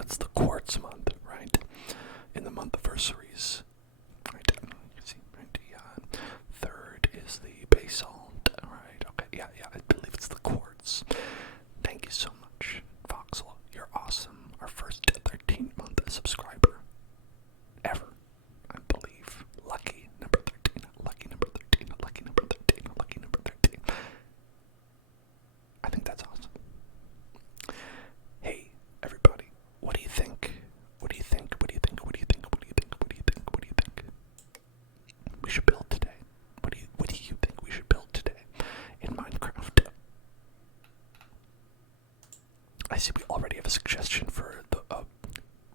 That's the quartz month, right? In the month anniversaries, right? You can see, right? Yeah. Third is the basalt, right? Okay, yeah, I believe it's the quartz. Thank you so much, Voxel. You're awesome. Our first 13-month subscriber ever, I believe. Lucky number 13. Lucky number 13. Lucky number 13. Lucky number 13. I think that's awesome. Hey, everybody, what do you think? What do you think? What do you think? What do you think? What do you think? What do you think? What do you think we should build today? What do you think we should build today in Minecraft? I see we already have a suggestion for the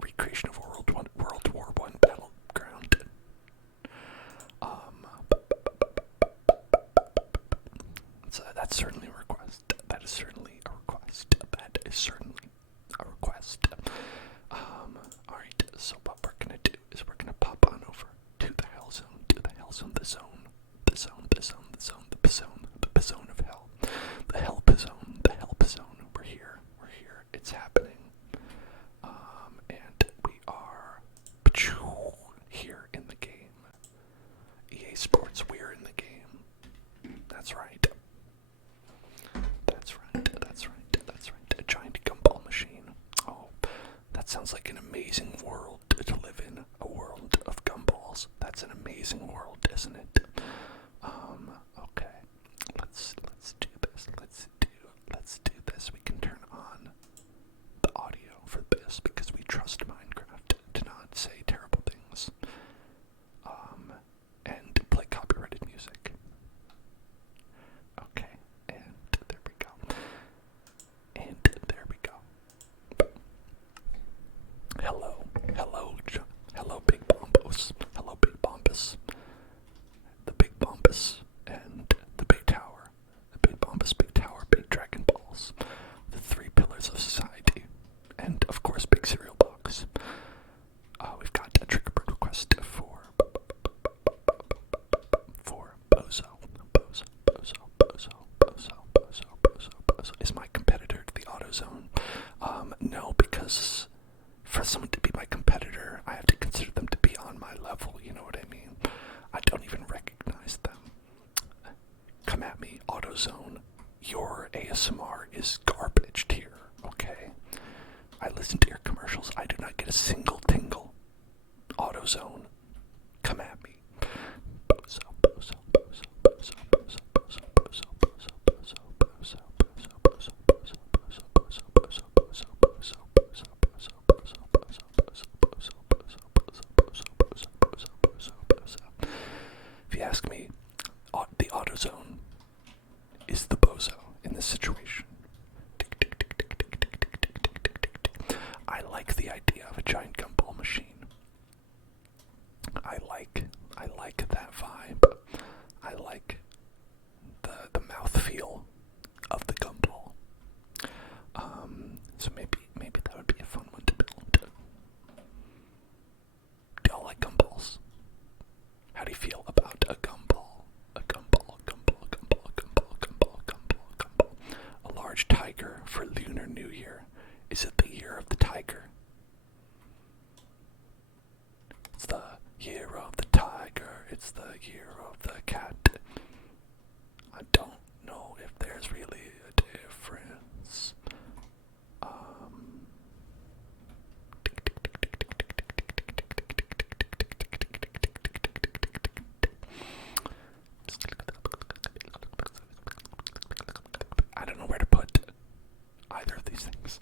recreation of World War I battleground. So that's certainly a request. That is certainly a request. That is certainly a request. Alright, so what we're gonna do is we're gonna pop on over to the hell zone, the zone, the zone, the zone, the zone of hell. The hell zone, We're here, it's happening. And we are here in the game. EA Sports, we're in the game. That's right. A giant gumball machine. Oh, that sounds like an amazing world to live in. A world of gumballs. That's an amazing world, isn't it? Okay. Let's do this. Let's do this. We can turn on the audio for this because we trust Minecraft to not say terrible things. And play copyrighted music. Okay, and there we go. Hello, Big Bombos. Hello, Big Bombus. The Big Bombus and the Big Tower. The Big Bombus, Big Tower, Big Dragon Balls. The three pillars of society. And, of course, Big Cereal Box. We've got a trigger request for Bozo. Is my competitor to the AutoZone? No, because for someone to be my competitor, I have to consider them to be on my level, you know what I mean? I don't even recognize them. Come at me, AutoZone. Your ASMR is garbage tier, okay? I listen to your commercials. I do not get a single tingle. AutoZone. Come at me. If you ask me, the AutoZone is the bozo in this situation. I like the idea of a giant gumball machine. I like that vibe. I like the mouthfeel of the gumball. So maybe that would be a fun one to build. Do y'all like gumballs? How do you feel about a gumball? A gumball. A large tiger for Lunar New Year. Is it the year of the tiger? It's the year of the tiger. It's the year of the cat. I don't know if there's really a difference. I don't know where to put either of these things.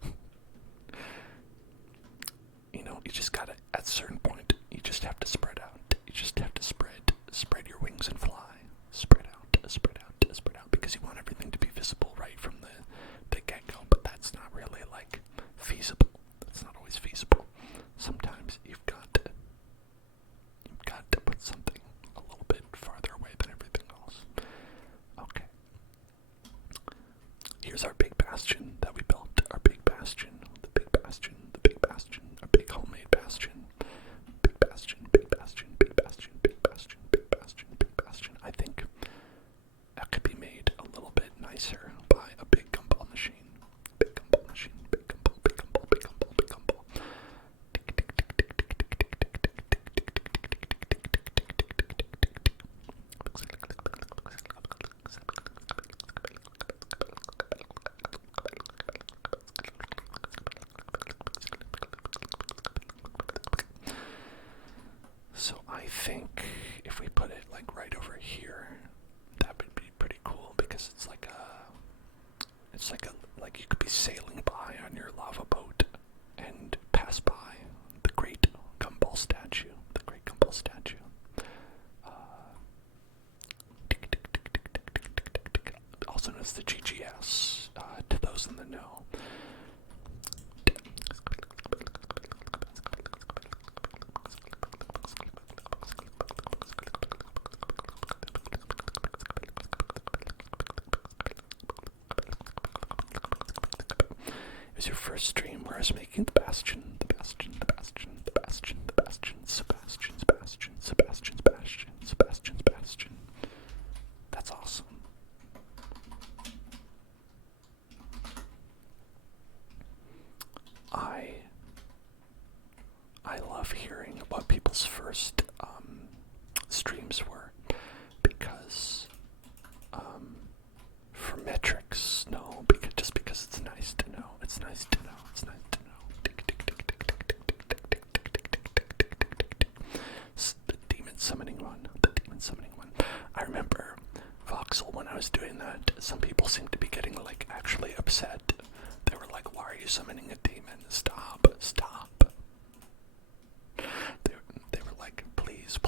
think if we put it like right over here, that would be pretty cool because it's like like you could be sailing by on your lava boat and pass by the great gumball statue, also known as the GGS, to those in the know. It was your first stream where I was making the Bastion. That's awesome. I love hearing what people's first streams were because for metrics, no, just because it's nice to know. It's nice to know. The demon summoning one. I remember Voxel when I was doing that. Some people seemed to be getting like actually upset. They were like, "Why are you summoning a demon? Stop." They were like, "Please,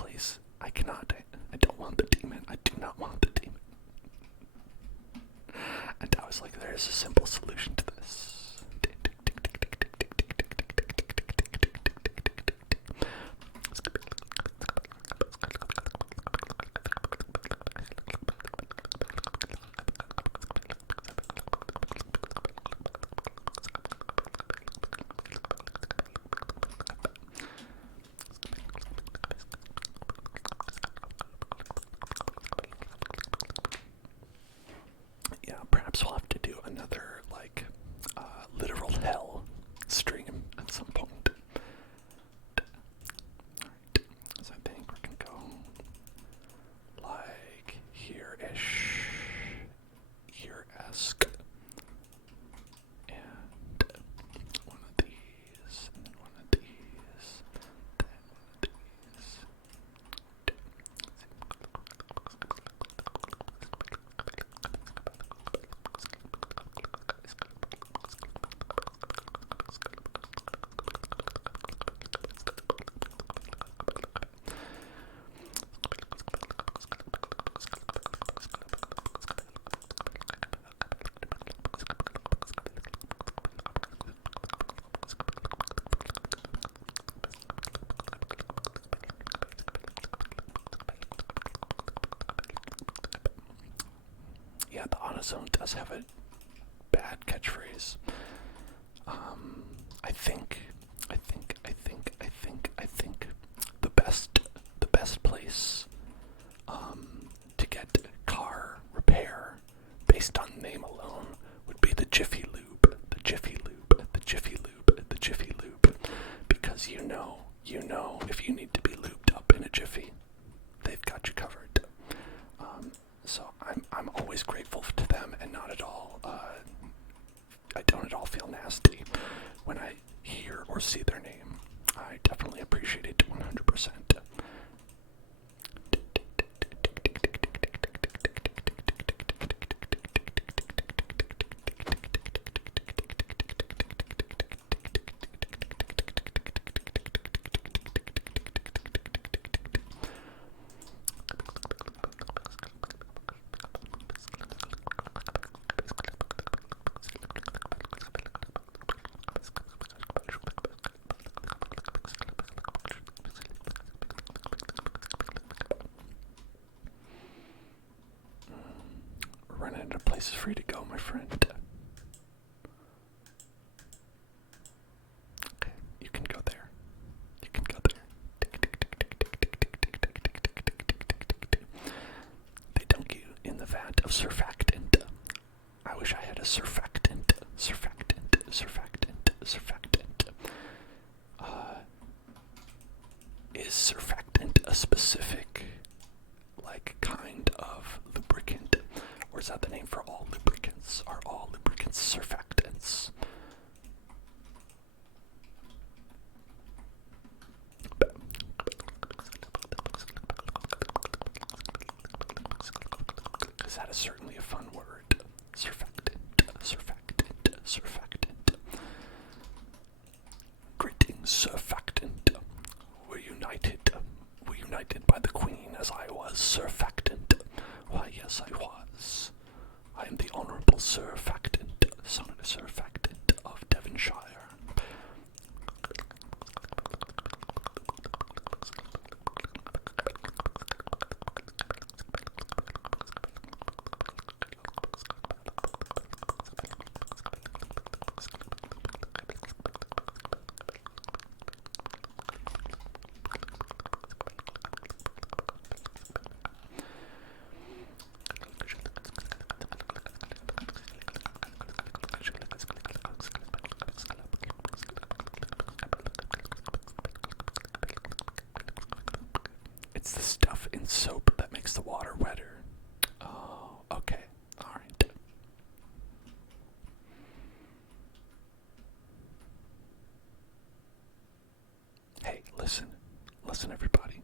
I cannot. I don't want the demon. I do not want the demon." And I was like, there is a simple solution to this. Yeah, perhaps we'll have to do another, like, literal hell stream at some point. Alright, so I think we can go, like, here-ish, here-esque, and one of these, and then one of these, then one of these. Yeah, the Autozone does have a bad catchphrase. I think the best place to get car repair based on name alone would be the Jiffy Lube, because you know if you need to be lubed up in a jiffy, they've got you covered. So I'm always grateful to them, and not at all. I don't at all feel nasty when I hear or see their name. I definitely appreciate it 100%. Running out of places for you to go, my friend. Okay, you can go there. They dunk you in the vat of surfactant. I wish I had a surfactant. Is surfactant a specific, like, kind of lubricant? Or is that the name for all lubricants? Are all lubricants surfactants? certainly a fun word. Surfactant, surfactant, surfactant. Greetings, surfactant. We're united by the Queen as I was surfactant. Why, yes, I was. I am the Honourable Surfactant, son of a surfactant of Devonshire. It's the stuff in soap that makes the water wetter. Oh, okay. Alright. Hey, listen. Listen, everybody.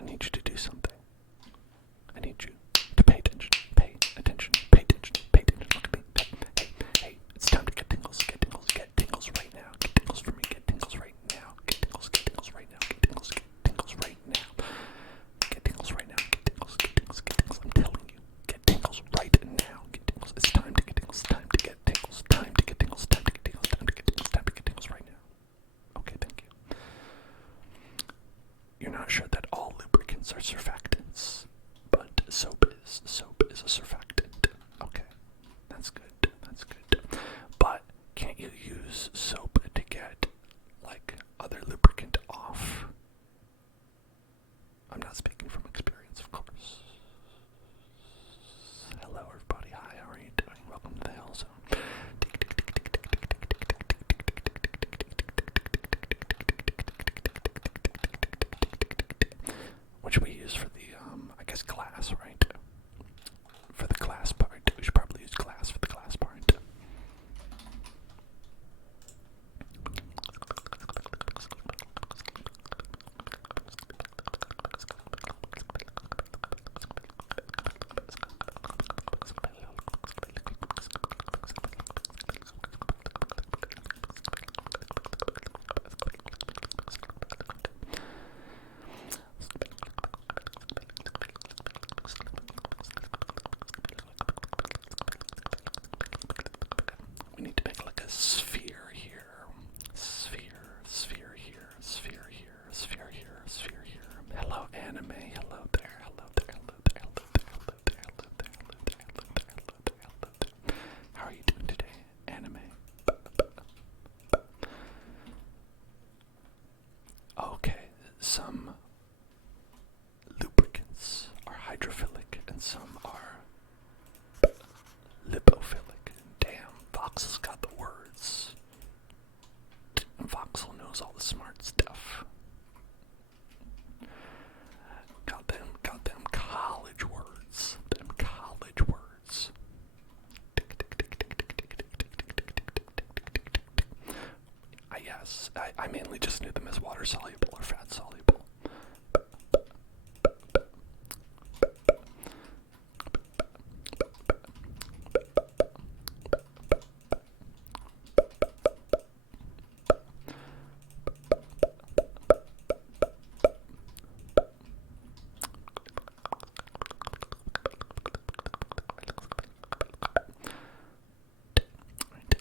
I need you to do something. I need you to pay attention. Pay attention. Pay attention. Pay attention. Look at me. Hey, it's time to get tingles. Get tingles. Get tingles right now. Get tingles for me. Get tingles right now. Get tingles. Get tingles right now. Get tingles. Get tingles right now. Get tingles right now. Get tingles. Get tingles. Get tingles. I'm telling you. Get tingles right now. Get tingles. It's time to get tingles. Time to get tingles. Time to get tingles. Time to get tingles. Time to get tingles. Time to get tingles right now. Okay, thank you. You're not sure that all lubricants are surfactants, but soap is. Soap is a surfactant. Okay, that's good. That's good. But can't you use soap to get, like, other lubricant off? I'm not speaking from experience, of course. Hello, everybody. Hi, how are you doing? Welcome to the Hell Zone. Which we use for the, I guess, glass, right? For the glass part. We should probably use glass for the glass part. We need to make like a sphere here. Sphere here, sphere here, sphere here, sphere here. Hello, anime. Hello there, hello there, hello there, hello there, hello there, hello there, hello there, hello there, hello there, hello there. How are you doing today, anime? Okay, some lubricants are hydrophilic and some are lipophilic. Damn, Voxel's got the words. Voxel knows all the smart stuff. Goddamn college words. Them college words. Yes, I mainly just knew them as water soluble or fat soluble.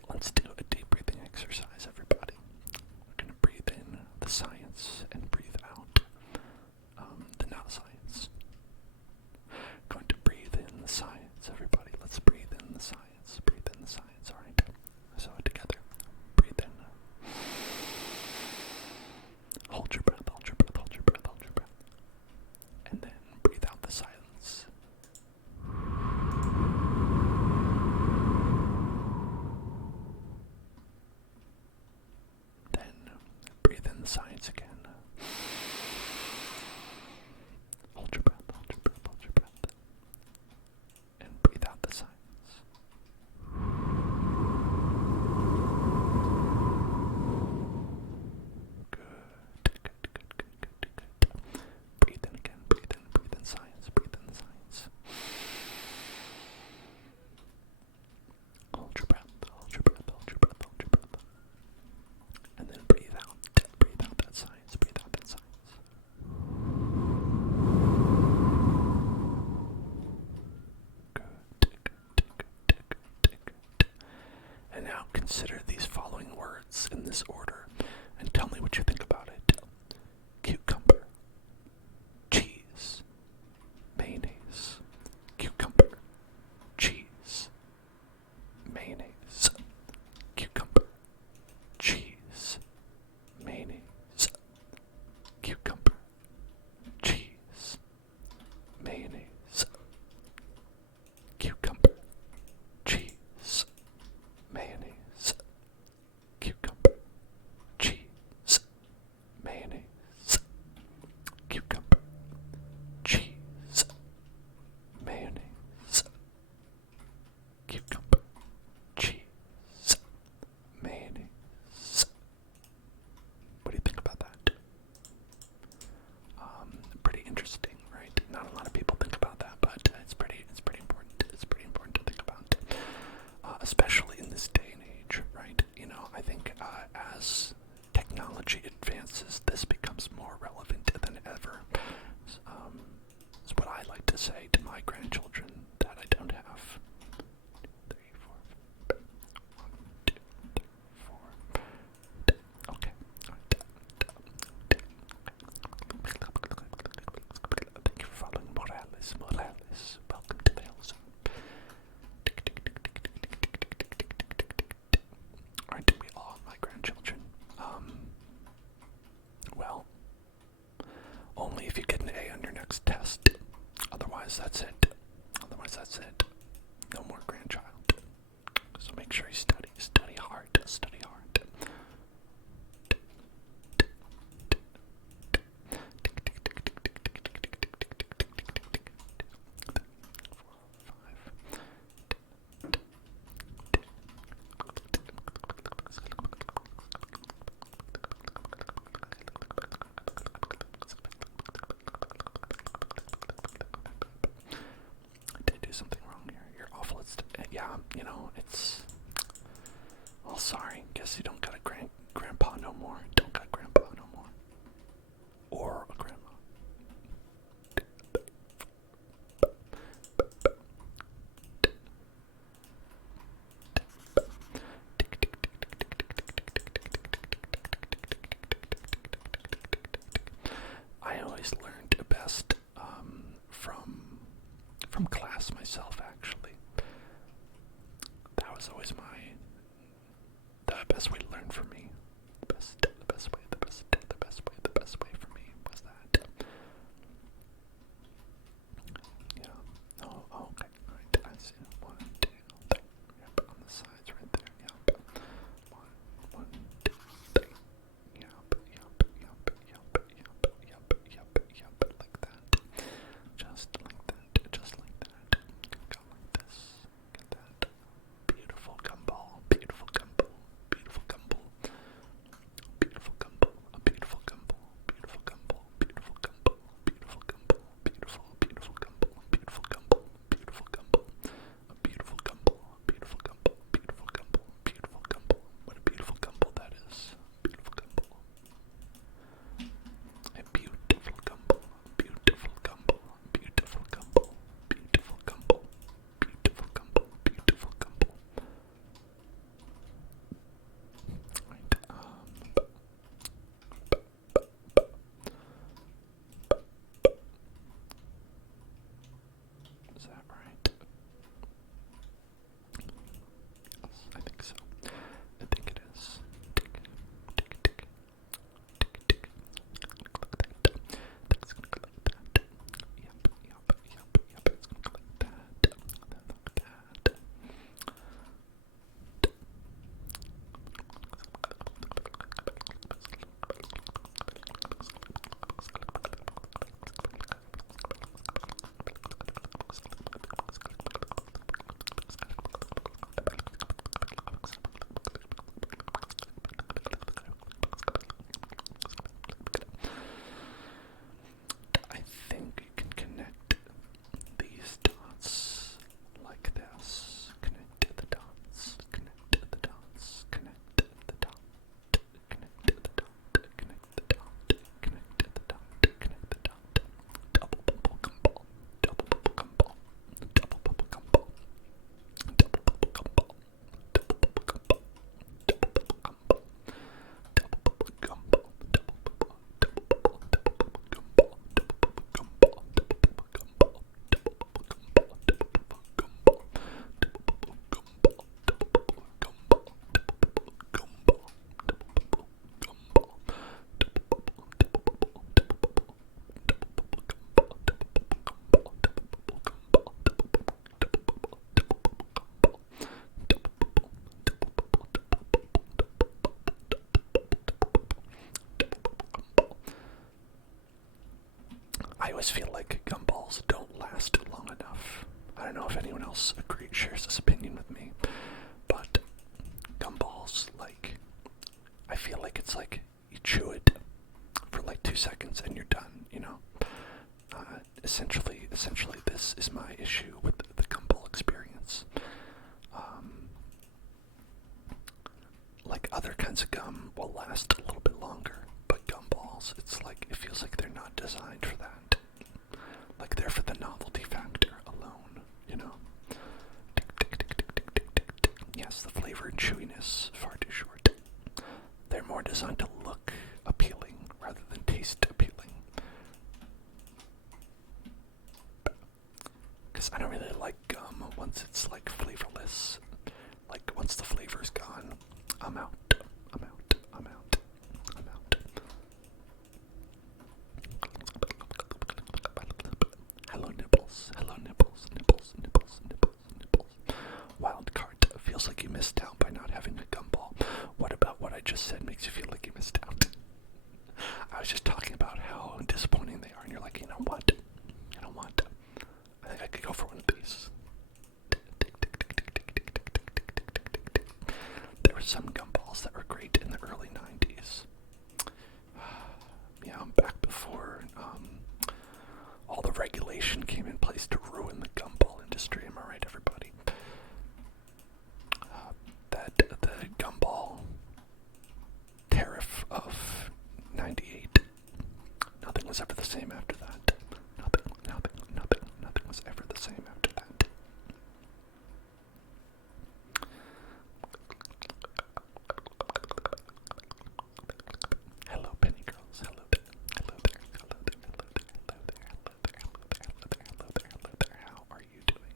Let's do a deep breathing exercise, everybody. We're going to breathe in the science and breathe out the not science. Going to breathe in the science, everybody. Let's breathe in the science. Breathe in the science, alright? So together, breathe in. Hold your breath, hold your breath, hold your breath, hold your breath. And then breathe out the silence. Then breathe in the science again. as technology advances, this becomes more relevant than ever. Is what I like to say to my grandchildren that I don't have. 3, 4, 1, 2, 3, 4. Okay. Thank you for following Morales. Morales, welcome to the Hill Zone. Aren't we all my grandchildren? Well, only if you get an A on your next test. Otherwise, that's it. No more grandchild. So make sure you study. Study hard. Study hard. 5. Did I do something wrong here? You're awful. Yeah, it's... Well, sorry. Guess you don't got a grandpa no more. Don't got grandpa no more. Or a grandma. I always learned best from class myself, actually. That was always the best way to learn for me. The best way for me was that. Yeah. Oh, okay. Right. I see. 1, 2, 3. Yep, on the sides right there. Yep. 1, 2, 3. Yep. Like that. Just like that. Go like this. Get that. Beautiful gumball. Beautiful gumball. Beautiful gumball. Beautiful gumball. A beautiful gumball. Beautiful gumball. Beautiful gumball. Beautiful gumball. Beautiful gumball. Beautiful gumball. Beautiful gumball. A beautiful gumball. Beautiful gumball. Beautiful gumball. Beautiful gumball. What a beautiful gumball that is. Beautiful gumball. A beautiful gumball. Beautiful gumball. Beautiful gumball. Beautiful gumball. Beautiful gumball. Beautiful gumball. Right. Is that right? Yes, I think so. I think it is. Tick, tick, tick. Tick, tick. Click that. That's gonna click that. Yep. It's gonna click that. Then look at that. I think you can connect these dots like this. Connect the dots. Connect the dots. Connect the dot. Connect the dot. Connect the dot. Connect the dot. Connect the dot. Double bubble gumball. Double bubble gumball. Double bubble gumball. Double bubble gumball. Double bubble gumball. Double bubble gumball. Double bubble gumball. Double bubble. Double bubble. Double bubble gumball. Double bubble gumball. Double bubble gumball. Double bubble gumball. Double bubble gumball. Double bubble gumball. Double bubble gumball. Double bubble gumball. Double bubble gumball. Double bubble. Double bubble. Double bubble. Double bubble gumball. Double bubble gumball. Double bubble gumball. Double bubble. Double bubble. Double bubble gumball. Double bubble. Double bubble. I always feel like gumballs don't last long enough. I don't know if anyone else shares this opinion with me, but gumballs, I feel like it's like you chew it for 2 seconds and you're done, Essentially, this is my issue with the gumball experience. Like other kinds of gum will last a little bit longer. But gumballs, it's like, it feels like they're not designed for that. Like they're for the novelty factor alone, you know? Yes, the flavor and chewiness, far too short. They're more designed to look appealing rather than taste appealing. Because I don't really like gum once it's like flavorless. Like once the flavor's gone, I'm out. I'm out. I'm out. I'm out. Hello nipples. Hello nipples. Nipples. Nipples. Nipples. Nipples. Wild card. Feels like you missed out by not having a gumball. What about what I just said makes you feel like you missed out? I was just talking about how disappointing they are, and you're like, you know what? You know what? I think I could go for one of these. There were some gumballs that were great in the early 90s. Yeah, back before all the regulation came in place to ruin the gumball industry. Am I right, everybody? The gumball tariff of 98. Nothing was ever the same after that. Nothing was ever the same after that. Hello, penny girls. Hello there. Hello there. Hello there. Hello there. Hello there. Hello there. Hello there. Hello there. Hello there. Hello there. How are you doing?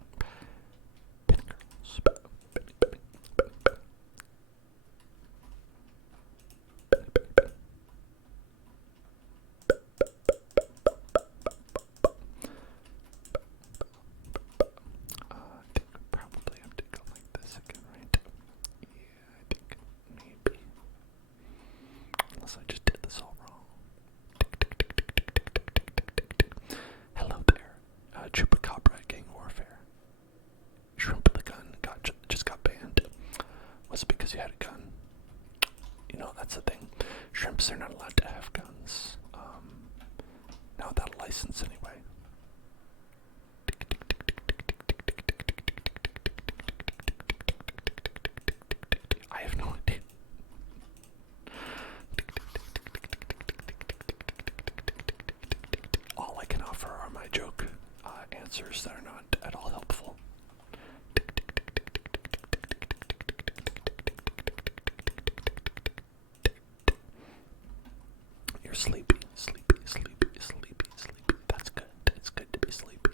Penny girls. Penny, penny, penny, penny. I think I probably have to go like this again, right? Yeah, I think maybe. Unless I just did this all wrong. Hello there. Chupacabra Gang Warfare. Shrimp the gun just got banned. Was it because you had a gun? You know, that's the thing. Shrimps are not allowed to have guns. Not without a license anyway. I have no idea. All I can offer are my joke answers that are not at all helpful. You're sleepy, sleepy, sleepy, sleepy, sleepy. That's good. It's good to be sleepy.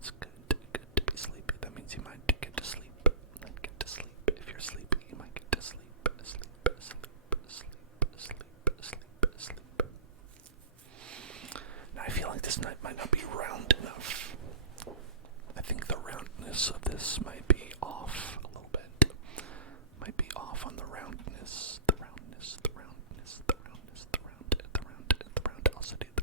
It's good to be sleepy. That means you might get to sleep. Might get to sleep. If you're sleepy, you might get to sleep. Sleep, sleep, sleep, sleep, sleep, sleep. Now I feel like this night might not be round enough. I think the roundness of this might be off a little bit. Might be off on the roundness. The roundness, the roundness, the roundness, the round. Also do the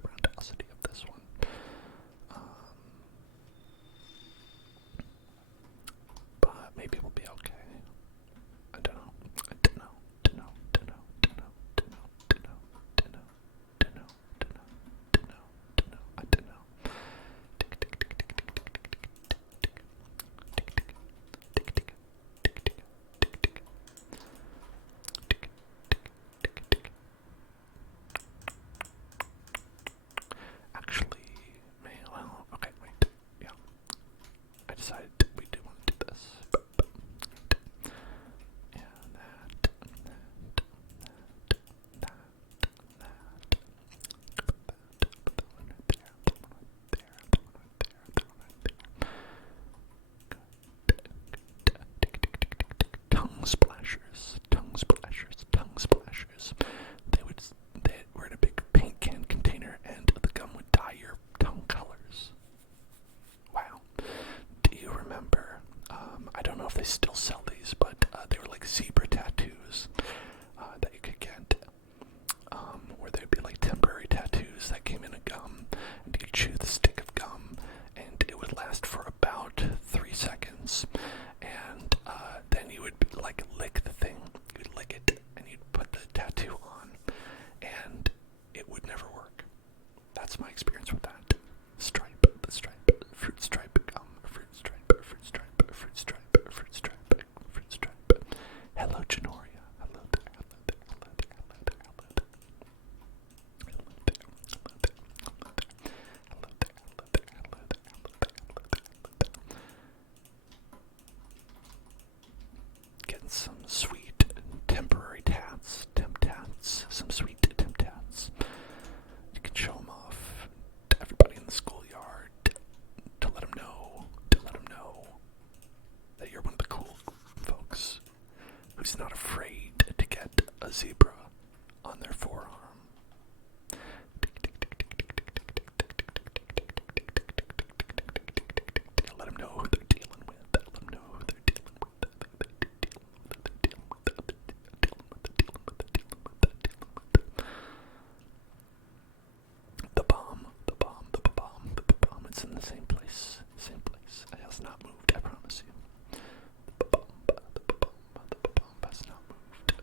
a zebra on their forearm. Let them know who they're dealing with. Let them know who they're dealing with. The bomb. It's in the same place. Same place. It has not moved, I promise you. The bomb has not moved.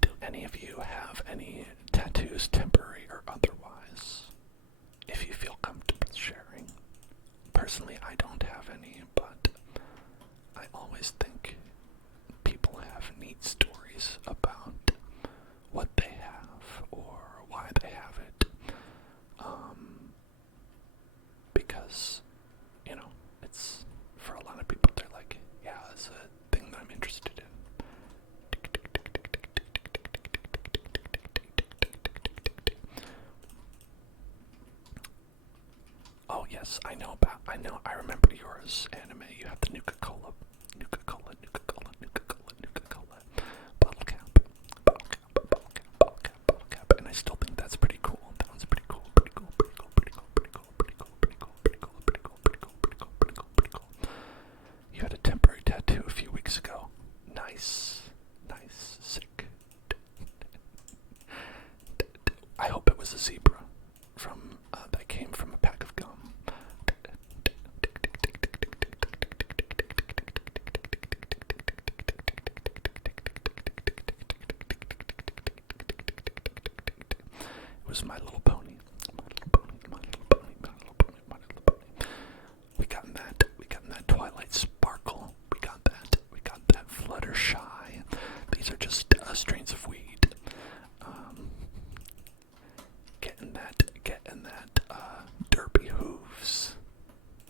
Do any of you have any tattoos, temporary or otherwise? If you feel comfortable sharing. Personally, I don't have any, but I always think people have neat stories about what they have or why they have it. Because, you know, it's, for a lot of people, they're like, yeah, it's a thing that I'm interested in. Oh yes, I remember yours, anime. You have the Nuka-Cola, bottle cap, and I still think that's pretty cool. That one's pretty cool. You had a temporary tattoo a few weeks ago. Nice, sick. I hope it was a zebra from that came from a pack of gum. It was My Little Pony. We got in that Twilight Sparkle. We got that Fluttershy. These are just strains of weed. Getting that derpy hooves.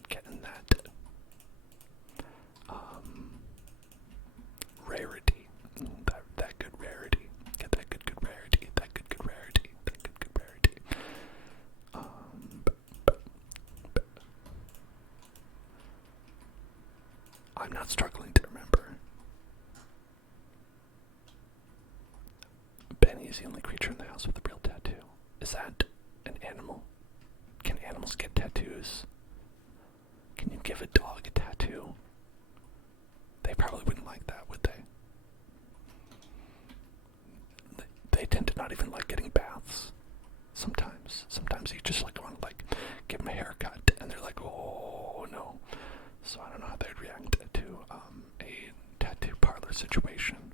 Getting that rarity. That good rarity. Get that good rarity. That good rarity. I'm not struggling to remember. Benny is the only creature in the house with a real tattoo. Is that an animal? Can animals get tattoos? Can you give a dog a tattoo? They probably wouldn't like that, would they? They tend to not even like getting baths. Sometimes you just like want to like give them a haircut, and they're like, oh no. So I don't know how they'd react to a tattoo parlor situation.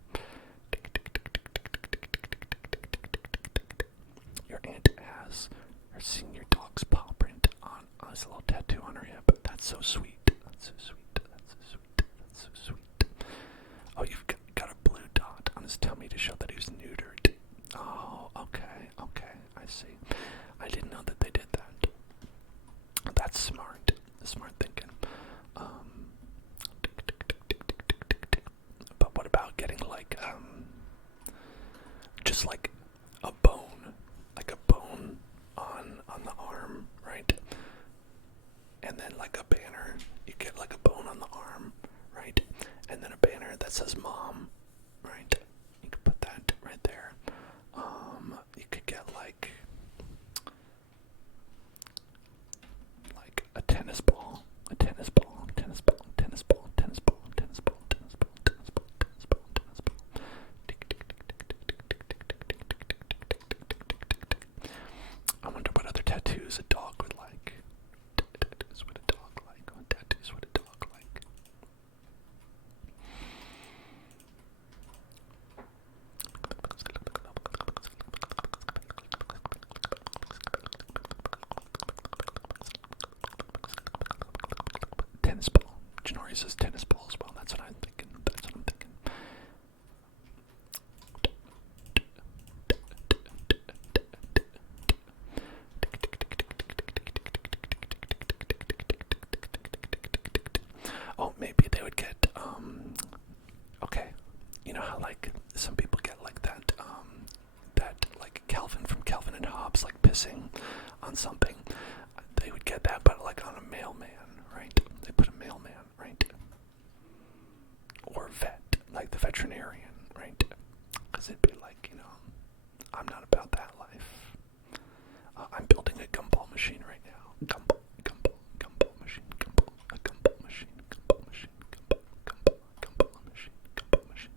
Your aunt has her senior dog's paw print on his little tattoo on her hip. That's so sweet. Oh, you've got a blue dot on his tummy to show that he was neutered. Oh, okay, I see. I didn't know that they did that. That's smart thinking. But what about getting like, just like a bone on the arm, right? And then like a banner, you get like a bone on the arm, right? And then a banner that says mom, right? You could put that right there. You could get like a tennis ball. I wonder what other tattoos a dog would like. Tattoos would a dog like. veterinarian, right? Because it'd be like, I'm not about that life. I'm building a gumball machine right now. Gumball machine, gumball machine, gumball machine, gumball machine, gumball machine.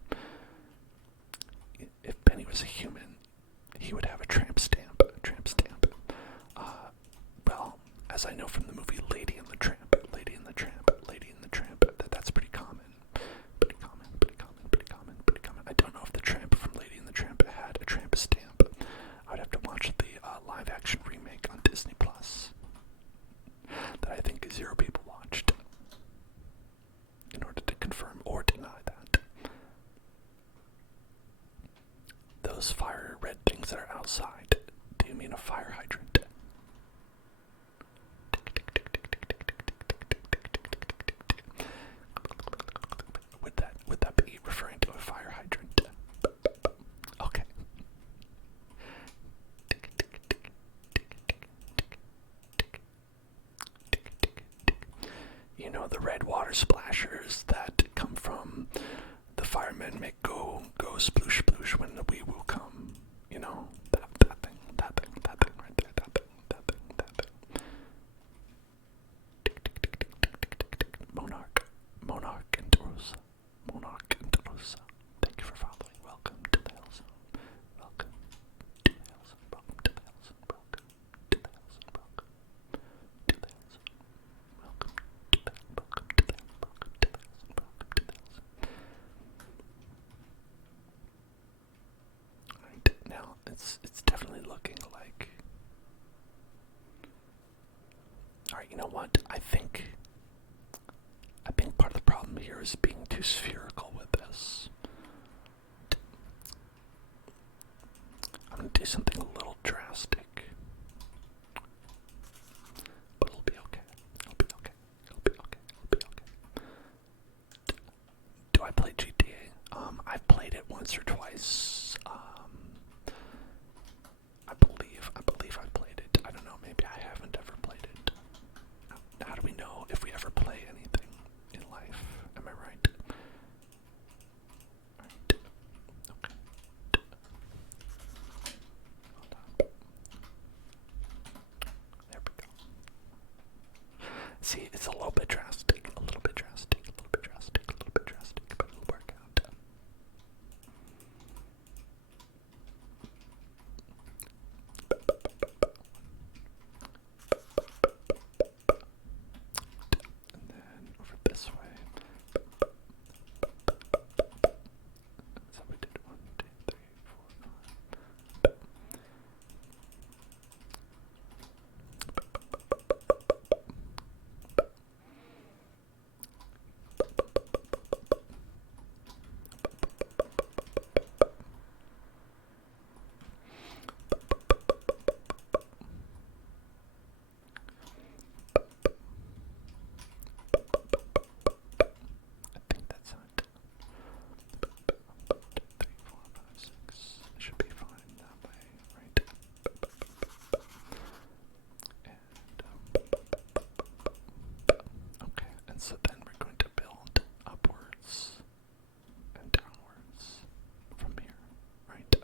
If Benny was a human, he would have a tramp stamp. Well, as I know from the movie Lady and the Tramp, that's pretty common. Pretty common. I don't know if the tramp from Lady and the Tramp had a tramp stamp. I'd have to watch the live-action remake on Disney Plus that I think zero people watched in order to confirm or deny that. Those fire red things that are outside, do you mean a fire hydrant? Would that be referring to a fire hydrant? Okay. You know, the red water splashers that come from the firemen make go sploosh sploosh when the wee woo come. You know, that thing right there, that thing. Monarch and Rosa. Thank you for following. Welcome to the Hill Zone. Welcome to the Hill Zone. Welcome to the Hill Zone. Welcome to the Hill Zone. Welcome to the Hill Zone. Welcome to the Hill Zone. Welcome to the Hill Zone. Alright, now it's definitely looking like. Alright, you know what? I think part of the problem here is being too spherical with this. I'm going to do something a little drastic. But it'll be okay. Do I play GTA? I've played it once or twice. I believe I've played it. I don't know, maybe I haven't ever played it. How do we know if we ever play anything in life? Am I right? Right. Okay. Hold on. There we go. See, it's a little bit drastic, but it'll work out. And then over this way. So we did 1, 2, 3, 4, 5. I think that's it. 3, 4, 5, 6. Should be fine that way, right? And okay, and so then we're going to build upwards and downwards from here, right?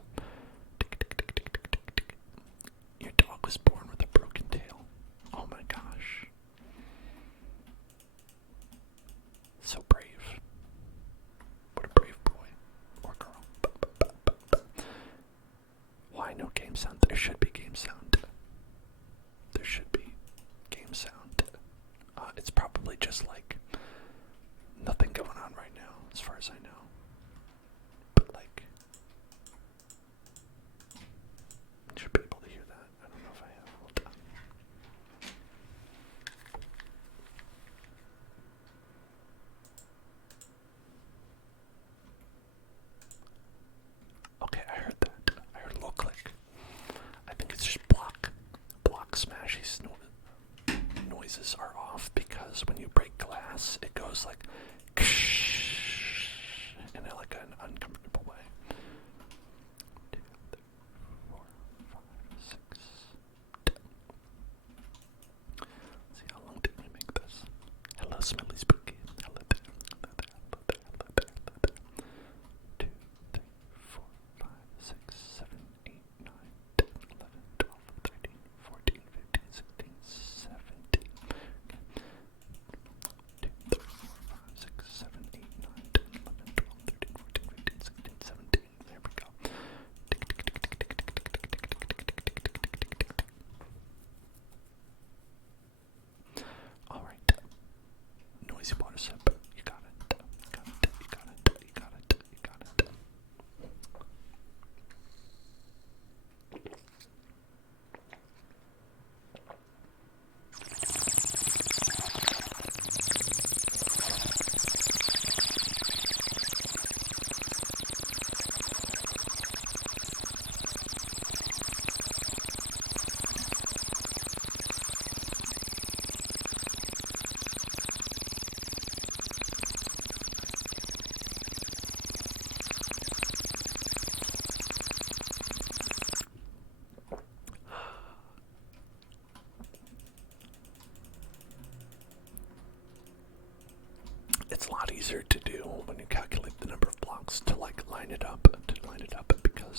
Your dog was born with a broken tail. Oh my gosh. So brave. What a brave boy or girl. Why no game sound? There should be game sound. There should be game sound. It's probably just like nothing going on right now, as far as I know. But like, should be able to hear that. I don't know if I have. Hold on. Okay, I heard that. I heard a little click. I think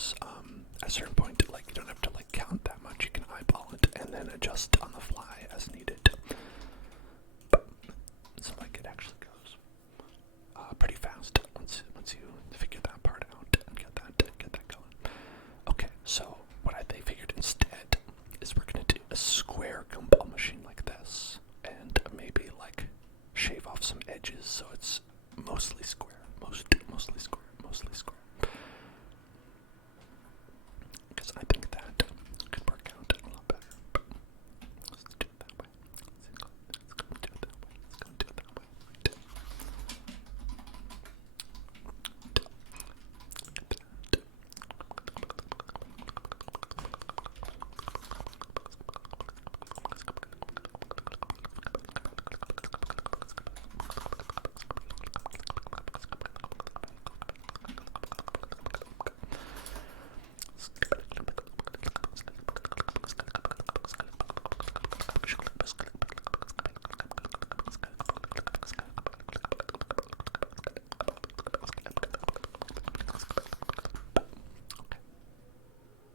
because at a certain point, like, you don't have to like count that much. You can eyeball it and then adjust on the fly as needed. So like it actually goes pretty fast once you figure that part out and get that going. Okay, so what they figured instead is we're gonna do a square gumball machine like this, and maybe like shave off some edges so it's mostly square, mostly square. Because I think that could work out a lot better. Let's do it that way. Let's go do it that way.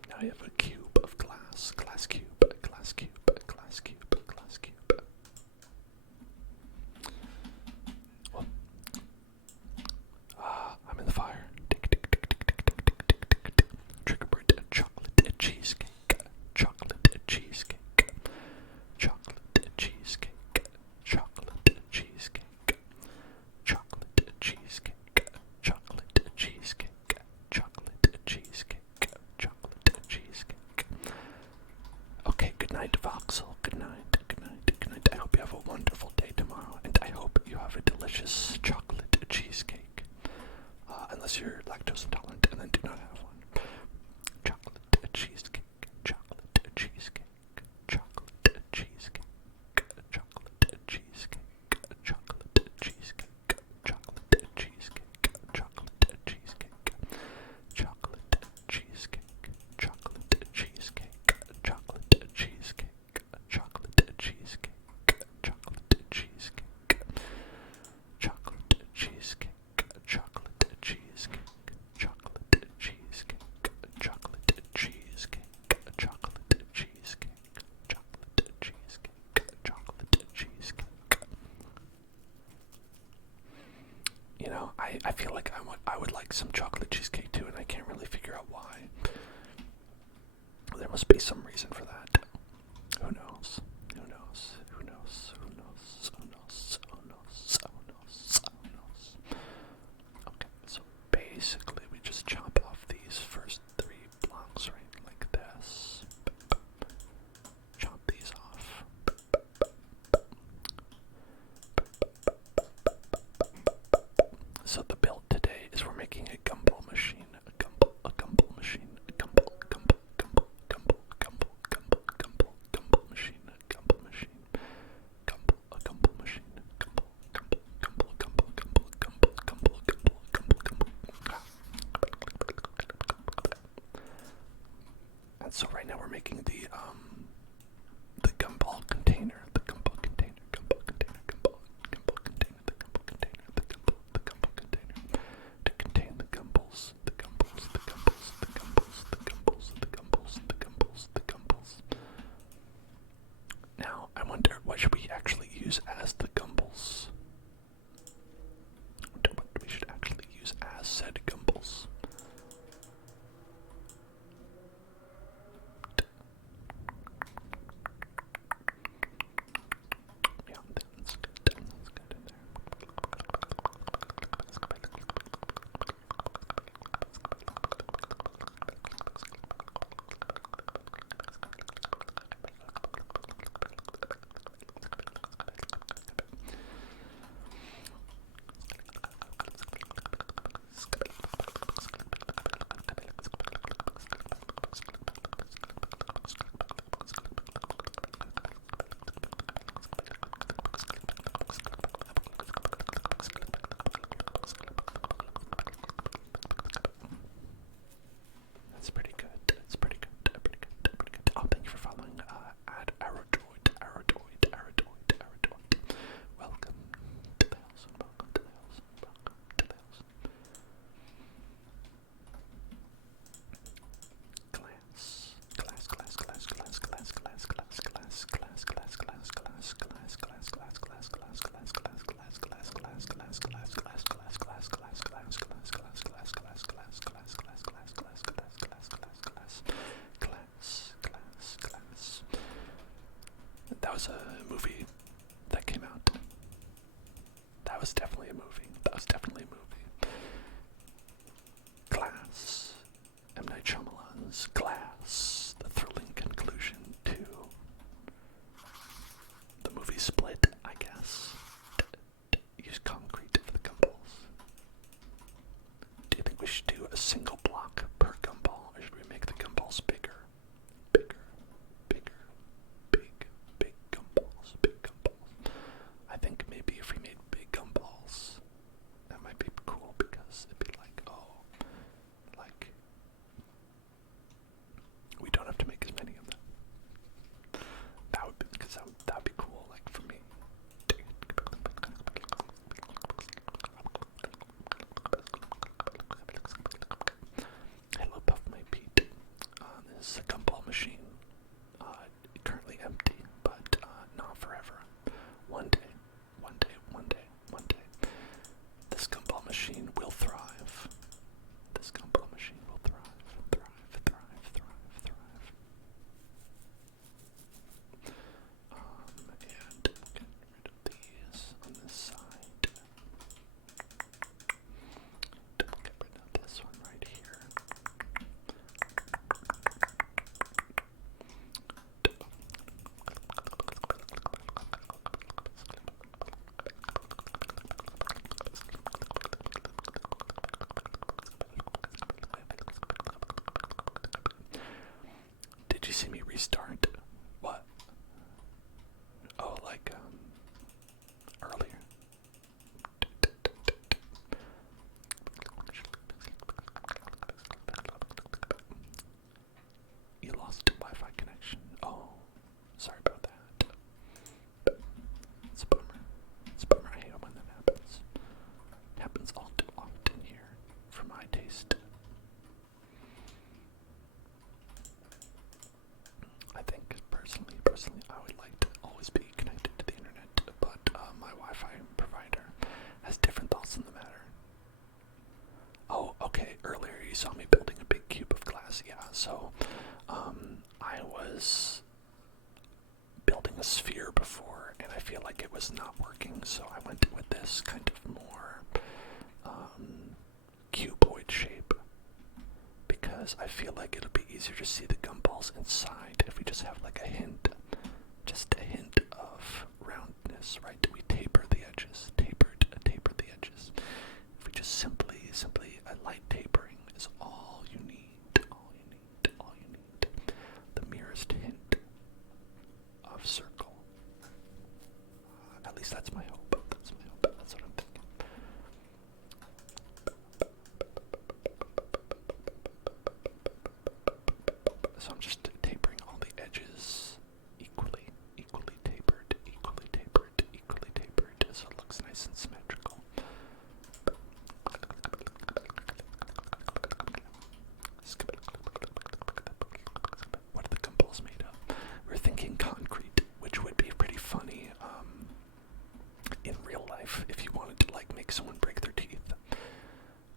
Now you have a cube of glass cube. Well, I'm in the fire. Trigger bird, chocolate cheesecake. Chocolate cheesecake. Chocolate cheesecake. Chocolate cheesecake. Chocolate cheesecake. Chocolate cheesecake. Chocolate cheesecake. Chocolate cheesecake. Okay, good night, Voxel. Good night. I hope you have a wonderful day tomorrow, and I hope you have a delicious chocolate cheesecake. Unless you're lactose intolerant, and then do not have one. Chocolate cheesecake. Chocolate cheesecake. Chocolate cheesecake. Chocolate cheesecake. Chocolate cheesecake. Chocolate cheesecake. Chocolate cheesecake. Chocolate cheesecake. Chocolate cheesecake. Chocolate cheesecake. Chocolate cheesecake. Chocolate cheesecake. Chocolate cheesecake. Chocolate cheesecake. Chocolate cheesecake. Chocolate cheesecake. Chocolate cheesecake. Chocolate cheesecake. Chocolate cheesecake. You know, I feel like I would like some chocolate cheesecake too, and I can't really figure out why. There must be some reason for that. Who knows? Okay, so basically we just chop off these first 3 blocks, right? Like this. Chop these off. So the build today is we're making a gumball machine. A gumball machine. A gumball machine. And so right now we're making the gumball container, the gumball container to contain the gumballs. Now, I wonder what should we actually use as the gumballs? I wonder what we should actually use as said gumballs. we should do a single block per gumball, or should we make the gumballs bigger? Bigger, bigger, big gumballs, big gumballs. I think maybe if we made big gumballs, that might be cool because it'd be like, oh, like, we don't have to make as many of them. That would be, because that would be cool, like, for me. Hello, Puff My Pete. This is a gumball machine. Currently empty, but not forever. One day, this gumball machine will thrive. This gumball machine will thrive. And get rid of these on this side. Get rid of this one right here. Did you see me restart? What? Oh, like, earlier. You lost Wi-Fi connection. Oh, sorry about that. It's a bummer. It's a bummer. I hate it when that happens. It happens all too often here, for my taste. I think personally, I would like to always be connected to the internet, but my Wi-Fi provider has different thoughts on the matter. Oh, okay. Earlier you saw me building a big cube of glass. Yeah, so I was building a sphere before, and I feel like it was not working, so I went with this kind of more cuboid shape, because I feel like it'll be easier to see the gumballs inside if we just have like a hint of roundness, right? We taper the edges, taper the edges. If we just simply a light tapering is all you need. The merest hint of circle. At least that's my hope. That's what I'm thinking. So I'm just tapering all the edges equally tapered, so it looks nice and symmetrical. What are the gumballs made of? We're thinking concrete, which would be pretty funny in real life if you wanted to like make someone break their teeth.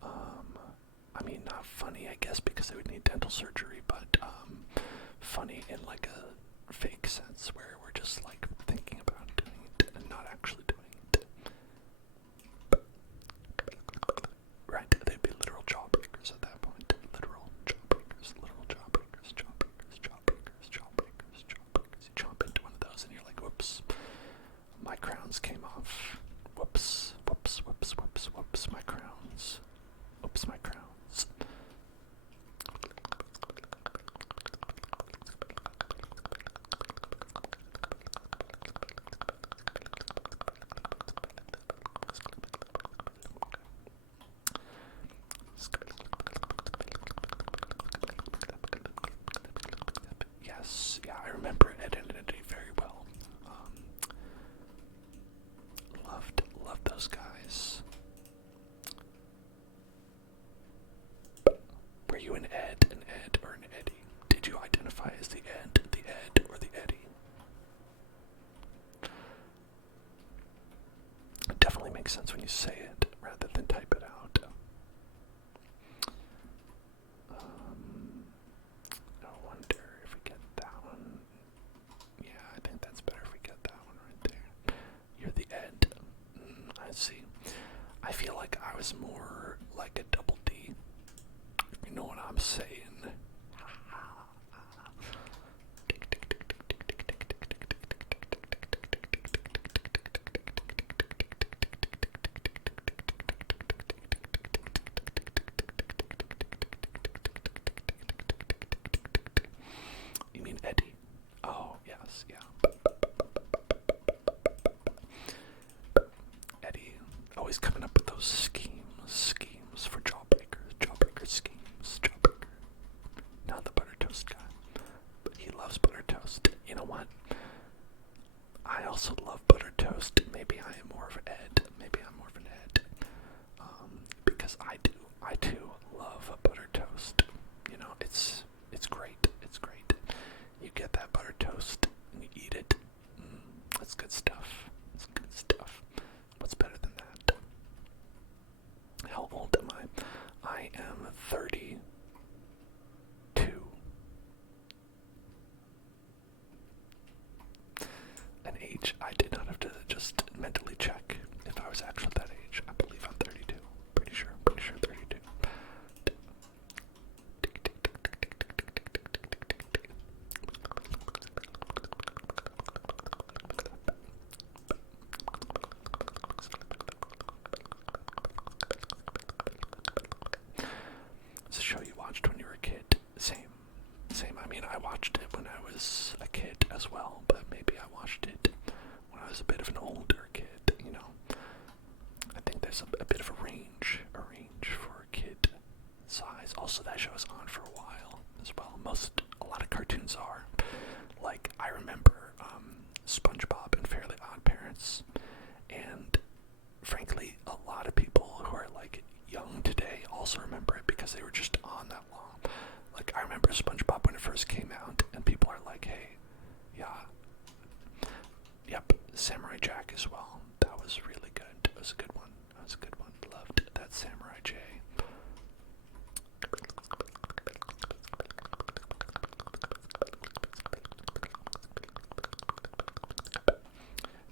I mean, not funny, I guess, because they would need dental surgery, but funny in like a fake sense where we're just like thinking about doing it and not actually doing it. Right, they'd be literal jawbreakers at that point. Literal jawbreakers. You chomp into one of those and you're like, whoops, my crowns came off. Whoops, my crowns. Oops, my crowns. Yes, yeah, I remember Identity very well. Loved those guys. Were you an Ed, or an Eddie? Did you identify as the Ed, or the Eddie? It definitely makes sense when you say it rather than type it out. I wonder if we get that one. Yeah, I think that's better if we get that one right there. You're the Ed. I see. I feel like I was more like a double D. You know what I'm saying? because I too love a butter toast. You know, it's great. It's great. You get that butter toast and you eat it. That's good stuff. It's good stuff. What's better than that? How old am I? I am 32. An age I did not have to just mentally check if I was actually that age. I believe I'm 32. Pretty sure 32. It's a show you watched when you were a kid. Same. I mean, I watched it when I was a kid as well, but maybe I watched it when I was a bit of an older kid, you know. I think there's a bit of a range for a kid size. Also, that show was on for a while as well. A lot of cartoons are. Like, I remember SpongeBob and Fairly Odd Parents, and frankly, a lot of people who are like young today also remember it because they were just on that long. Like, I remember SpongeBob when it first came out, and people are like, hey, yeah, yep, Samurai Jack as well. That was really good. That was a good one. Loved that Samurai J.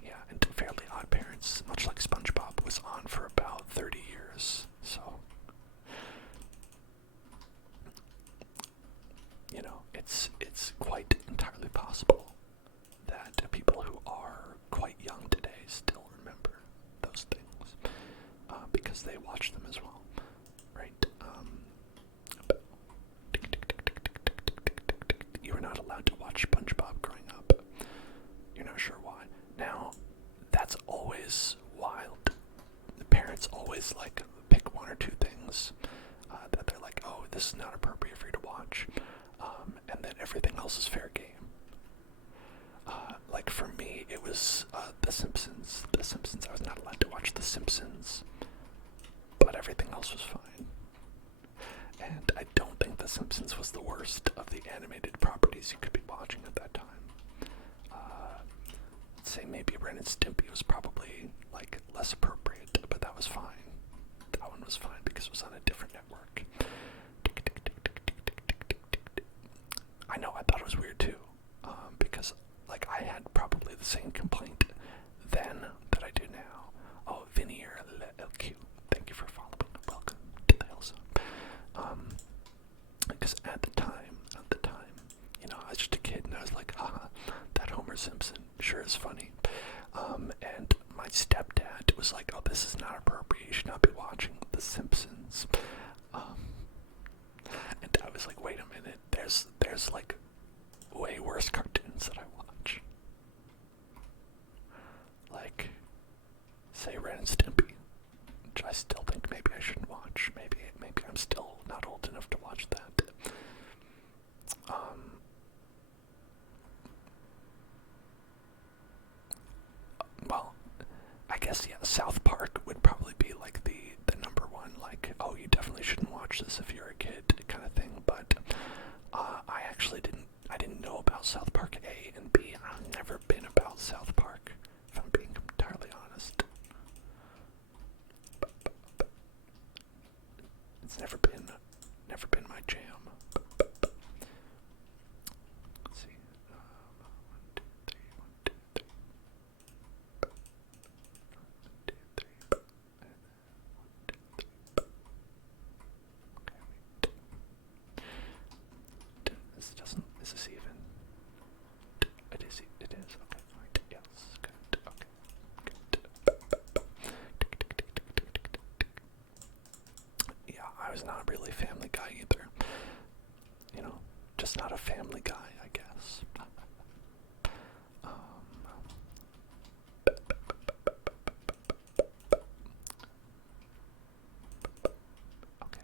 Yeah, and Fairly Odd Parents, much like SpongeBob, was on for about 30 years, so, you know, it's quite entirely possible that people who are quite young today still remember those things, because they watch them as well, right? You were not allowed to watch SpongeBob growing up. You're not sure why. Now, that's always wild. The parents always like pick one or two things that they're like, oh, this is not appropriate for you to watch, and then everything else is fair game. Like for me, it was The Simpsons. I was not allowed to watch The Simpsons, but everything else was fine. And I don't think The Simpsons was the worst of the animated properties you could be watching at that time. I'd say maybe Ren and Stimpy was probably like less appropriate, but that was fine. That one was fine because it was on a different network. I know, I thought it was weird too, because like I had probably the same complaint then that I do now. Oh, Vinier LQ, thank you for following. Welcome to the Hillsong. Because at the time, you know, I was just a kid and I was like, haha, that Homer Simpson sure is funny. And my stepdad was like, oh, this is not appropriate. You should not be watching The Simpsons. And I was like, wait a minute, there's like way worse cartoons that I watch. Like, say Ren and Stimpy, which I still think maybe I shouldn't watch. Maybe I'm still not old enough to watch that. Well, I guess, yeah, South Park would probably be like the number one, like, oh, you definitely shouldn't watch this if you're a kid kind of thing, but I actually didn't know about South Park A, and B, I've never been about South Park, if I'm being entirely honest. It's never been my jam. Let's see. 1, 2, 3, 1, 2, 3. 1, 2, 3. 1, 2, 3. Okay, wait. Is this even? It is, okay, right, yes, good, okay, good. Yeah, I was not really Family Guy either. You know, just not a family guy, I guess. Okay.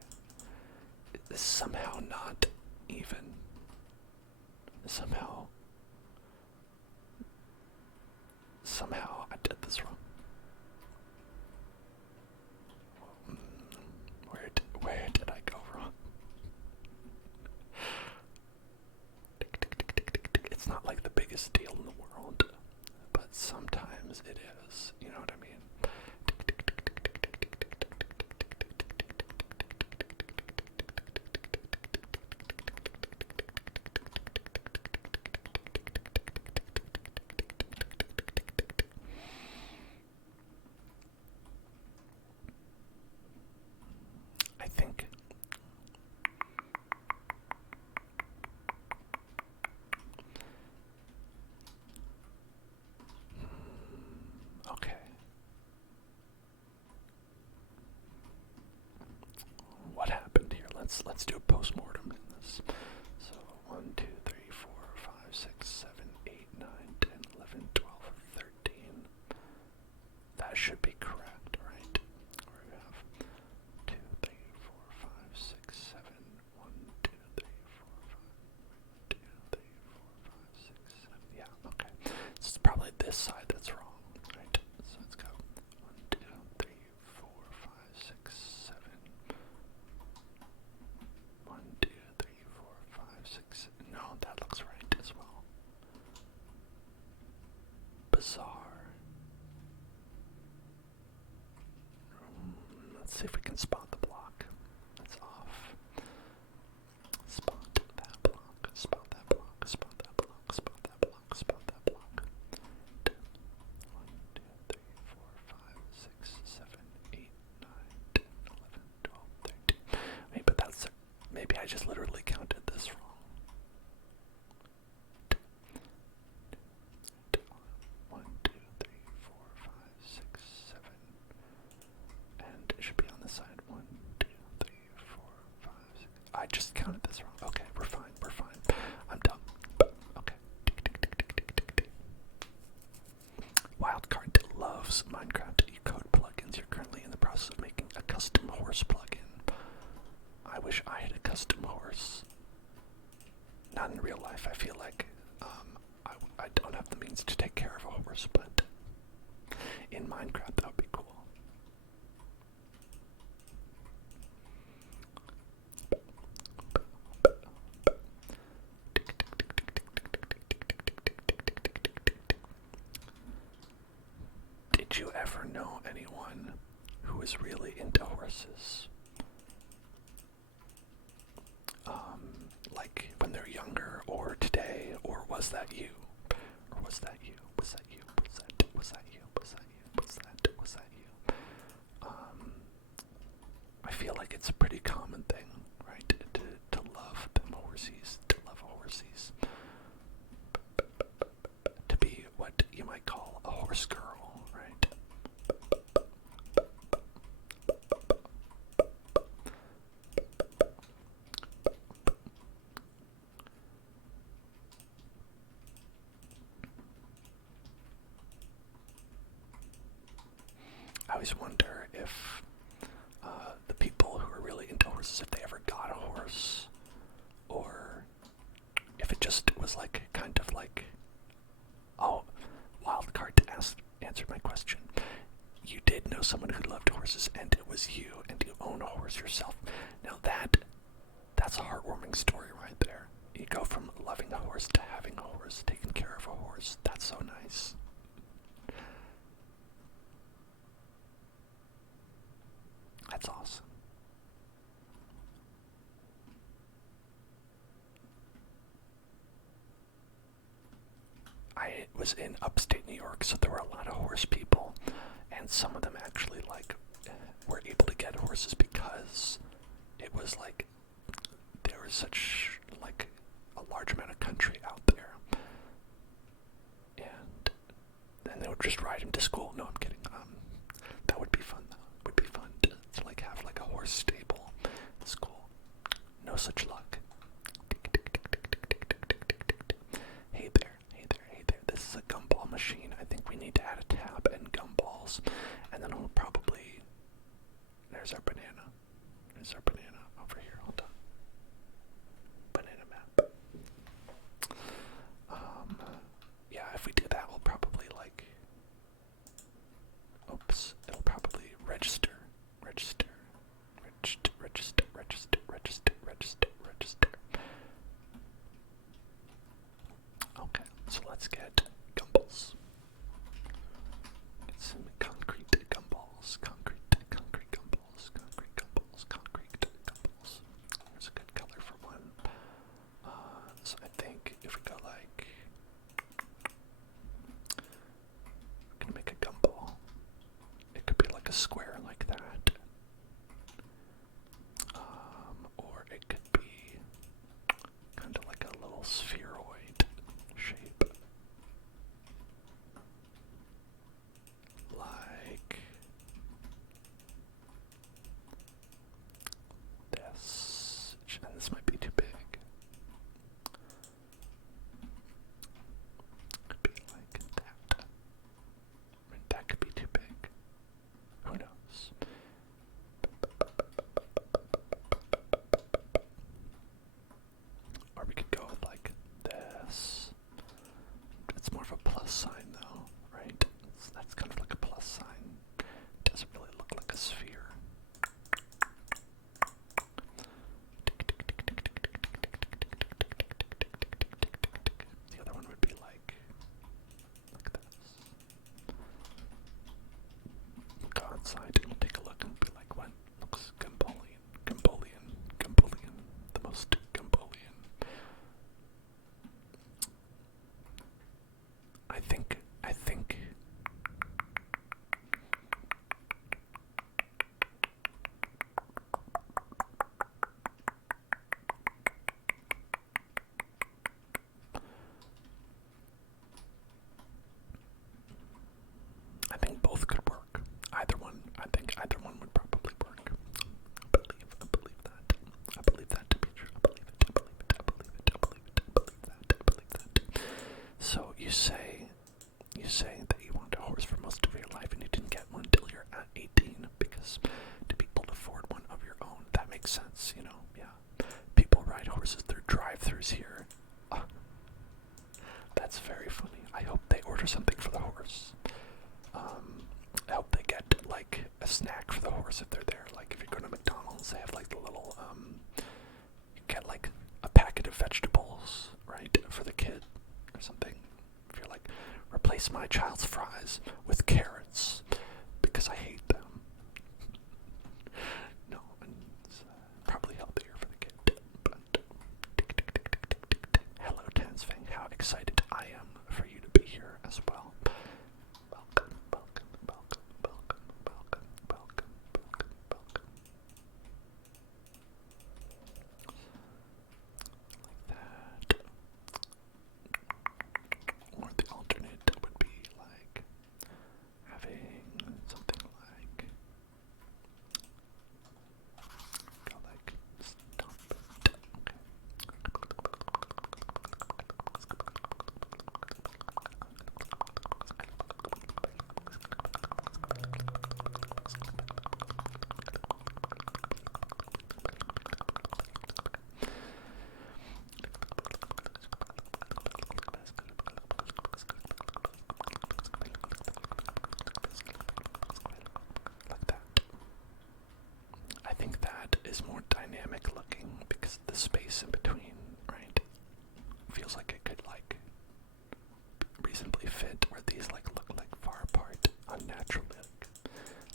This is somehow not even. Somehow I did this wrong. biggest deal in the world, but sometimes it is. You know what I mean? I think okay. What happened here? Let's do a postmortem in this. So 1, 2, 3, 4, 5, 6, 7, 8, 9, 10, 11, 12, 13. That should be correct, right? We have 2, 3, 4, 5, 6, 7. 1, 2, 3, 4, 5. 2, 3, 4, 5, 6, 7. Yeah, okay. So it's probably this side that's wrong, right? So let's go 1, 2, 3, 4, 5, 6, 7. 1, 2, 3, 4, 5, 6. No, that looks right as well. Bizarre. Let's see if we can spot the block. That's off. Spot that block. Spot that block. Spot that block. Spot that block. Spot that block. 1, 2, 3, 4, 5, 6, 7, 8, 9, 10, 11, 12, 13. Wait, but that's maybe I just literally counted this wrong. 1, 2, 3, 4, 5, 6, 7. And it should be on the side. 1, 2, 3, 4, 5, 6. I just counted this wrong. Okay, we're fine. We're fine. I'm done. Okay. Wildcard loves Minecraft eCode plugins. You're currently in the process of making a custom horse plugin. I wish I had a custom horse. Not in real life. I feel like I don't have the means to take care of a horse, but in Minecraft that would be cool. Did you ever know anyone who was really into horses? Like when they're younger, or today, or was that you? Or was that you? Was that you? Was that you? Was that you? Was that you? I feel like it's a pretty common thing, right? To love them horsies, to love horsies. To be what you might call a horse girl, right? I always wonder if the people who are really into horses, if they ever got a horse, or if it just was like kind of like, oh, wildcard to answer my question. You did know someone who loved horses, and it was you, and you own a horse yourself. Now that's a heartwarming story right there. You go from loving a horse to having a horse, taking care of a horse. That's so nice. That's awesome. I was in upstate New York, so there were a lot of horse people, and some of them actually like were able to get horses because it was like there was such like a large amount of country out there, and then they would just ride him to school. No, I'm kidding. That would be fun though. It would be fun to like have like a horse stable at school. No such luck. Hey there, hey there, hey there. This is a gumball machine. I think we need to add a tab and gumballs, and then we'll probably. There's our banana. There's our banana over here. Hold on. Banana map. Yeah, if we do that, we'll probably like. Oops, it'll probably register. Register. most Gambolian. I think both could work. Either one, I think either one would probably work. I believe that. I believe that to be true. I believe it. So you say that you want a horse for most of your life and you didn't get one until you're at 18 because to be able to afford one of your own. That makes sense, you know, yeah. People ride horses through drive-thrus here. That's very funny. I hope they order something for the horse. I hope they get like a snack for the horse if they're there. Like if you're going to McDonald's, they have like the little you get like a packet of vegetables, right, for the kid or something. If you're like, replace my child's fries with carrots because I hate them. No, it's probably healthier for the kid. But hello, Tansfang. How excited I am for you to be here as well. Welcome. Like that. Or the alternate would be like having something like go like stop it. Okay. Like that. I think that is more dynamic looking because the space in between, right, feels like it could like reasonably fit where these like look like far apart unnaturally.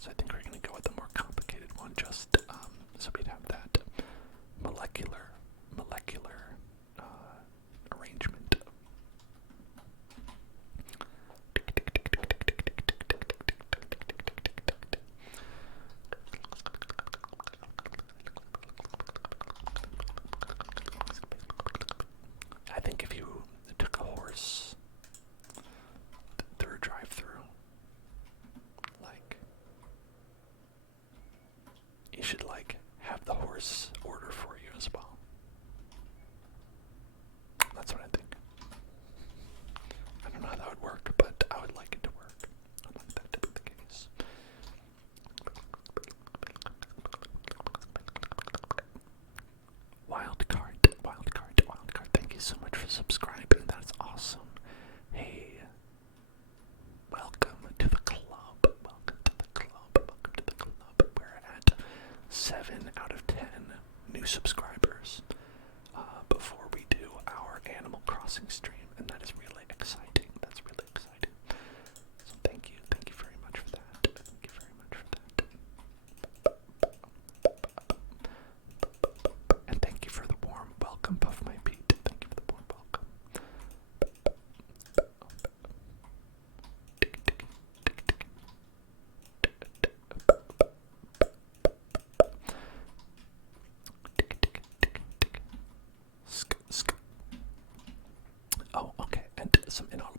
So I think we're gonna go with the more complicated one, just so we'd have that molecular arrangement. I think if you took a horse through a drive-through, like, you should like have the horse order for you as well. That's what I think. I don't know how that would work, but I would like it to work. I'd like that to be the case. Wildcard. Thank you so much for subscribing. That's awesome. Hey, welcome to the club. We're at 7 out of 10 new subscribers before we do our Animal Crossing stream, and that is really exciting. That's really exciting. So thank you very much for that. And thank you for the warm welcome, Puff My Pete. Thank you for the warm welcome. Oh, okay, and some inaudible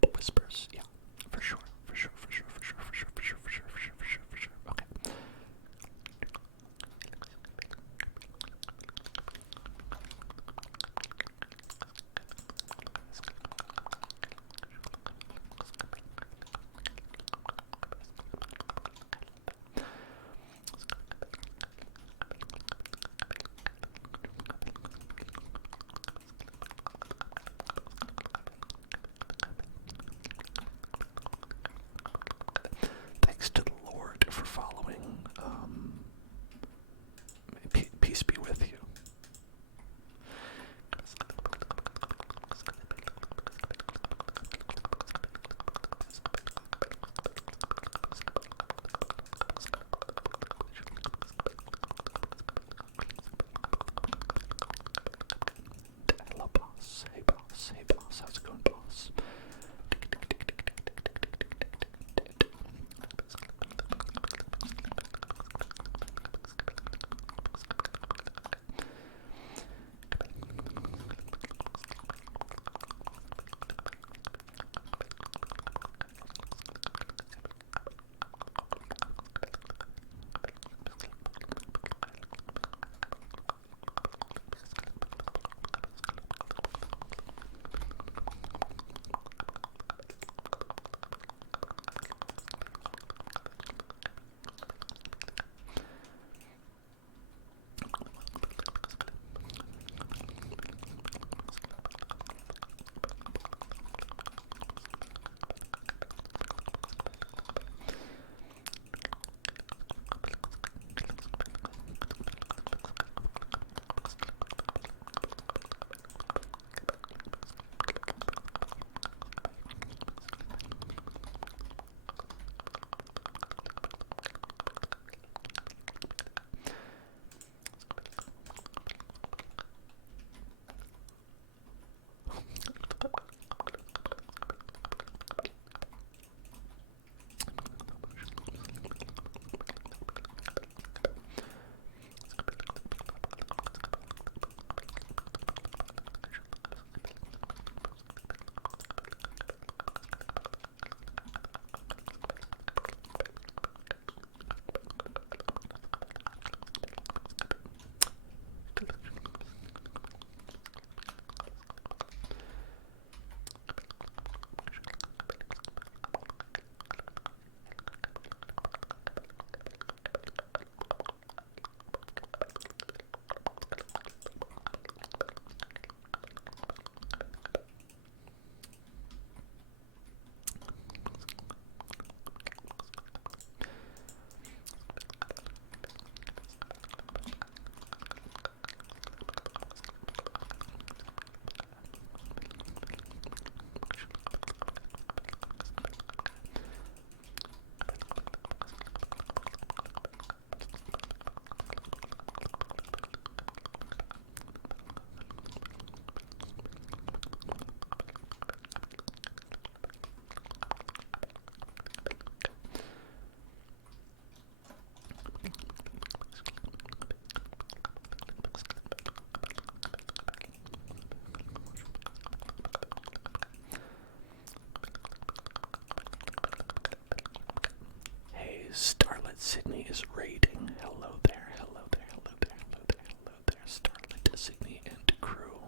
is raiding. Hello there, hello there, hello there, hello there, hello there. Starlit, Sydney, and crew.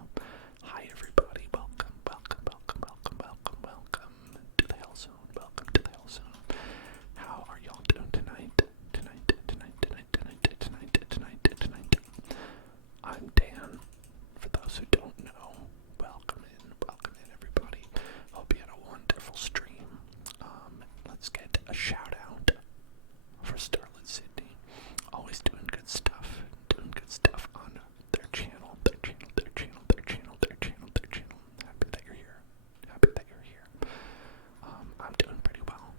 Hi everybody, welcome, welcome, welcome, welcome, welcome, welcome to the Hell Zone. Welcome to the Hell Zone. How are y'all doing tonight? Tonight. I'm Dan. For those who don't know, welcome in everybody. Hope you had a wonderful stream. Let's get a shout out for Starlit Sydney. Always doing good stuff on their channel. Happy that you're here. I'm doing pretty well.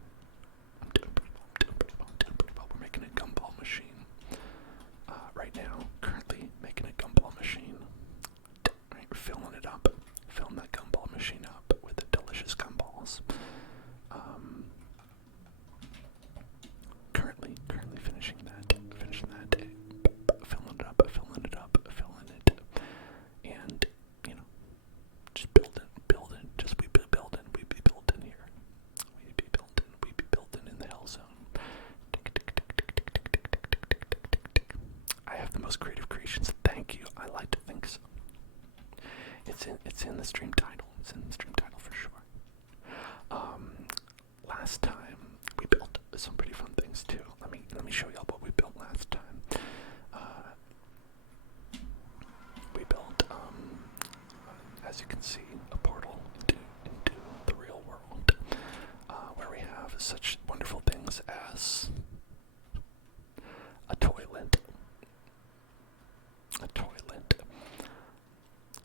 We're making a gumball machine. Right now, currently making a gumball machine. Right, we're filling it up. Filling that gumball machine up with the delicious gumballs. Currently finishing that, filling it up, and, you know, just building, we be building here. We be building in the Hell Zone. I have the most creative creations. Thank you. I like to think so. It's in the stream title. It's in the stream title for sure. Last time we built some pretty fun things too. Let me show y'all what we built last time. We built, as you can see, a portal into the real world, where we have such wonderful things as a toilet,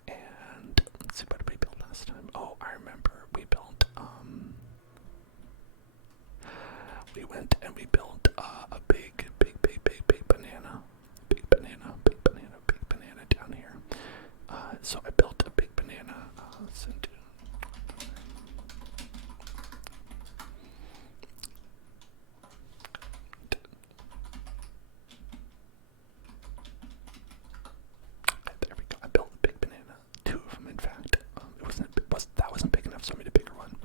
and let's see, what did we build last time? Oh, I remember we built, we went and we built a big banana down here. So I built a big banana. Let's do. There we go. I built a big banana. 2 of them, in fact. That wasn't big enough, so I made a bigger one.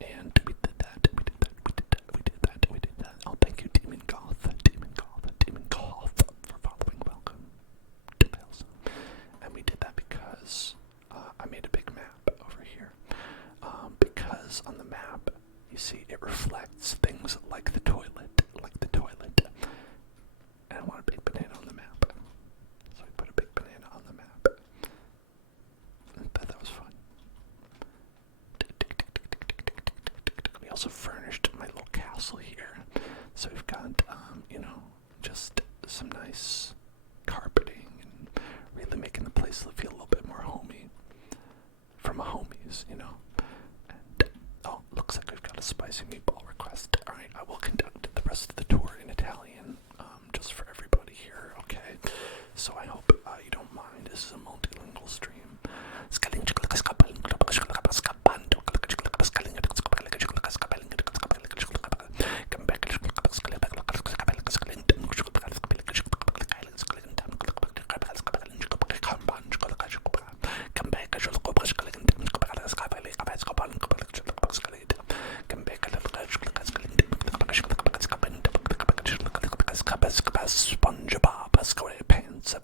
And we did that. Oh, thank you, Demon Goth, for following. Welcome to the Hell Zone. And we did that because I made a big map over here. Because on the map, you see, it reflects things like the toilet. And I want a big banana on the map. So I put a big banana on the map. I thought that was fun. We also furnished my little castle here. So we've got, just some nice carpeting and really making the place feel a little bit more homey. For my homies, And, looks like we've got a spicy meatball request. Alright, I will conduct the rest of the tour in Italian, just for everybody here, okay? So I hope you don't mind. This is a multilingual stream. SpongeBob, SquarePants,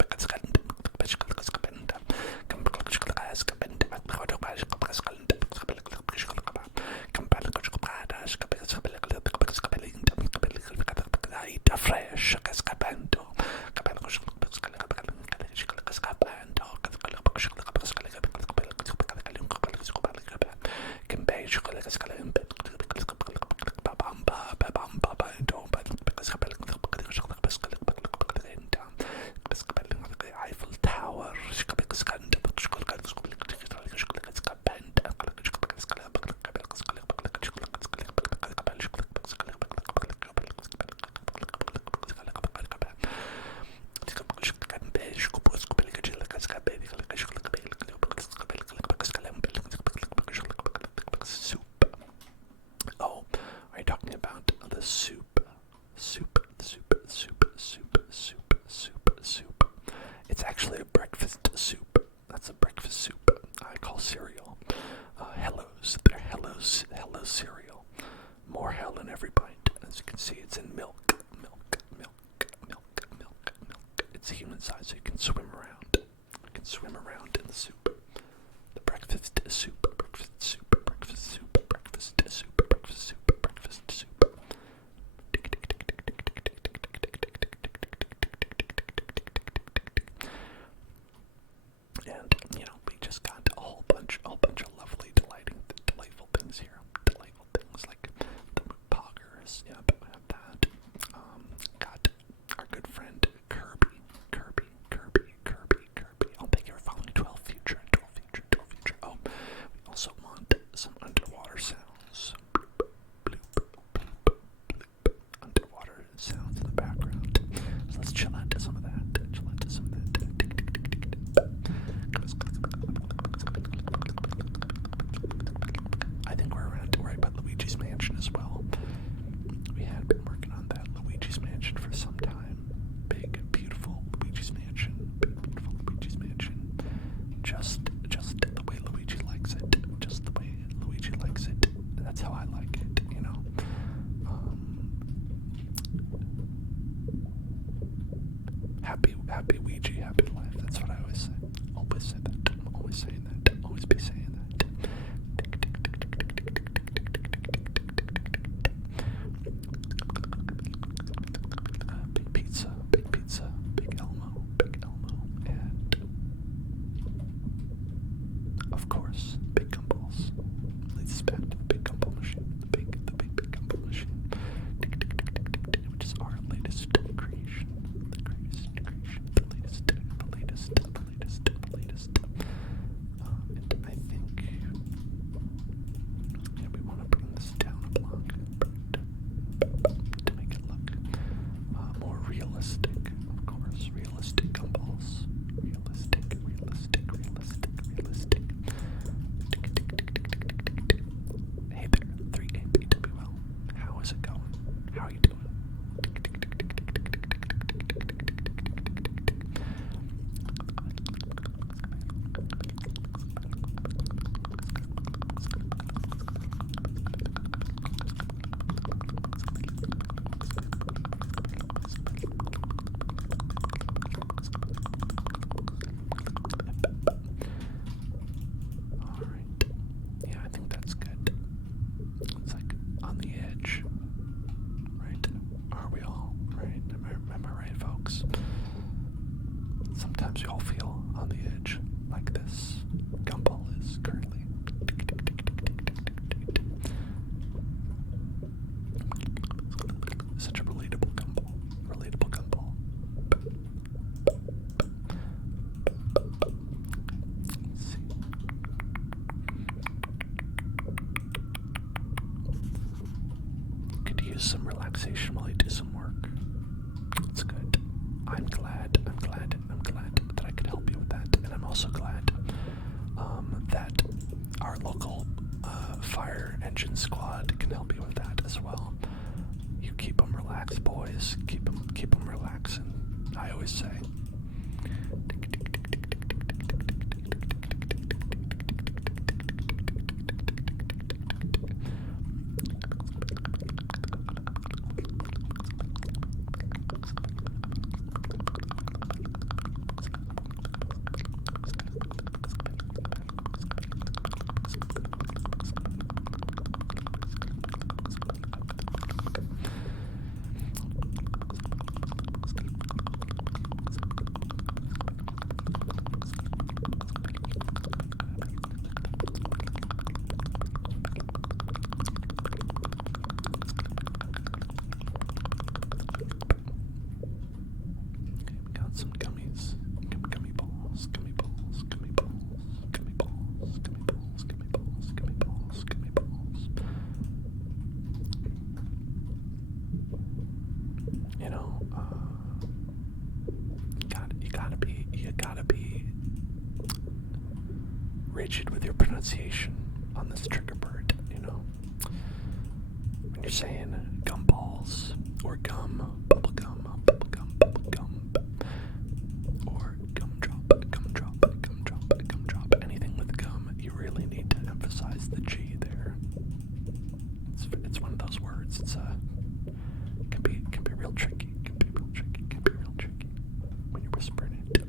of course, big gumballs. Leads us back to the big gumball machine. The big gumball machine. Which is our latest creation. The greatest creation. The latest. And I think we want to bring this down a block to make it look more realistic. Of course, realistic gumballs. Realistic. Hey there, 3ABWL. How is it going? How are you doing? Alright. Yeah, I think that's good. It's like on the edge. Right? Are we all? Right? Am I right, folks? Sometimes we all feel on the edge like this gumball is currently. Such a relatable gumball. Relatable gumball. Let's see. Could use some relaxation while you do some work. That's good. I'm glad that I could help you with that, and I'm also glad that our local fire engine squad can help you with that as well. You keep them relaxed, boys. Keep them relaxing. I always say. Got some gummies. Gummy balls. You know, you gotta be rigid with your pronunciation on this trigger bird, you know. When you're saying gumballs or gum, bubblegum, or gumdrop, anything with gum, you really need to emphasize the G there. It's one of those words. It's can be real tricky. Can be real tricky when you're whispering it.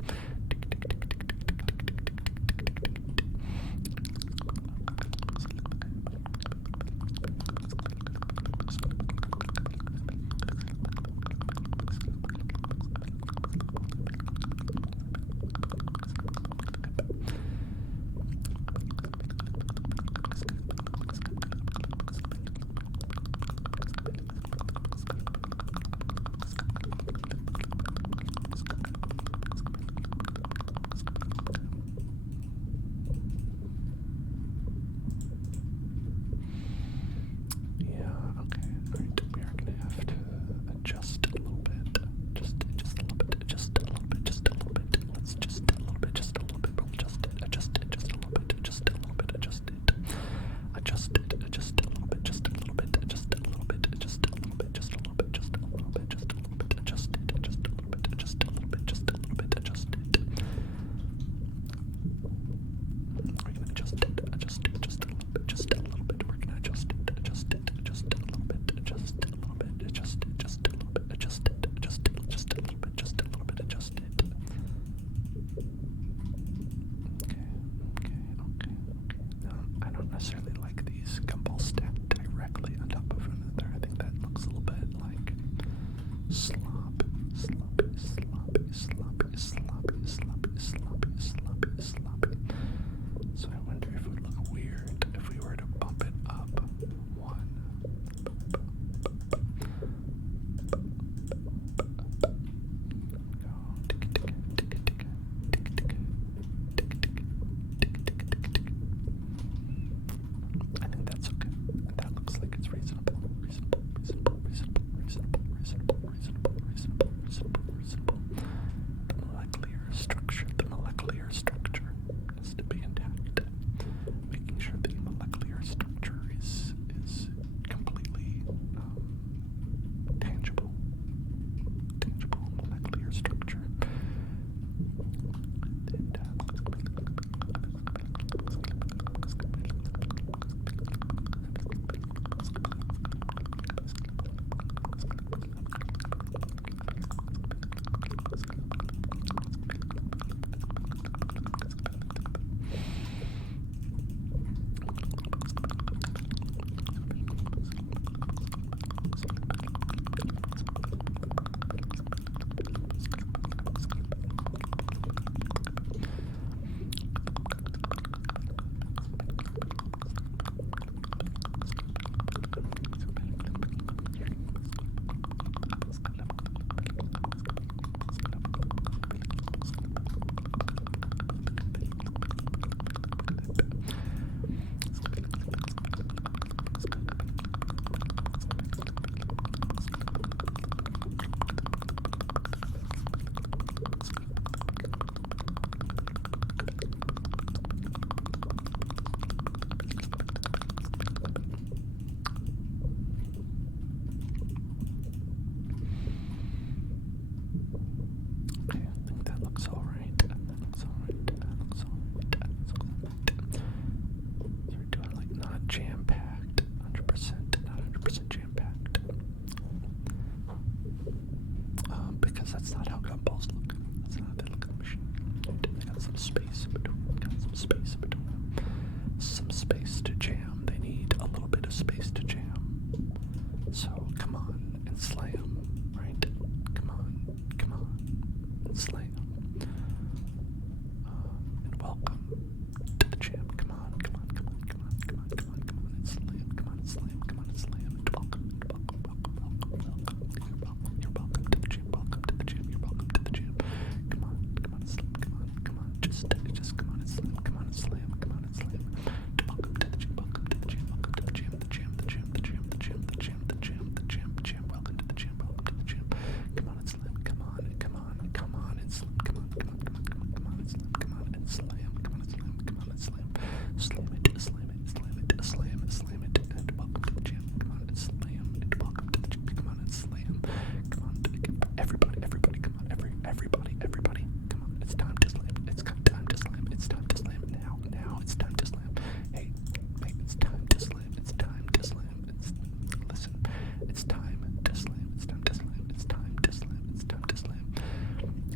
welcome to the gym. Come on, come on, come on, come on, come on, come on, come on, and slam, come on and slam, come on and slam, and welcome, welcome, welcome, welcome, welcome. You're welcome to the gym, welcome to the gym, you're welcome to the gym. Come on and slam, come on, just come on and slam, come on and slam, come on and slam. Welcome to the gym, welcome to the gym, welcome to the gym, the gym, the gym, the gym, the gym, the gym, the gym, the gym, gym, welcome to the gym, welcome to the gym. Come on and slam, come on, come on, come on and slam, come on, come on, come on, come on, come on and slam, come on and slam, come on and slam, come on and slam. Slam it, slam it, slam it, slam it, and welcome to the gym. Come on and slam, and welcome to the gym. Come on and slam. Come on, everybody, come on, everybody, come on. It's time to slam. It's time to slam. It's time to slam. Now it's time to slam. Hey, it's time to slam. It's time to slam. Listen, it's time to slam. It's time to slam. It's time to slam. It's time to slam.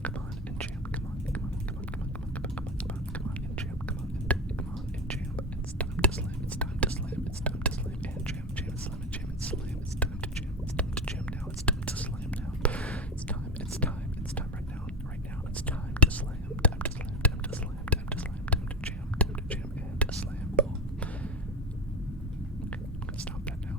Come on and jam. Come on and jam. Come on and jam. It's time to slam. It's time to slam. It's time to slam and jam and slam and jam and slam. It's time to jam. It's time to jam now. It's time to slam now. It's time right now. It's time to slam. Time to slam. Time to slam. Time to slam. Time to jam. Time to jam and to slam. Boom. Okay, stop that now.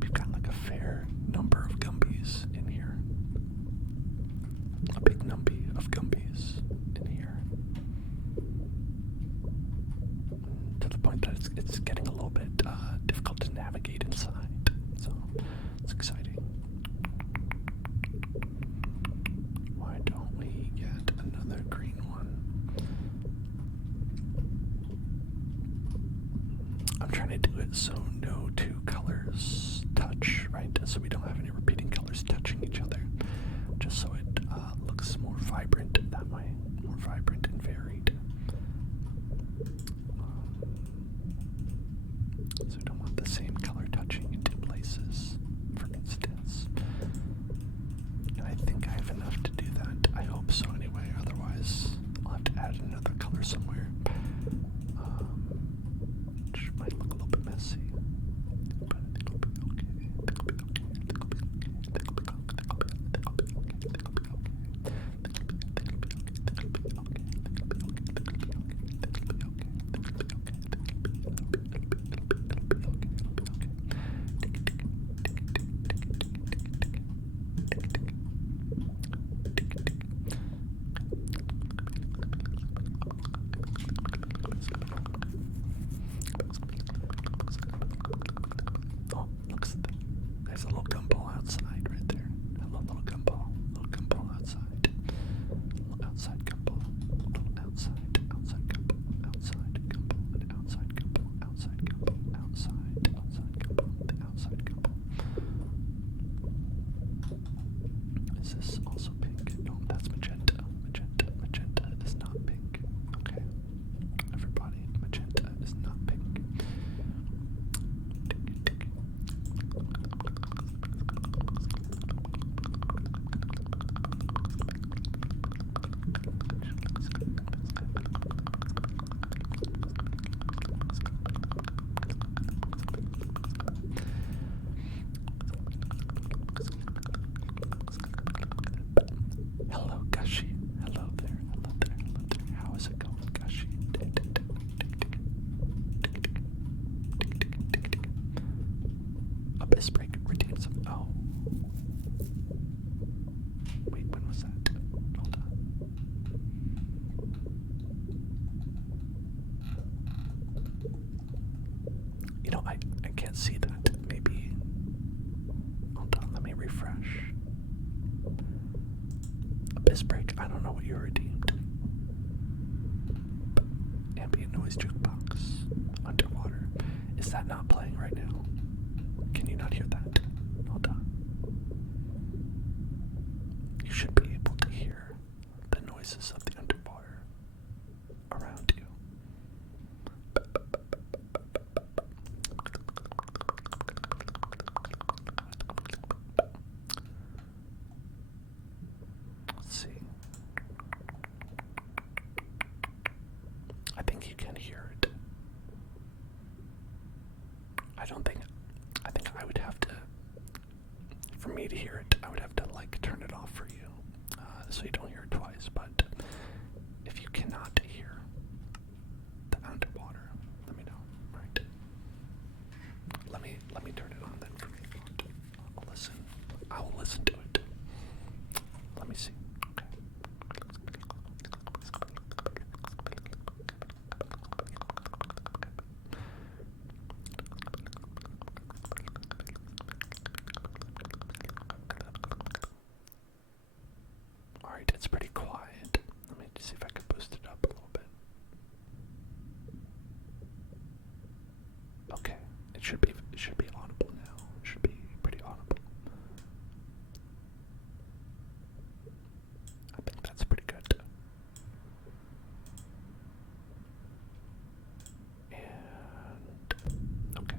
We've got like a fair number of Gumbies in here. A big numbie of Gumbies in here. To the point that it's getting a little bit difficult to navigate inside. So it's exciting. Why don't we get another green one? I'm trying to do it so no two colors touch, right? So we don't have any repeating colors touching each other. Just so it looks more vibrant that way. More vibrant and varied. So we don't want the same color touching in two places, for instance. And I think I have enough to do that. I hope so anyway. Otherwise, I'll have to add another color somewhere. Which might look a little bit messy. But I think it'll be okay. Oh, there's a little gumball outside right there. A little gumball outside. A little outside gumball. Outside gumball. The outside gumball. The outside gumball. Is this also pink? No, that's magenta. Magenta is not pink. Okay. Everybody, magenta is not pink. Hello, Gushy. Hello there. How is it going, Gushy? Abyss break redeems some. Oh. Wait, when was that? Hold on. You know, I can't see that. Maybe. Hold on, let me refresh. Abyss break, I don't know what you redeemed. Ambient noise jukebox. Underwater. Is that not playing right now? Can you not hear that? Hold on. You should be able to hear the noises of the underwater around you. I think I would have to, for me to hear it, I would have to like turn it off for you, so you don't hear it twice. But if you cannot hear the underwater, let me know. Right? Let me turn it on then for me. I'll listen. I will listen to it. Let me see. Okay. Alright, it's pretty quiet. Let me see if I can boost it up a little bit. Okay, it should be audible now. It should be pretty audible. I think that's pretty good. And okay,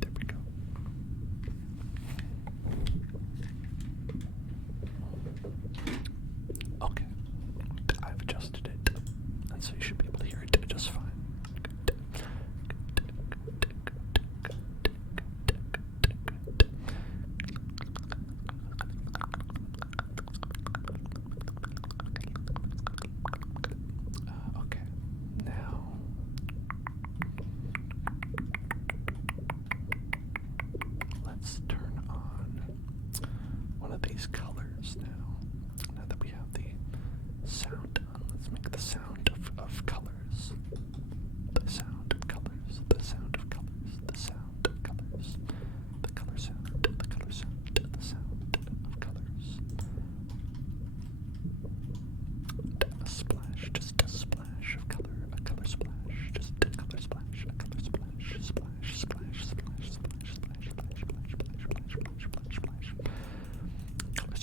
there we go. Okay, I've adjusted it, and so you should be able to hear it just fine. Okay, now let's turn on one of these colors now. Now that we have the sound on, let's make the sound of colors. The sound of colors. The sound of colors. The sound of colors. The color sound. The color sound. The sound of colors. A splash. Just a splash of color. A color splash. Just a color splash. A color splash. Splash. Splash. Splash. Splash. Splash. Splash. Splash. Splash. Splash. Splash. Splash. Color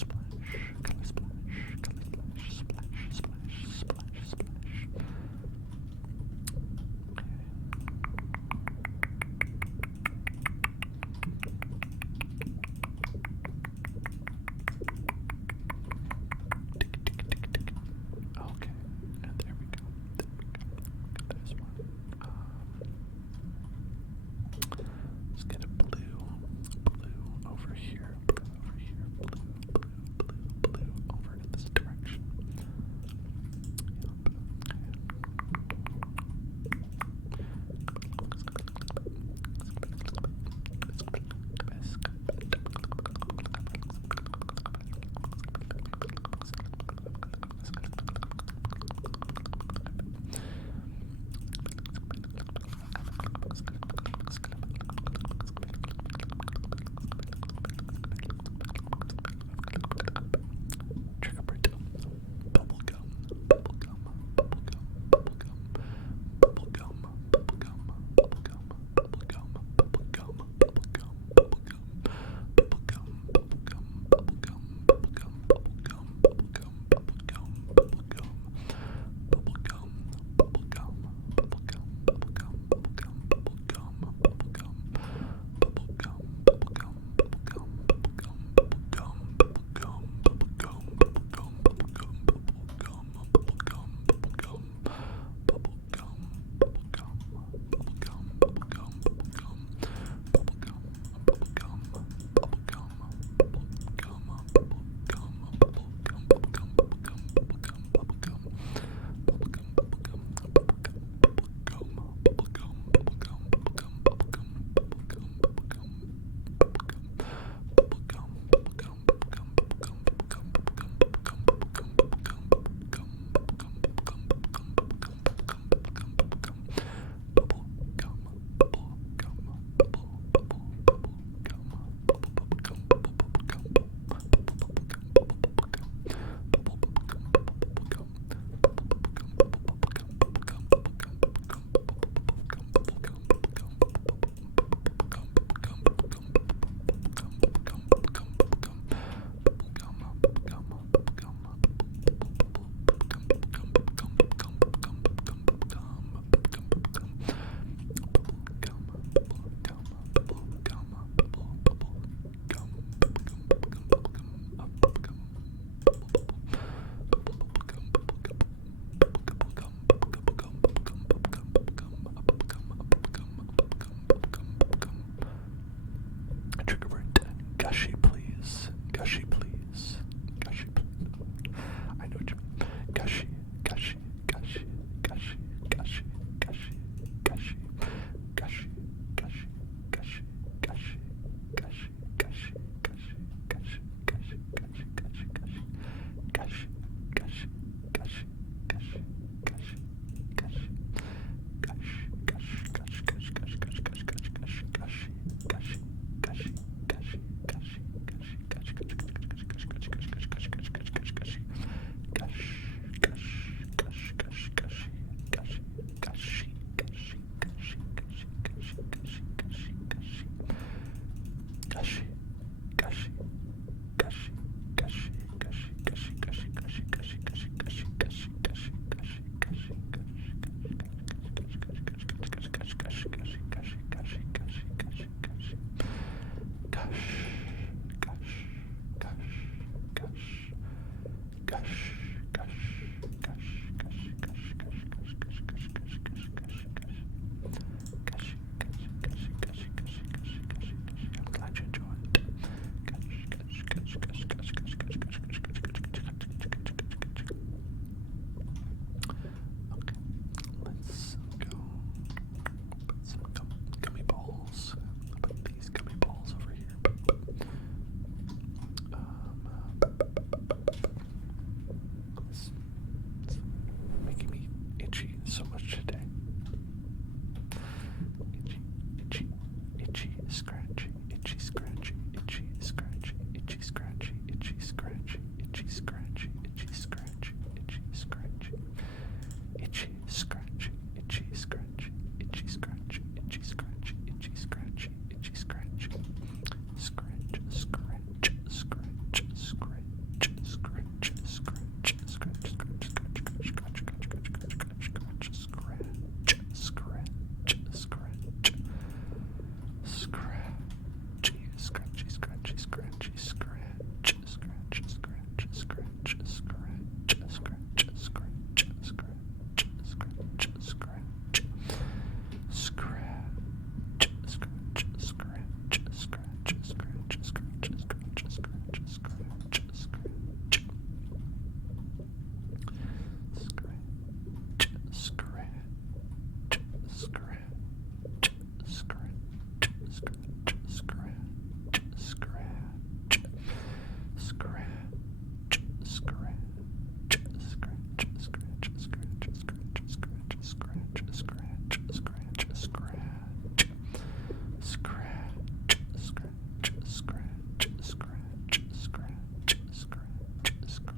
Scratch, scratch, scratch, scratch, scratch, scratch, scratch,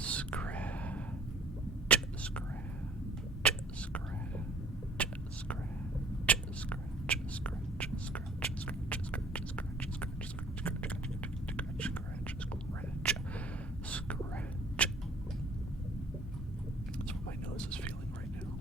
scratch, scratch, scratch, scratch, scratch, scratch, scratch, scratch, scratch, scratch, scratch, scratch, scratch. That's what my nose is feeling right now.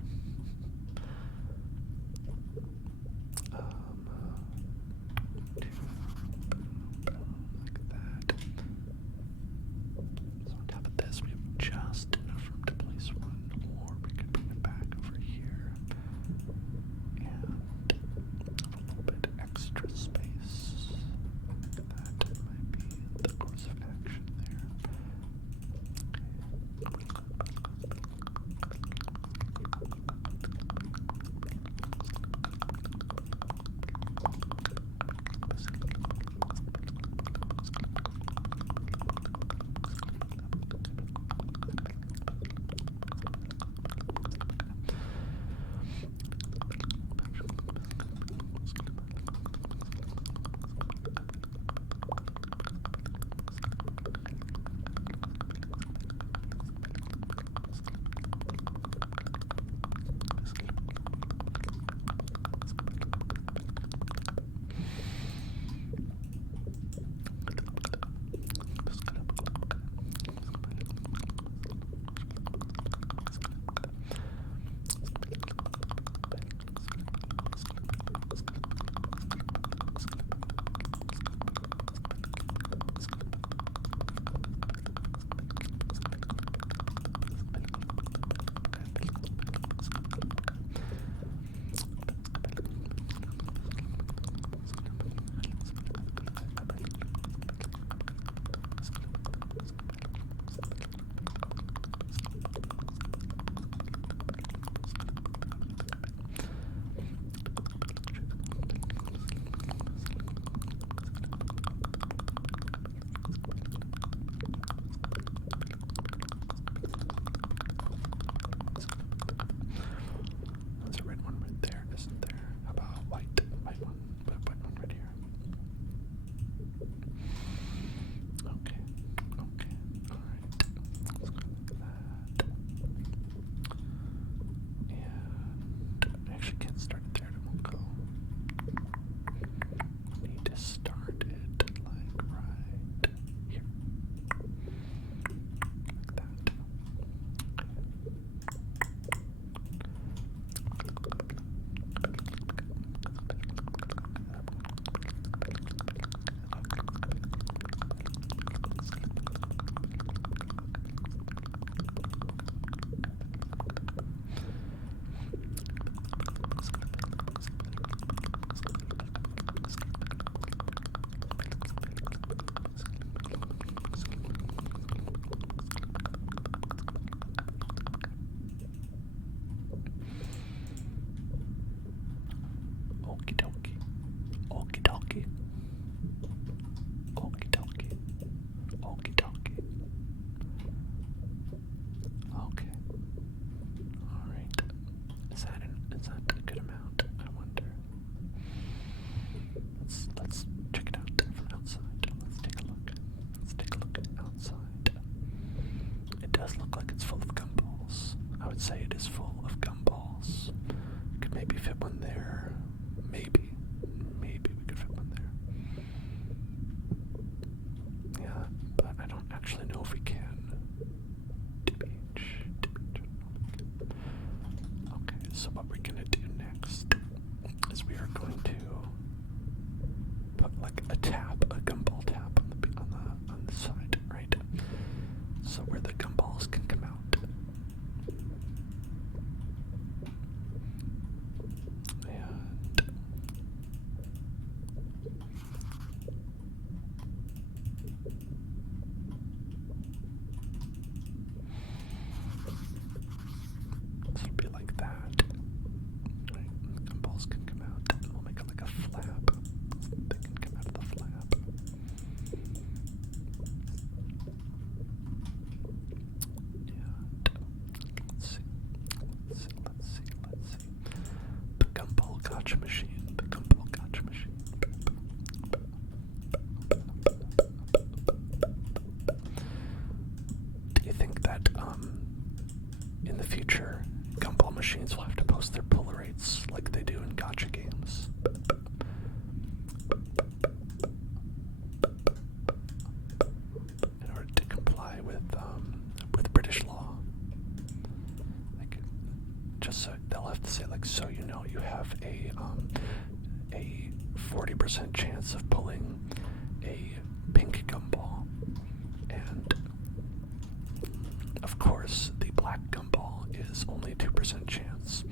like, so you know you have a 40% chance of pulling a pink gumball, and of course the black gumball is only 2% chance.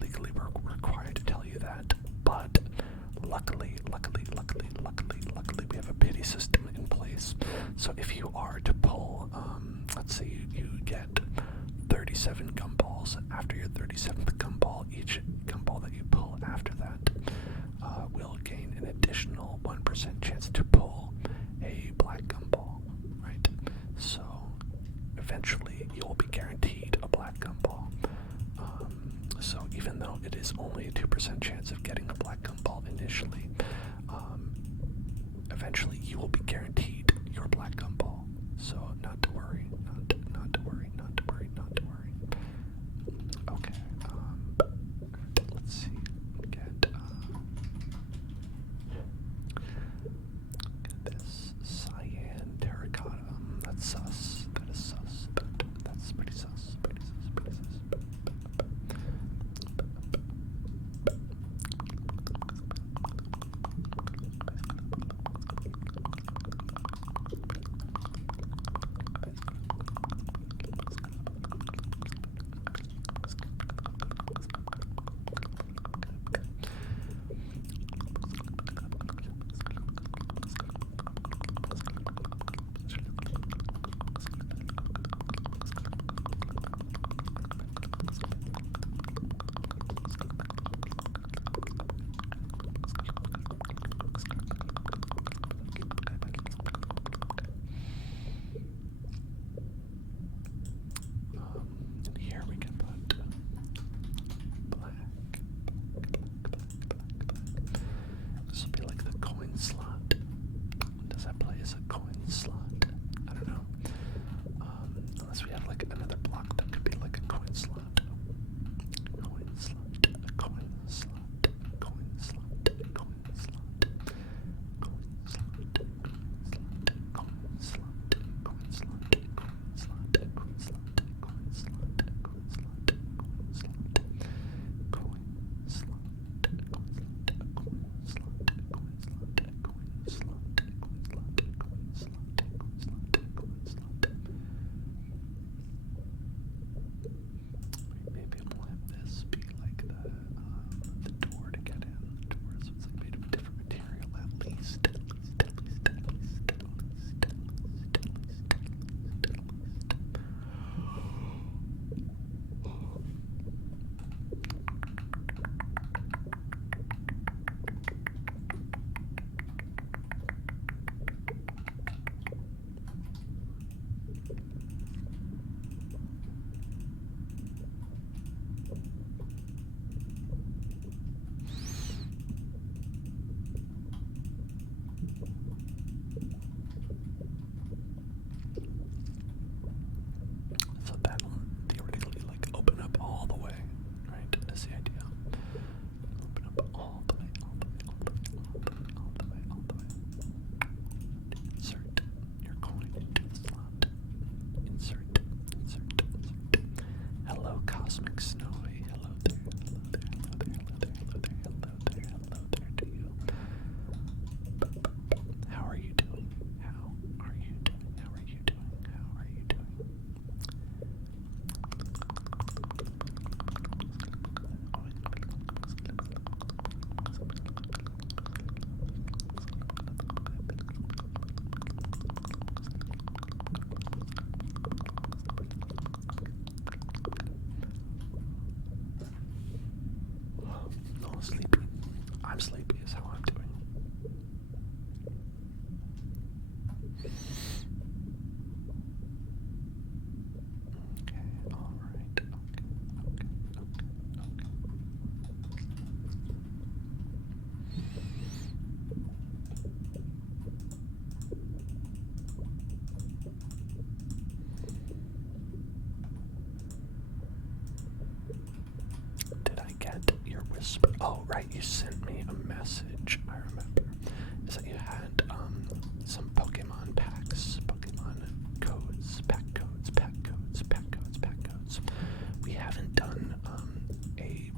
Legally we're required to tell you that, but luckily we have a pity system in place. So if you are to pull, let's say you get 37 gumballs, after your 37th gumball, each gumball that you pull after that will gain an additional 1% chance to pull a black gumball, right? So eventually you will be guaranteed a black gumball. So even though it is only a 2% chance of getting a black gumball initially, eventually you will be guaranteed your black gumball. So not to worry, not to worry. Okay, let's see. Get this cyan terracotta. That's sus. That is sus. That's pretty sus. Pretty sus. Here we can put black. This will be like the coin slot. Does that play as a coin slot? I don't know. Unless we have like another block that could be like a coin slot. Coin slot, a coin slot, coin slot, coin slot, coin slot, coin slot, coin slot, coin slot, coin slot, coin slot, coin slot, coin slot, coin slot, Maybe we'll have this be like the door to get in. The door, so it's like made of a different material at least. So that'll theoretically like open up all the way, right? That's the idea. Open up all the way. Insert your coin into the slot. Insert. Hello, Cosmic Snowy. Hello there to you. How are you doing? No, sleepy. I'm sleepy is how I'm doing. Okay, alright. Okay. Did I get your whisper? Oh, right, you sent me a message, I remember. Is that you had some Pokemon packs, Pokemon codes, pack codes. We haven't done a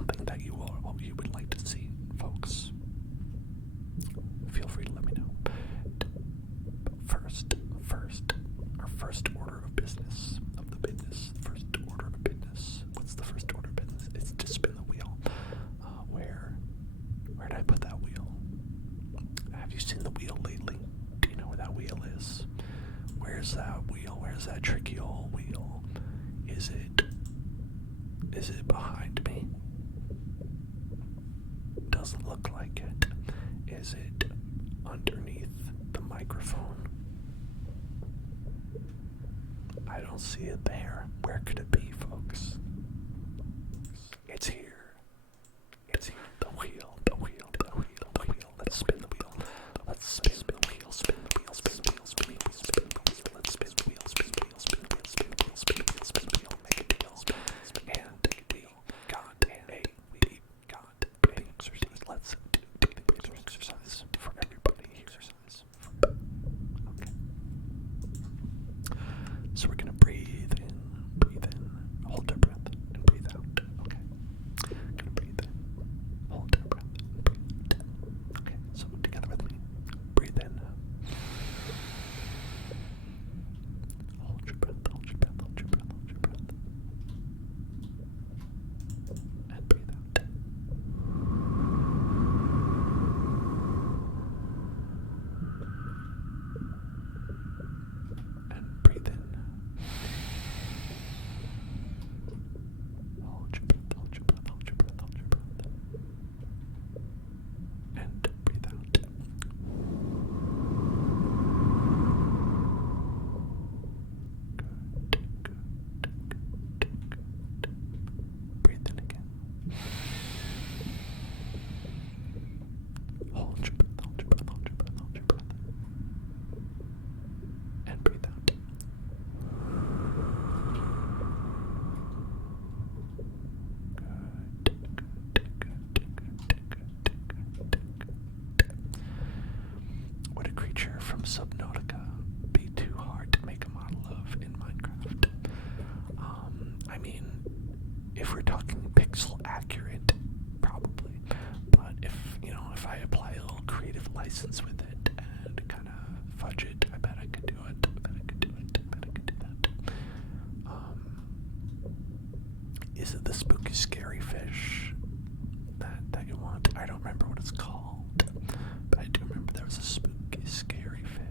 something that you would like to see, folks, feel free to let me know. First, our first order of business, first order of business. What's the first order of business? It's to spin the wheel. Where did I put that wheel? Have you seen the wheel lately? Do you know where that wheel is? Where's that wheel? Where's that tricky old wheel? Is it behind me? Doesn't look like it. Is it underneath the microphone? I don't see it there. Where could it be, folks? It's here. It's here. The wheel. Let's spin the wheel. Let's spin the wheel. Let's spin the wheel. Make a deal. And we got breathing exercise. Let's do breathing exercise for everybody here. Okay. So we're gonna breathe in, hold our breath, and breathe out. Okay. Gonna breathe in, hold our breath, and breathe out. Okay. So together with me, breathe in. Hold your breath. And breathe out. And breathe in. Hold your breath. And breathe out. Good. Breathe in again. Hold your breath. And breathe out. Would a creature from Subnautica be too hard to make a model of in Minecraft? I mean, if we're talking pixel accurate, probably. But if I apply a little creative license with it and kind of fudge it, I bet I could do it. I bet I could do that. Is it the spooky scary fish that you want? I don't remember what it's called, but I do remember there was a spooky scary fish.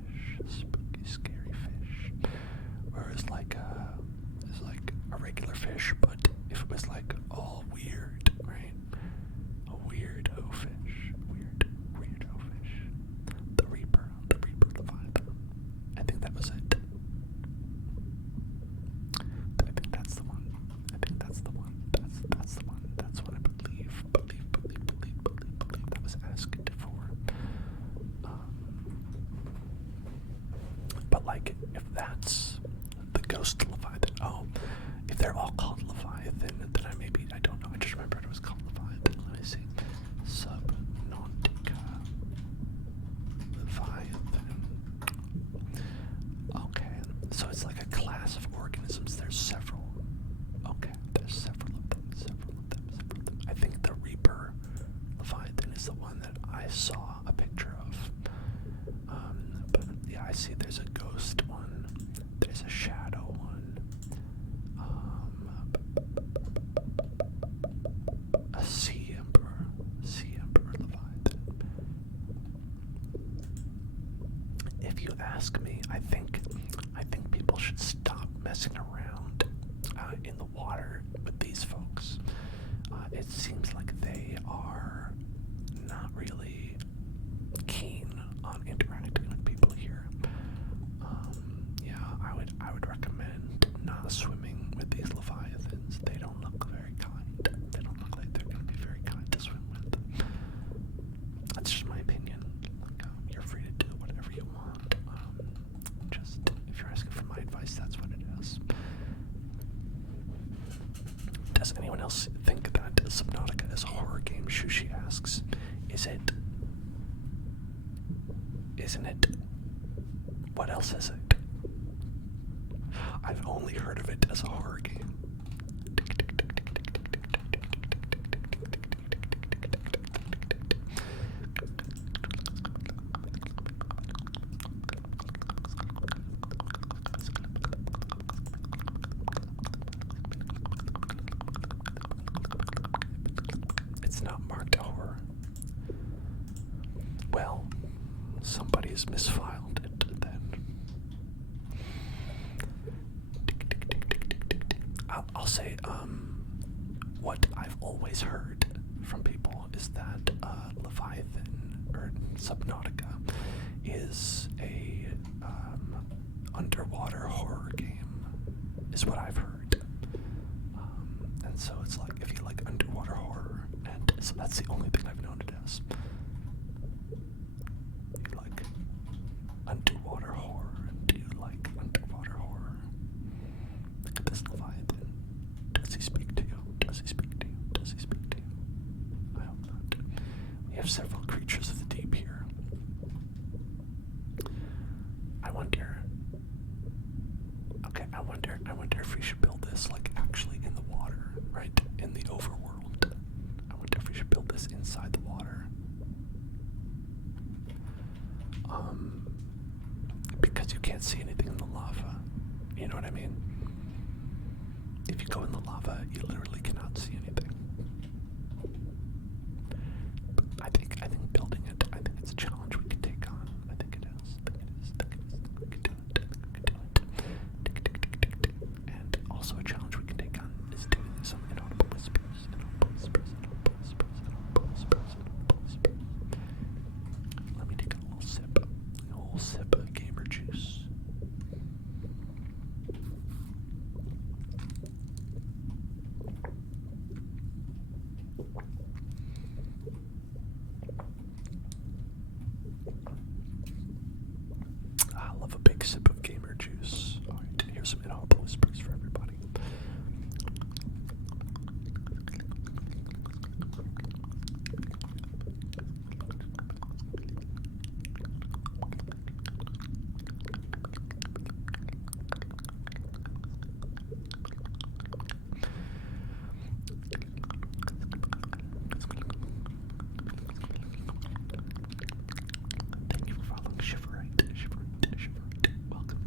Where it's like a regular fish, but if it was like all weird, right? A weirdo fish. Weirdo fish. The Reaper Leviathan. I think that was it. I think that's the one. That's the one. That's what I believe that was asked for. But like, if that's the ghost Leviathan, if they're all called Leviathan, then I don't know. I just remembered it was called Leviathan. Let me see. Subnautica. Leviathan. Okay, so it's like a class of organisms. There's several. Okay, there's several of them. I think the Reaper Leviathan is the one that I saw a picture of. But yeah, I see there's a ghost one. There's a shadow one. A sea emperor Leviathan. If you ask me, I think people should stop messing around in the water with these folks. It seems like they are not really keen on interacting with people here. Yeah, I would recommend not swimming with these leviathans. They don't look very kind. They don't look like they're going to be very kind to swim with. That's just my opinion. Like, you're free to do whatever you want. Just if you're asking for my advice, that's what it is. Does anyone else think that Subnautica apologies, misfiled it then. I'll say, what I've always heard from people is that Leviathan, or Subnautica, is a underwater horror game, is what I've heard. And so it's like, if you like underwater horror, and so that's the only thing I've known it as. You like underwater horror, do you like underwater horror? Look at this Leviathan. Does he speak to you? Does he speak to you? Does he speak to you? I hope not. We have several creatures of the deep here. I wonder. Okay, I wonder if we should build this like actually in the water, right? In the overworld. I wonder if we should build this inside the water. Because you can't see anything in the lava. You know what I mean? If you go in the lava, you literally cannot see anything. But I think building it, I think it's a challenge we can take on. I think it is. We can do it. And also a challenge we can take on is doing some inaudible whispers. Let me take a little sip of gamer juice. I love a big sip of gamer juice. Alright, here's some inaudible whispers for everybody. Thank you for following Shiverite. Welcome.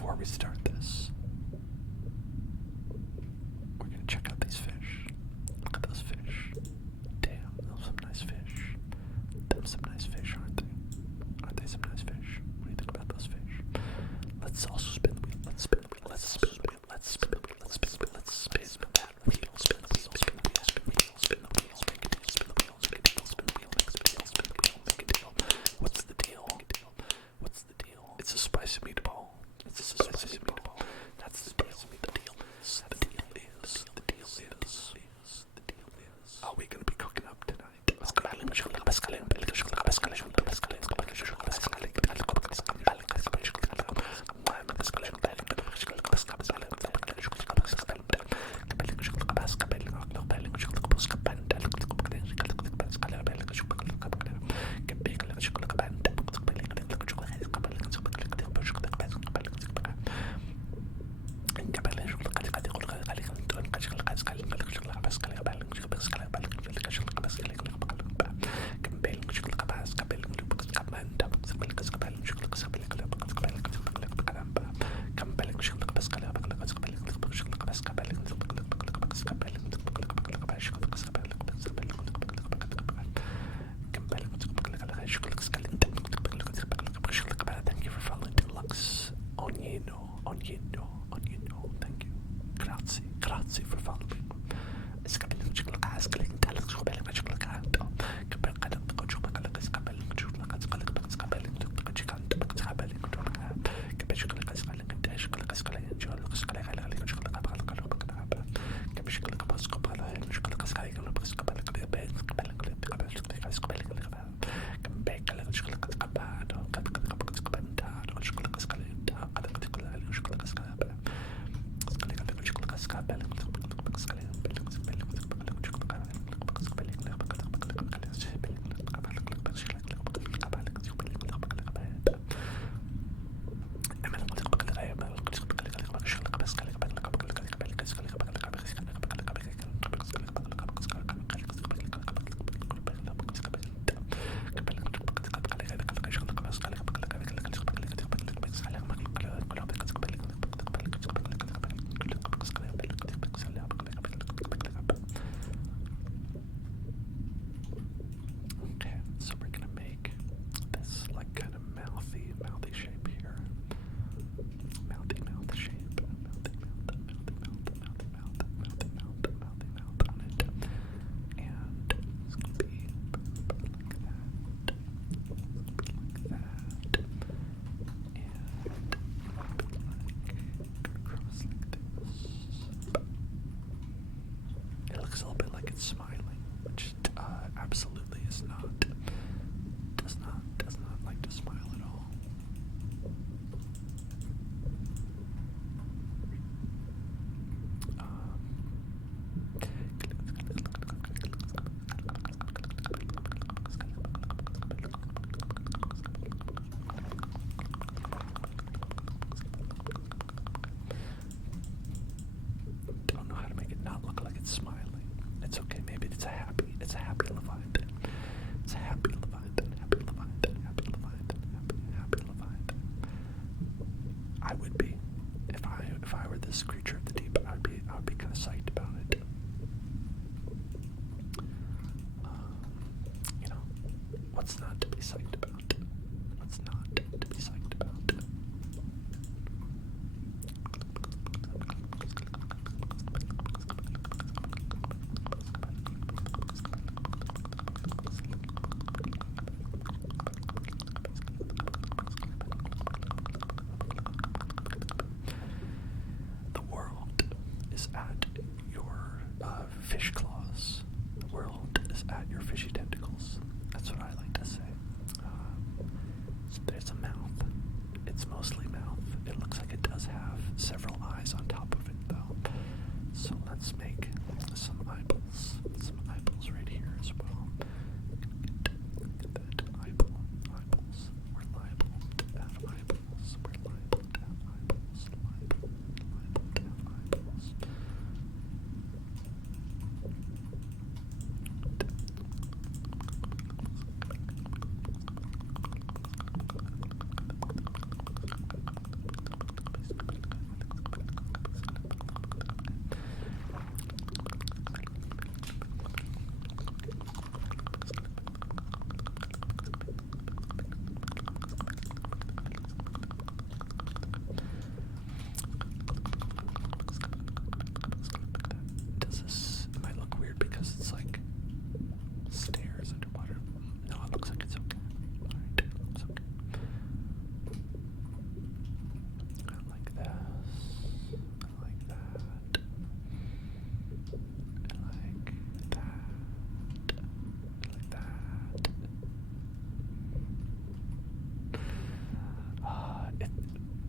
before we start this, we're gonna check out these fish. Look at those fish. Damn, those are some nice fish. Them some nice fish, aren't they? Aren't they some nice fish? What do you think about those fish? Let's also spin the wheel. Let's spin the wheel. Let's spin the wheel. Let's spin the wheel. Let's spin the wheel. Let's spin that wheel. Spin the wheel. Spin the wheel. Spin the wheel. Spin the wheel. Make a deal. Spin the wheel. Spin the wheel. Spin the wheel. Spin the wheel. Spin the wheel. Make a deal. What's the deal? What's the deal? It's a spicy meatball. It's a spicy meatball. That's the deal. The deal is. The deal is. The deal is. The deal is. Are we gonna be cooking up tonight? Thank you for following Deluxe. Ognino. Thank you. Grazie for following.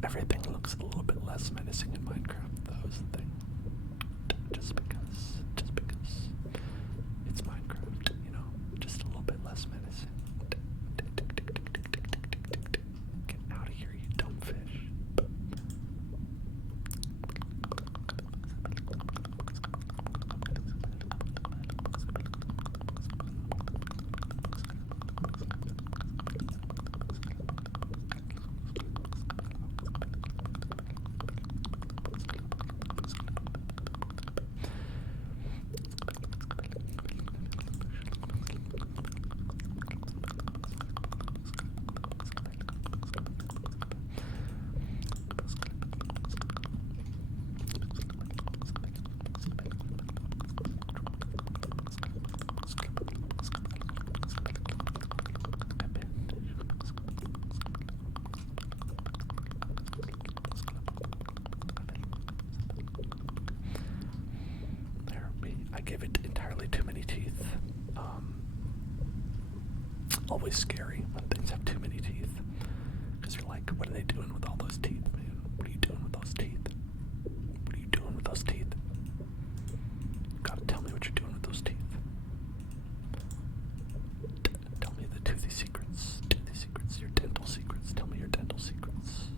Everything looks a little bit less menacing in Minecraft, though, is the thing. Just because it's Minecraft, you know, just a little bit less menacing. Get out of here, you dumb fish. I gave it entirely too many teeth. Always scary when things have too many teeth. Because you're like, what are they doing with all those teeth, man? What are you doing with those teeth? What are you doing with those teeth? You gotta tell me what you're doing with those teeth. Tell me the toothy secrets. Toothy secrets. Your dental secrets. Tell me your dental secrets.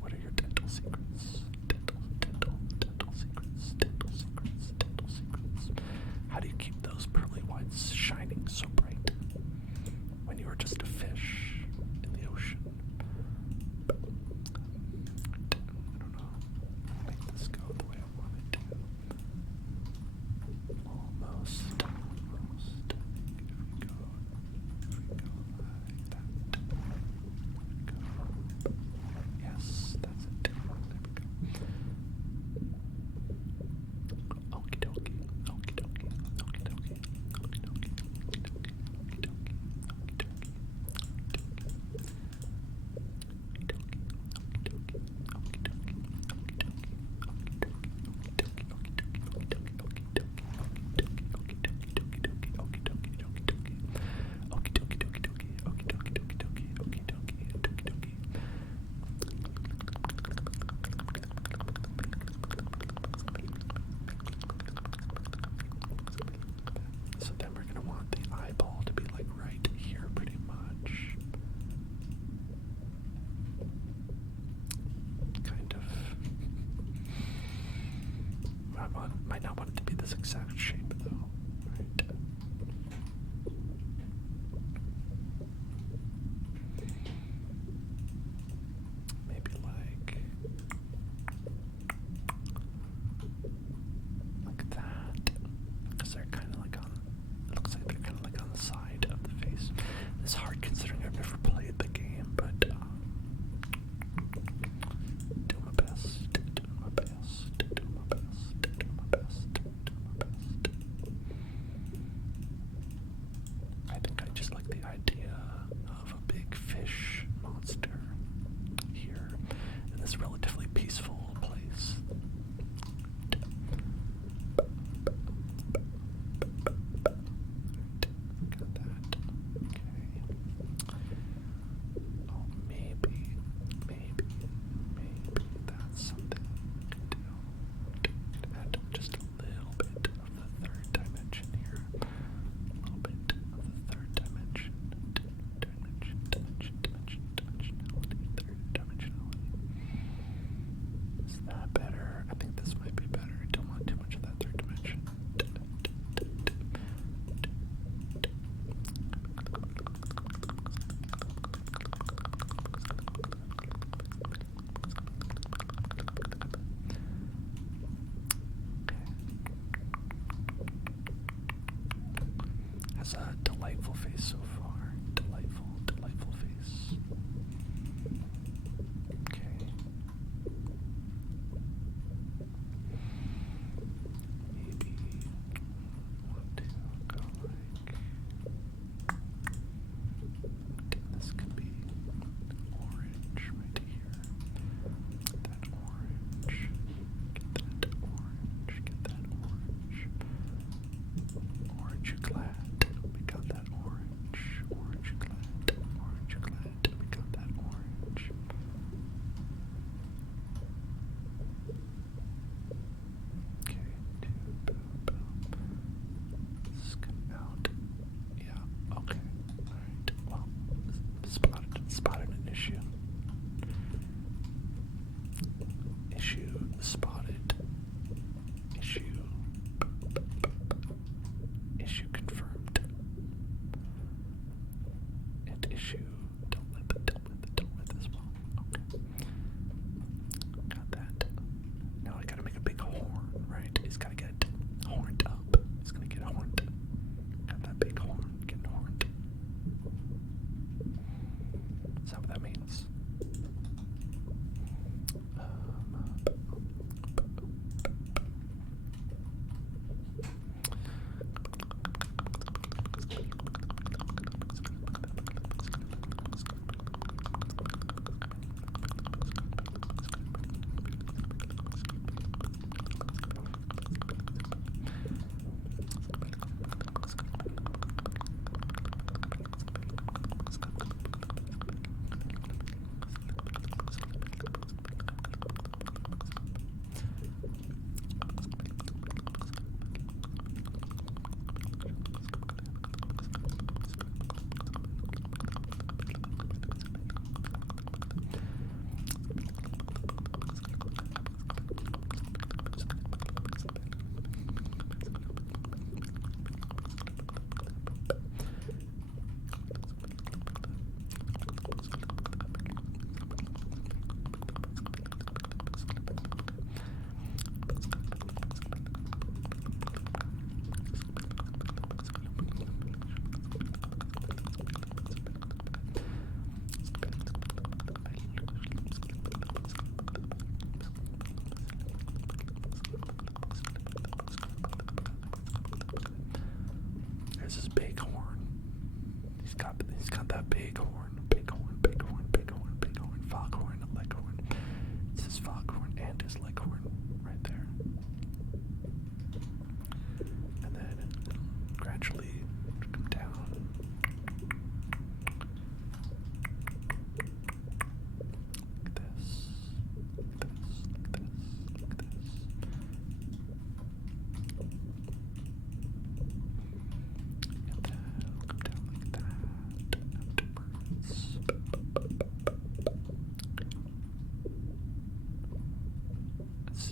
What are your dental secrets? Dental secrets. Dental secrets. How do you keep those pearly whites shining so bright when you are just a fish in the ocean? I don't know. Make this go the way I want it to. Almost. If we go like that. Yes, that's it. There we go.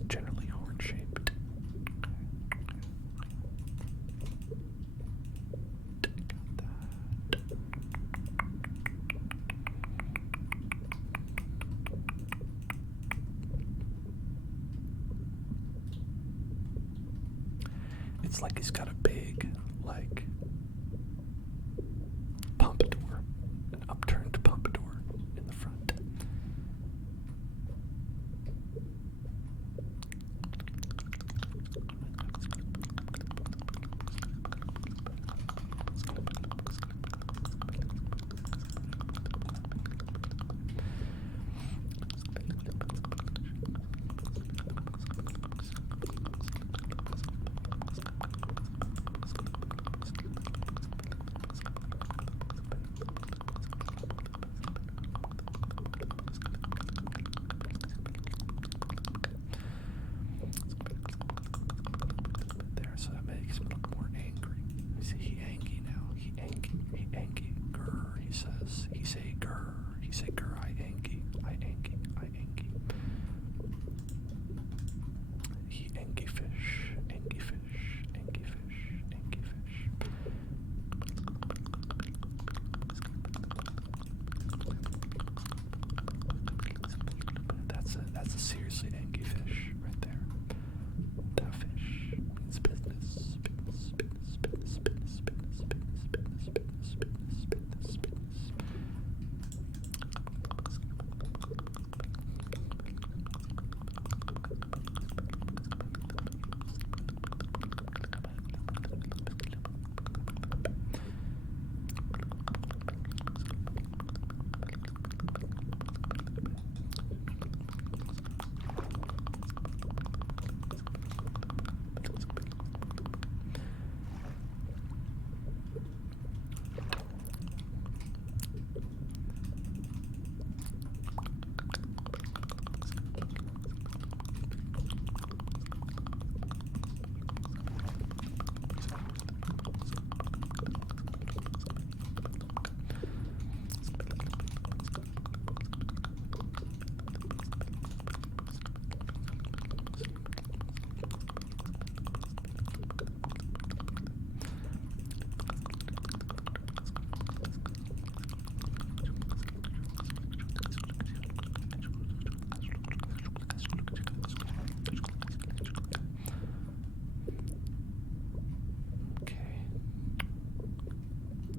it's generally horn-shaped. Got that. It's like he's got a big, like, pompadour, an upturned pompadour in the front. There, so that makes him look more angry. You see, he angry now. He angry. Grr, he says. He say grr. He say grr. I angry. He angry fish. That's a seriously angry fish right there. That fish means business.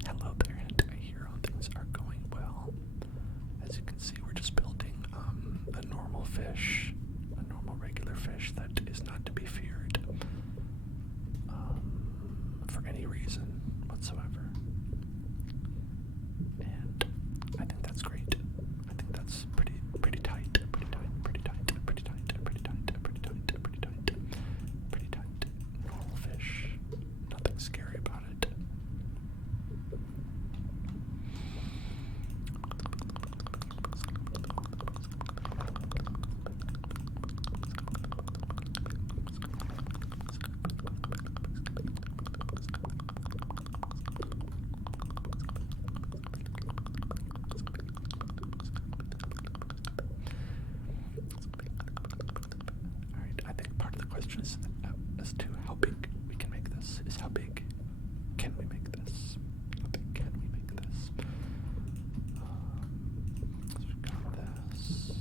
Hello there, and I hear all things are going well. As you can see, we're just building a normal fish, a normal regular fish that is not to be feared for any reason whatsoever. And I think that's great. I think that's pretty tight. Normal fish. Nothing scary about it. Alright, I think part of the question is as to how big we can make this. Is how big can we make this? How big can we make this? So we've got this.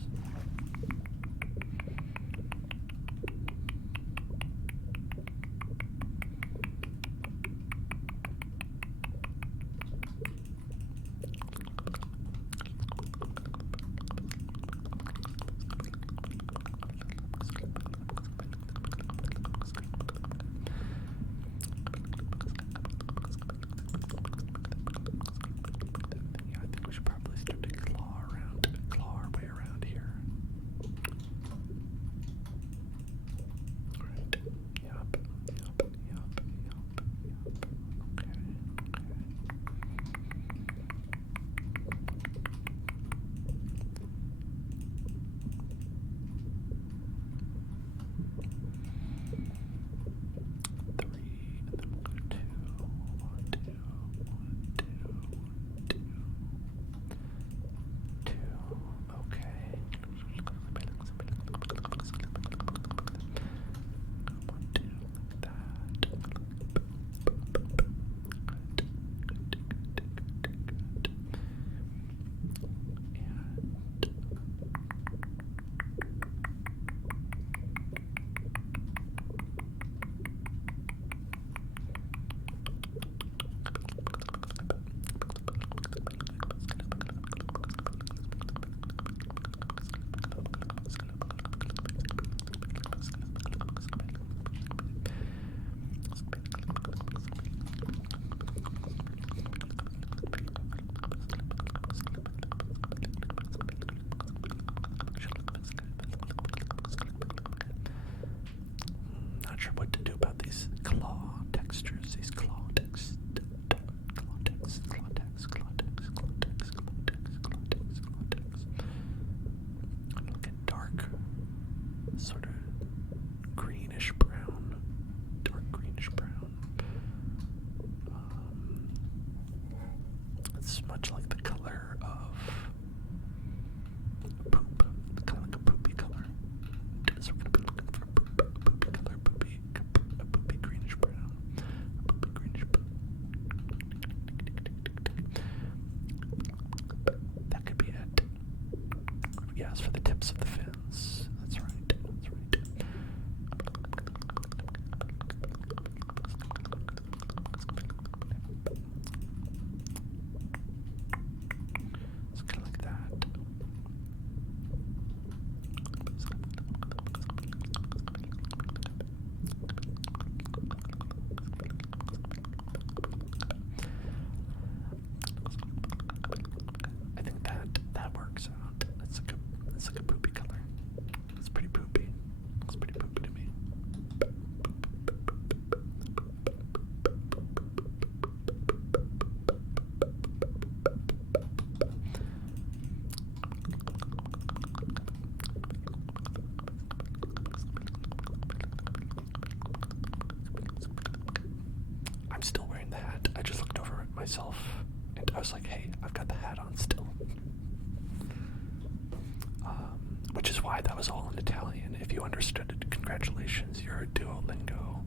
Alright, that was all in Italian. If you understood it, congratulations, your Duolingo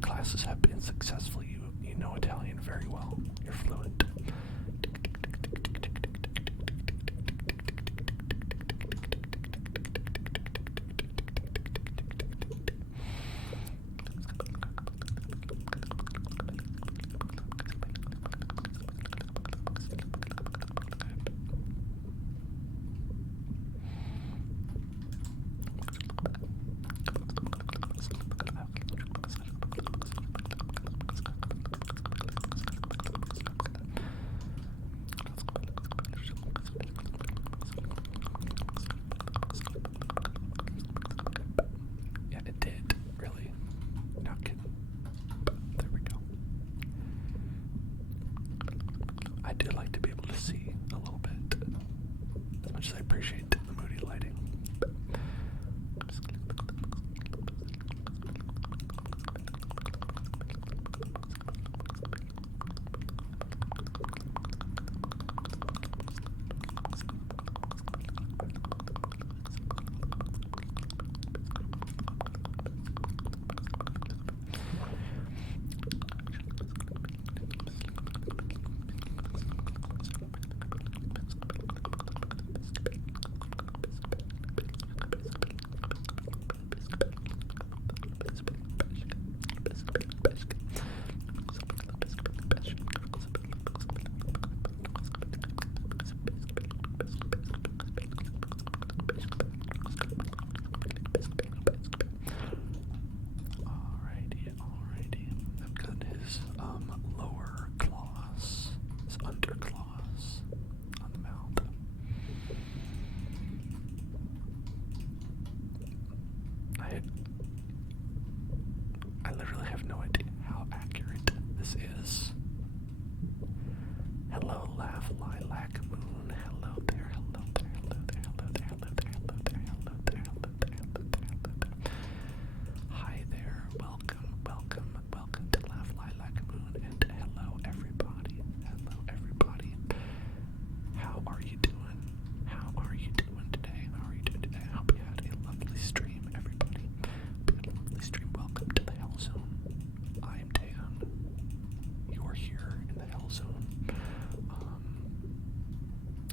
classes have been successful. You know Italian very well. You're fluent. Yeah, it did, really. Not kidding. There we go. I do like to be able to see a little bit, as much as I appreciate the moody lighting. Alrighty. I've got his lower claws, his underclaws on the mouth. I literally have no idea how accurate this is. Hello, laugh, lilac, moon. Hello there, hello there, hello there, hello there, hello there, hello there, hello there, hello there, hello there, hello there. Hi there, welcome to Laugh, Lilac, Moon, and hello everybody. How are you doing? How are you doing today? I hope you had a lovely stream, everybody. Welcome to the Hell Zone. I am Dan. You're here in the Hell Zone.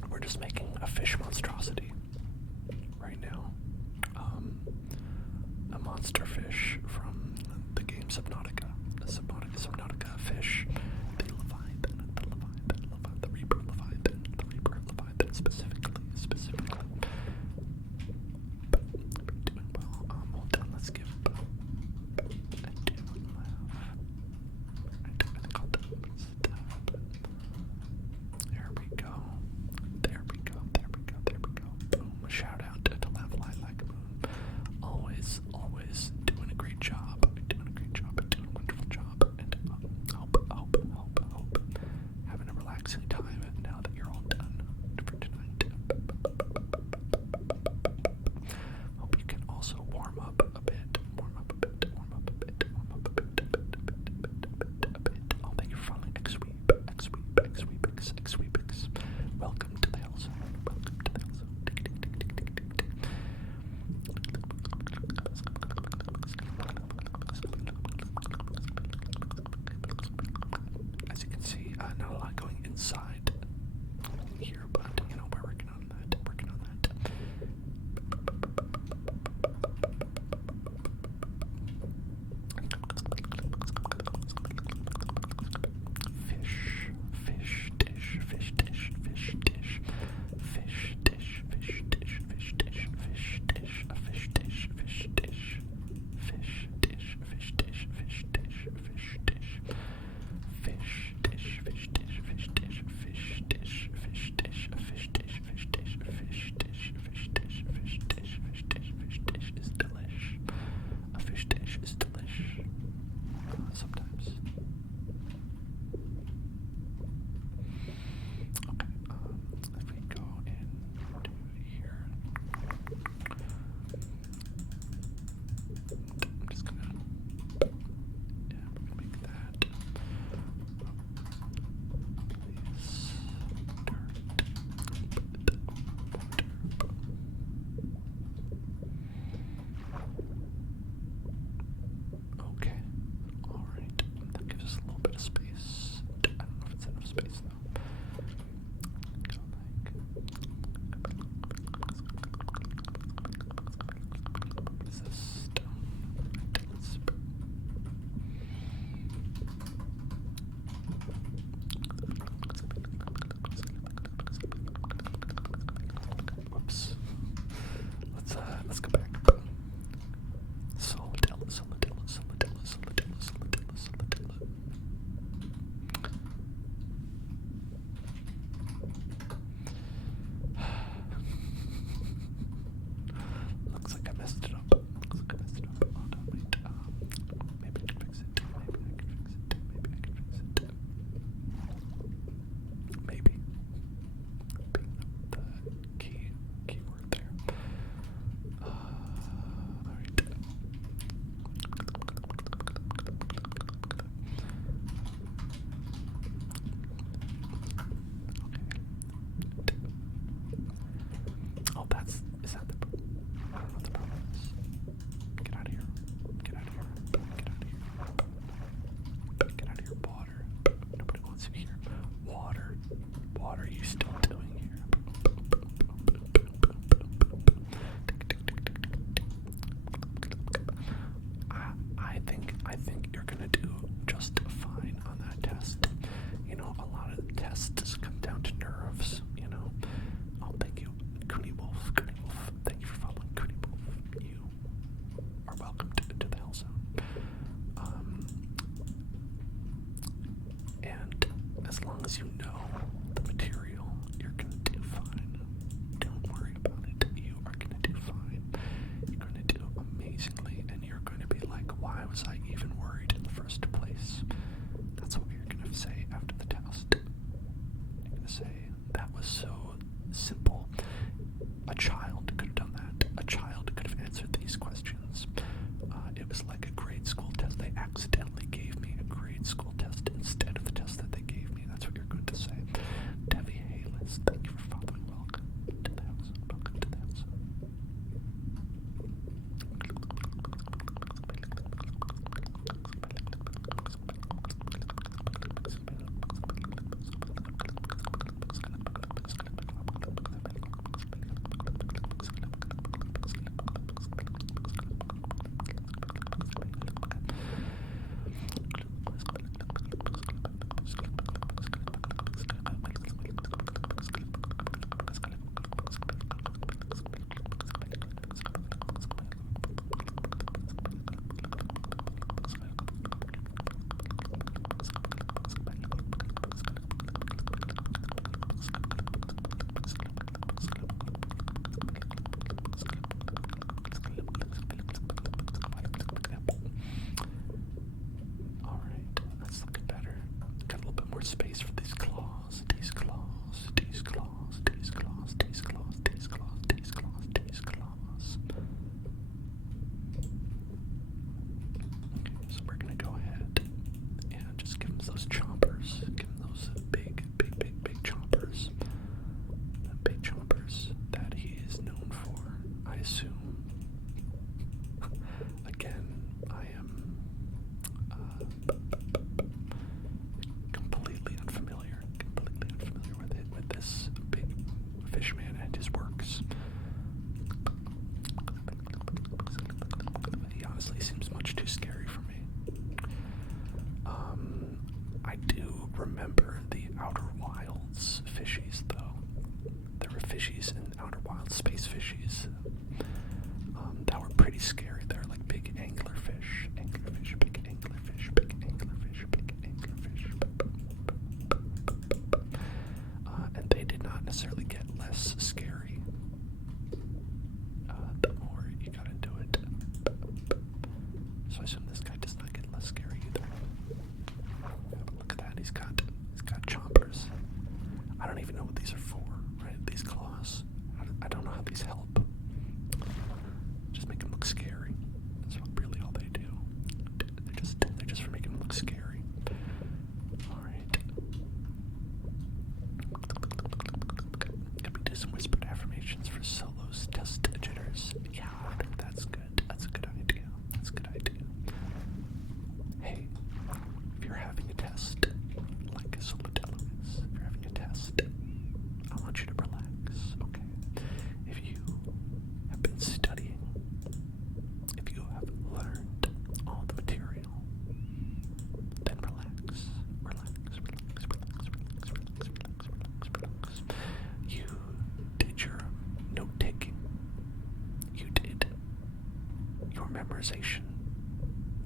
We're just making a fish monstrosity right now. A monster fish from the game Subnautica. Subnautica fish. The Leviathan, the Reaper Leviathan, specifically. Doing well. Hold on, let's give There we go. Boom. Shout out to Laugh Lilac Moon. Always doing a great job. Doing a wonderful job. And hope having a relaxing time now that you're all done for tonight. Hope you can also warm up a bit. Oh, thank you for following X-Weepix. Welcome to the Hell Zone. As you can see, not a lot going inside here, but we're working on that. Fish dish, fish scary. They're like big anglerfish, anglerfish, big anglerfish, big anglerfish, big anglerfish. And they did not necessarily get less scary the more you got into it. So I assume this guy does not get less scary either. Look at that, he's got chompers. I don't even know what these are for, right? These claws. I don't know how these help. Just make them look scary. That's really all they do. They're just for making them look scary. Alright. Can we do some whispered affirmations for solos, test jitters? Yeah, that's good. That's a good idea. That's a good idea. Hey, if you're having a test, like a solo demo is, if you're having a test, I want you to relax, okay? If you have been studying, if you have learned all the material, then relax, relax, relax, relax, relax, relax, relax, relax, relax. You did your note-taking. You did your memorization.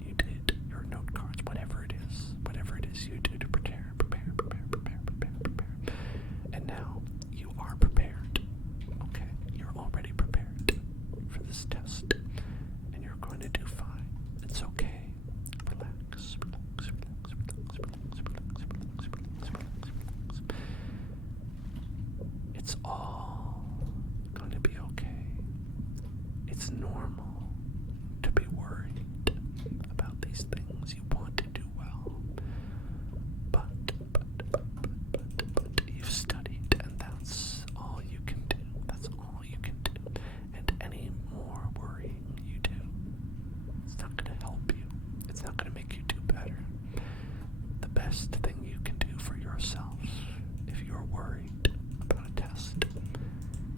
You did your note cards, whatever it is you do to prepare. And now you are prepared. Okay, you're already prepared for this test, and you're going to do fine. It's okay. Relax, relax, relax, relax, relax, relax, relax, relax, relax, relax. It's all going to be okay. It's normal to be worried about these things. You want to do well, but you've studied, and that's all you can do. That's all you can do. And any more worrying you do, it's not going to help you. It's not going to make you do better. The best thing you can do for yourself, if you're worried about a test,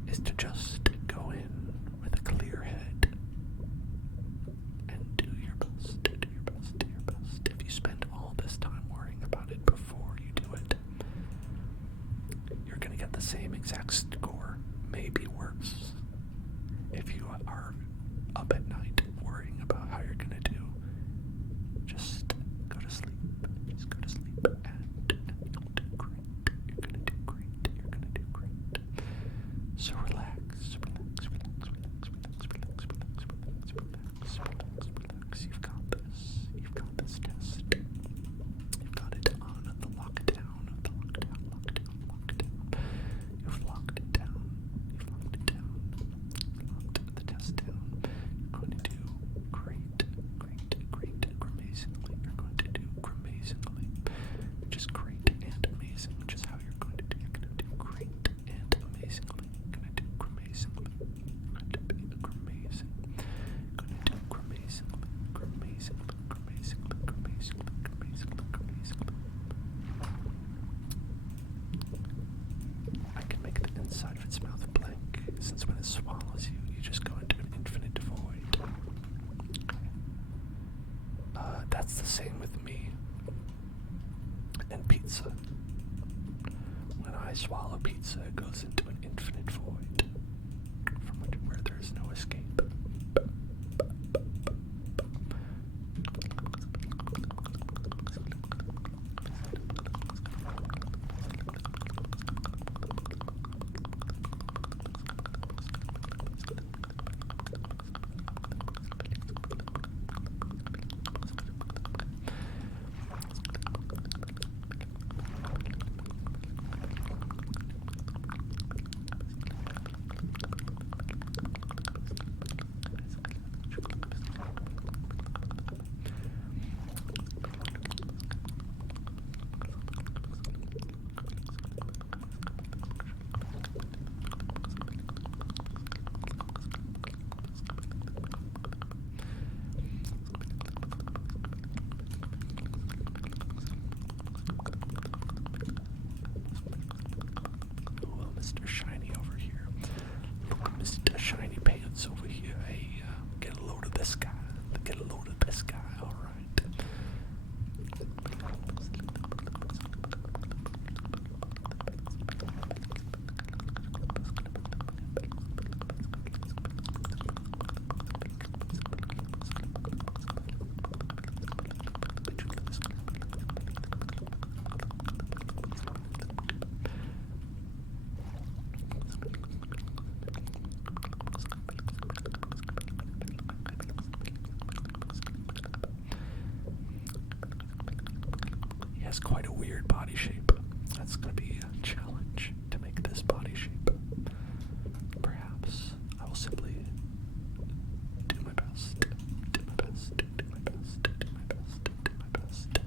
is to just go in with a clear head and do your best, do your best, do your best. If you spend all this time worrying about it before you do it, you're going to get the same exact score, maybe worse. If you are up at night worrying about how you're going to do, just go to sleep. Just go to sleep and you'll do great. You're going to do great. You're going to do great. So relax, relax, relax, relax, relax, relax, relax, relax, relax, relax, relax. You've got this. You've got this test. You've got it on the lockdown, the lockdown, lockdown, lockdown. You've locked it down. You've locked it down. You've locked the test down. You're going to do great, great, great, amazingly. You're going to do amazingly. Just great and amazing, which is how you're going to do. You're going to do great and amazingly. You're going to do amazingly. You're going to be amazing. You're going to do amazingly, amazingly, amazingly, amazingly, amazingly, amazingly. I can make the inside of its mouth blank, since when it swallows you, you just go into an infinite void. That's the same with me and pizza. When I swallow pizza, it goes into an infinite void from where there is no escape. is quite a weird body shape. That's going to be a challenge to make this body shape. Perhaps I will simply do my best. Do my best. Do my best. Do my best. Do my best.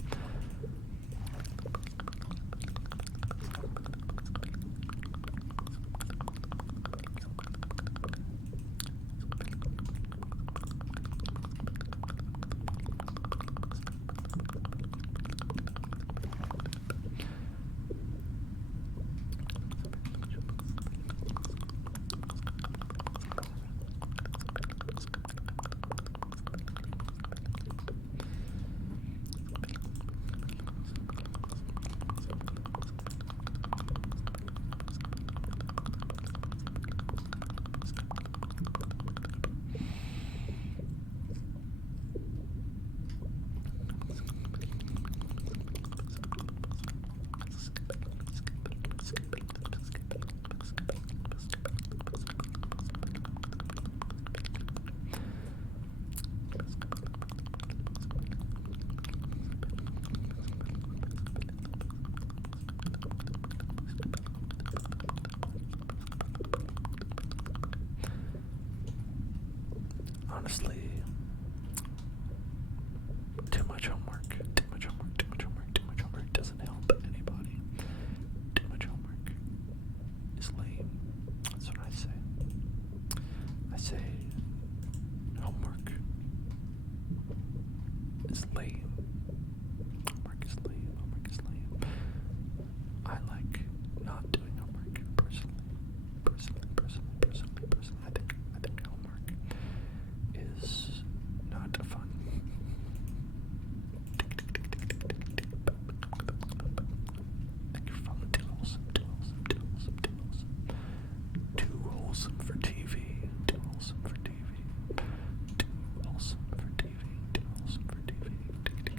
Honestly, too much homework, too much homework, too much homework, too much homework doesn't help anybody. Too much homework is lame. That's what I say. I say homework is lame. Homework is lame. Homework is lame. I like not doing homework personally. I think homework is not fun. Thank you for following Too Wholesome. Too wholesome for TV. Too wholesome for TV. Too wholesome for TV. Too wholesome for TV.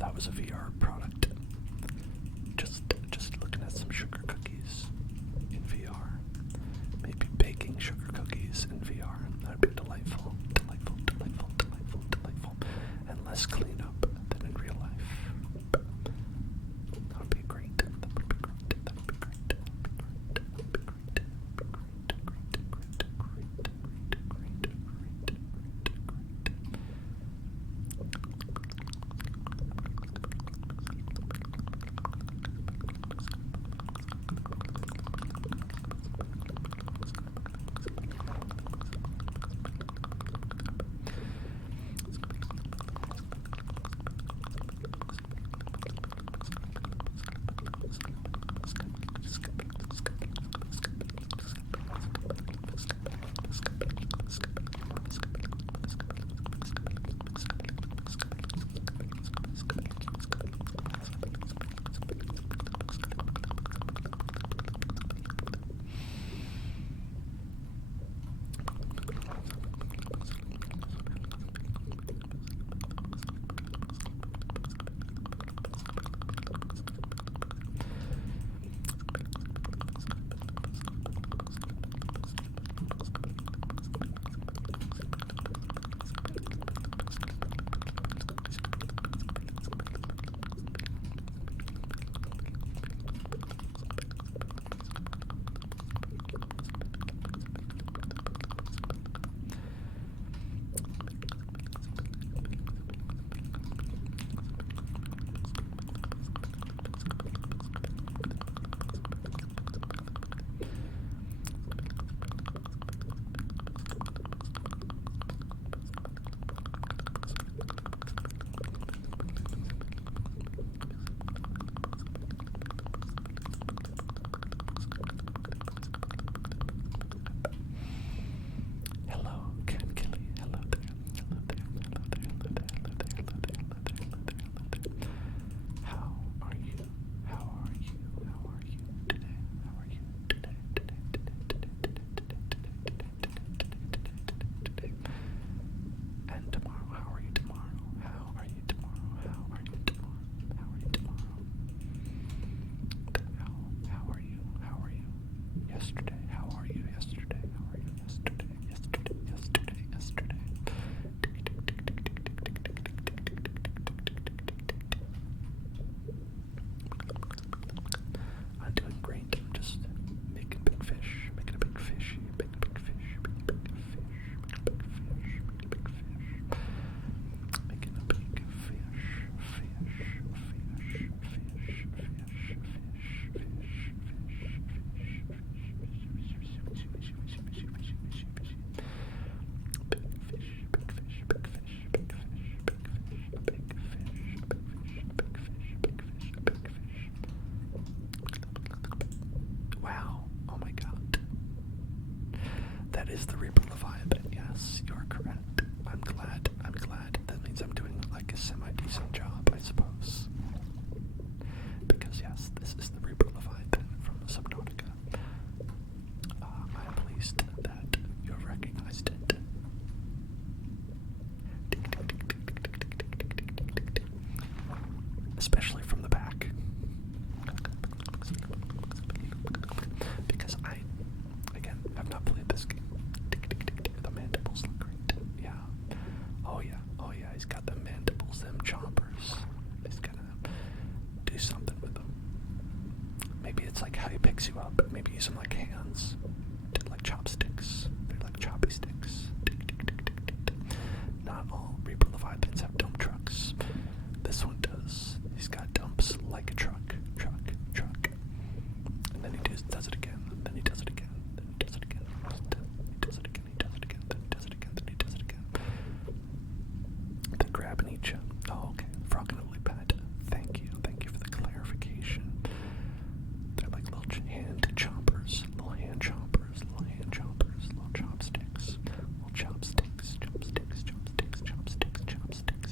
that was a VR product. Just looking at some sugar cookies in VR. Maybe baking sugar cookies in VR. That'd be delightful. And less cleanup than in real life. That would be great. Is the Reaper Leviathan? Yes, you're correct. I'm glad. That means I'm doing like a semi-decent job, I suppose. Because yes, this is the Reaper Leviathan from Subnautica. I'm pleased that you have recognized it. Especially from the back. Because I, again, have not played this game. The mandibles look great. Yeah. Oh yeah, he's got the mandibles, them chompers. He's gonna do something with them. Maybe it's like how he picks you up. Maybe use them like hands. Like chopsticks. They're like choppy sticks. Not all Reaper Leviathans have dump trucks. This one does. He's got dumps like a truck. And then he does it again. Then he does it again. Then he does it again. He does it again. He does it again. Then he does it again. Then he does it again. Then grab and eat you. Oh, okay. Frog and a lily pad. Thank you. Thank you for the clarification. They're like little hand chompers. Little hand chompers. Little hand chompers. Little chopsticks. Little chopsticks. Chopsticks. Chopsticks. Chopsticks. Chopsticks.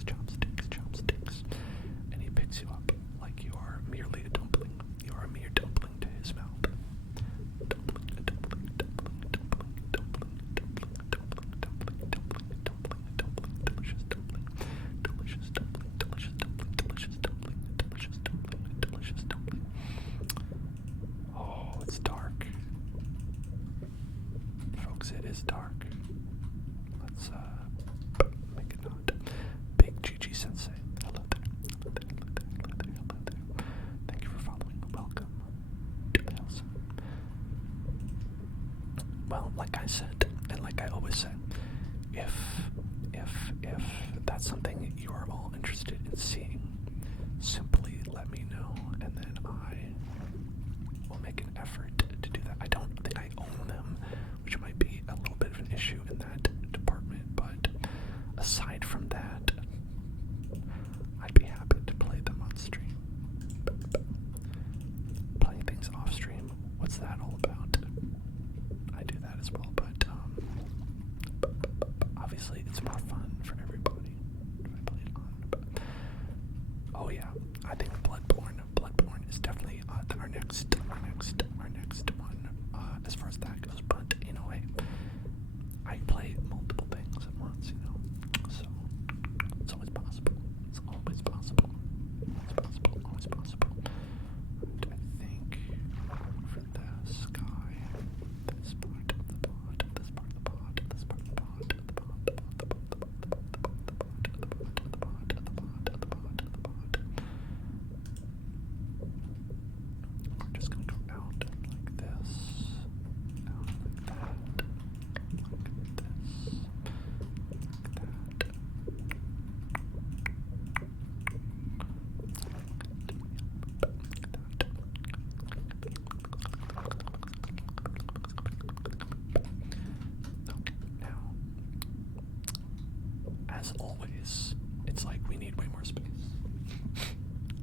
as always, it's like we need way more space.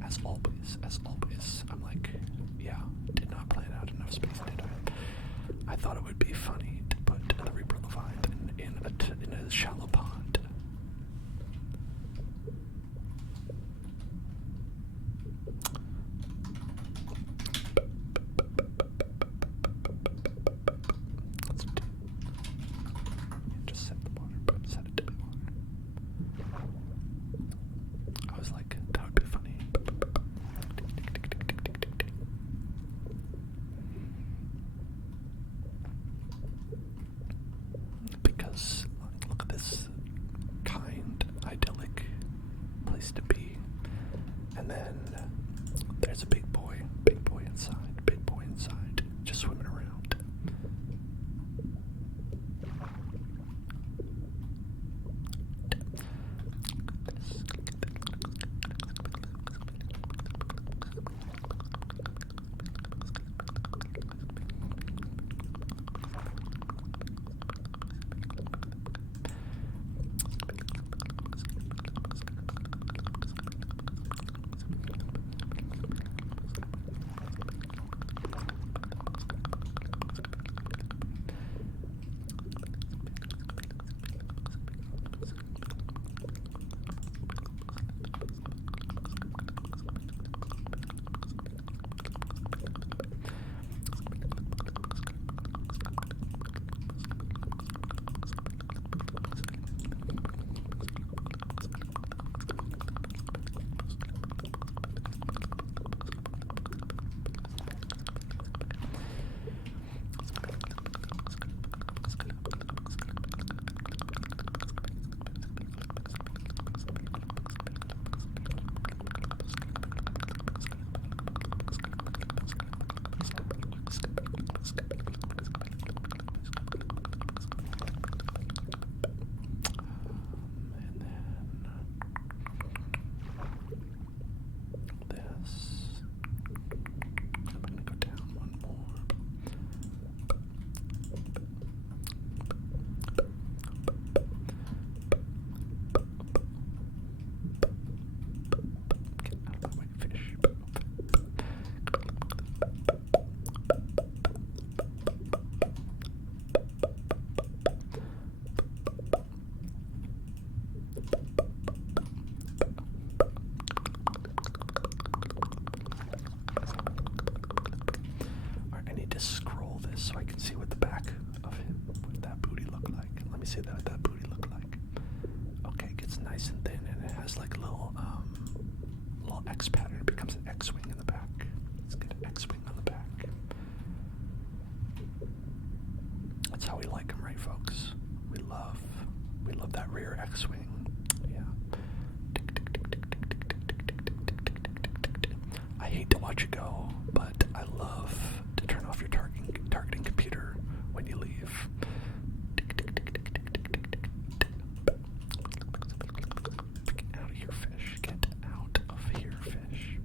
As always, I'm like, yeah, did not plan out enough space, did I? I thought it would be funny to put the Reaper Leviathan in a shallow pond. Just set the water, but set it to be water. I was like, that would be funny. Because look at this kind, idyllic place to be. And then there's a big boy inside, just swimming around. So I can see what the back of him, what that booty look like. Let me see what that booty look like. Okay, it gets nice and thin, and it has like a little X pattern. It becomes an X-wing in the back. Let's get an X-wing on the back. That's how we like them, right, folks? We love that rear X-wing. Yeah. I hate to watch it go, but I love to turn off your targeting computer when you leave. Get out of here, fish. Get out of here, fish.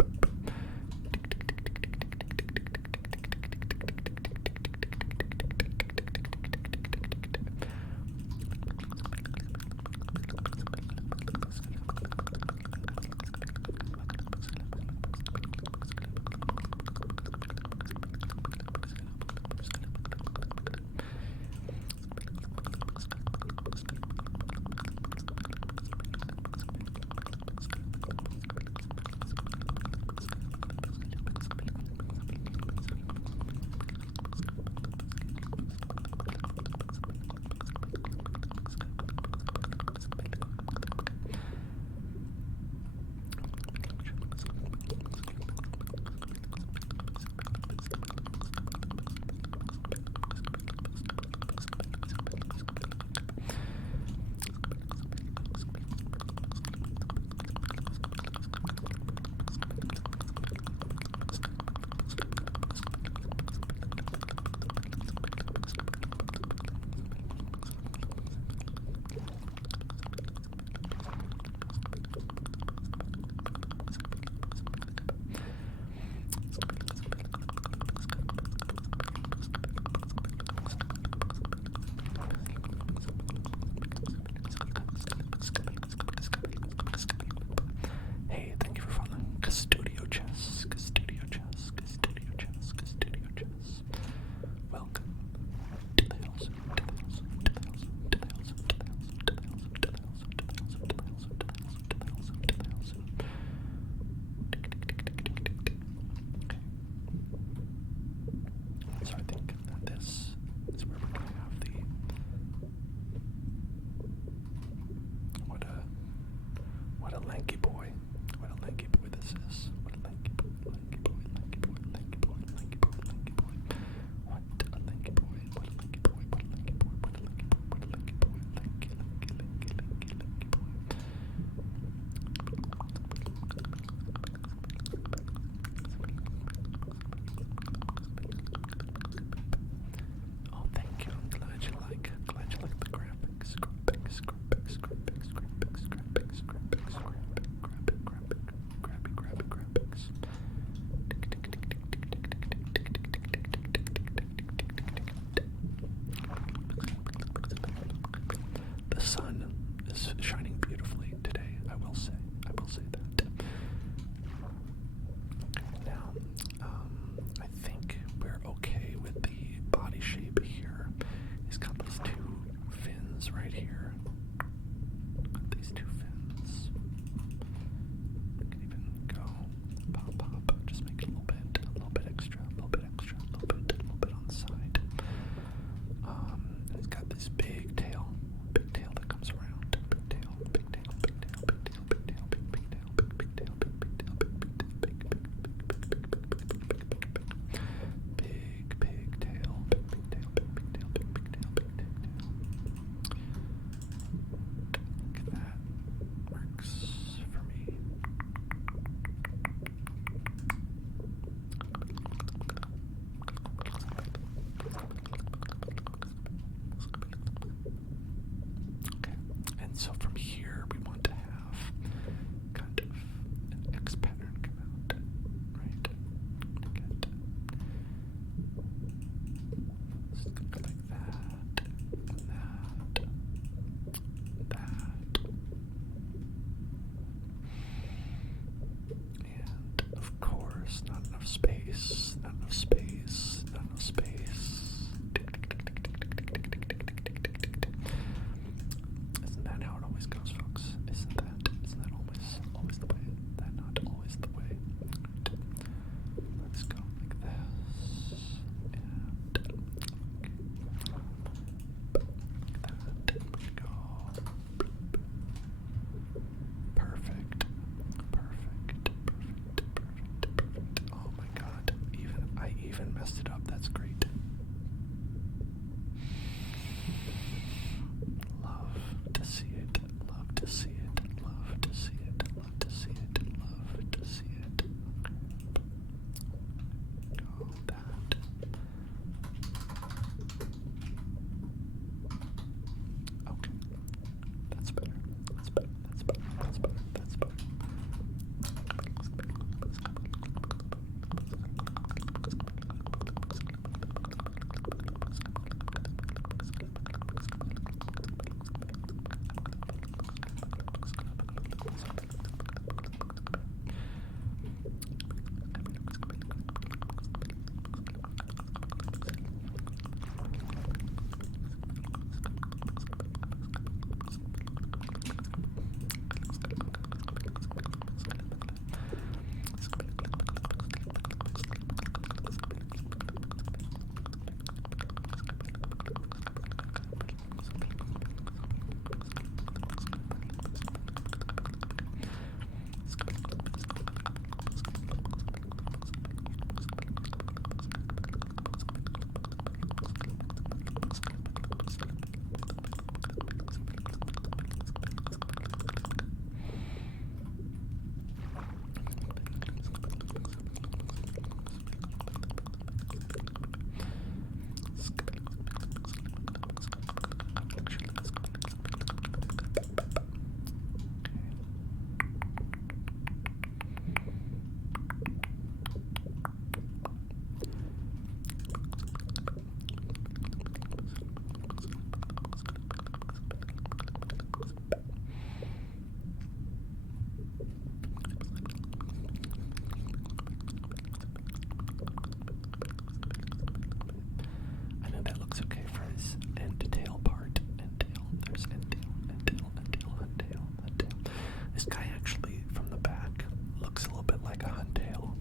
This guy actually, from the back, looks a little bit like a Huntail.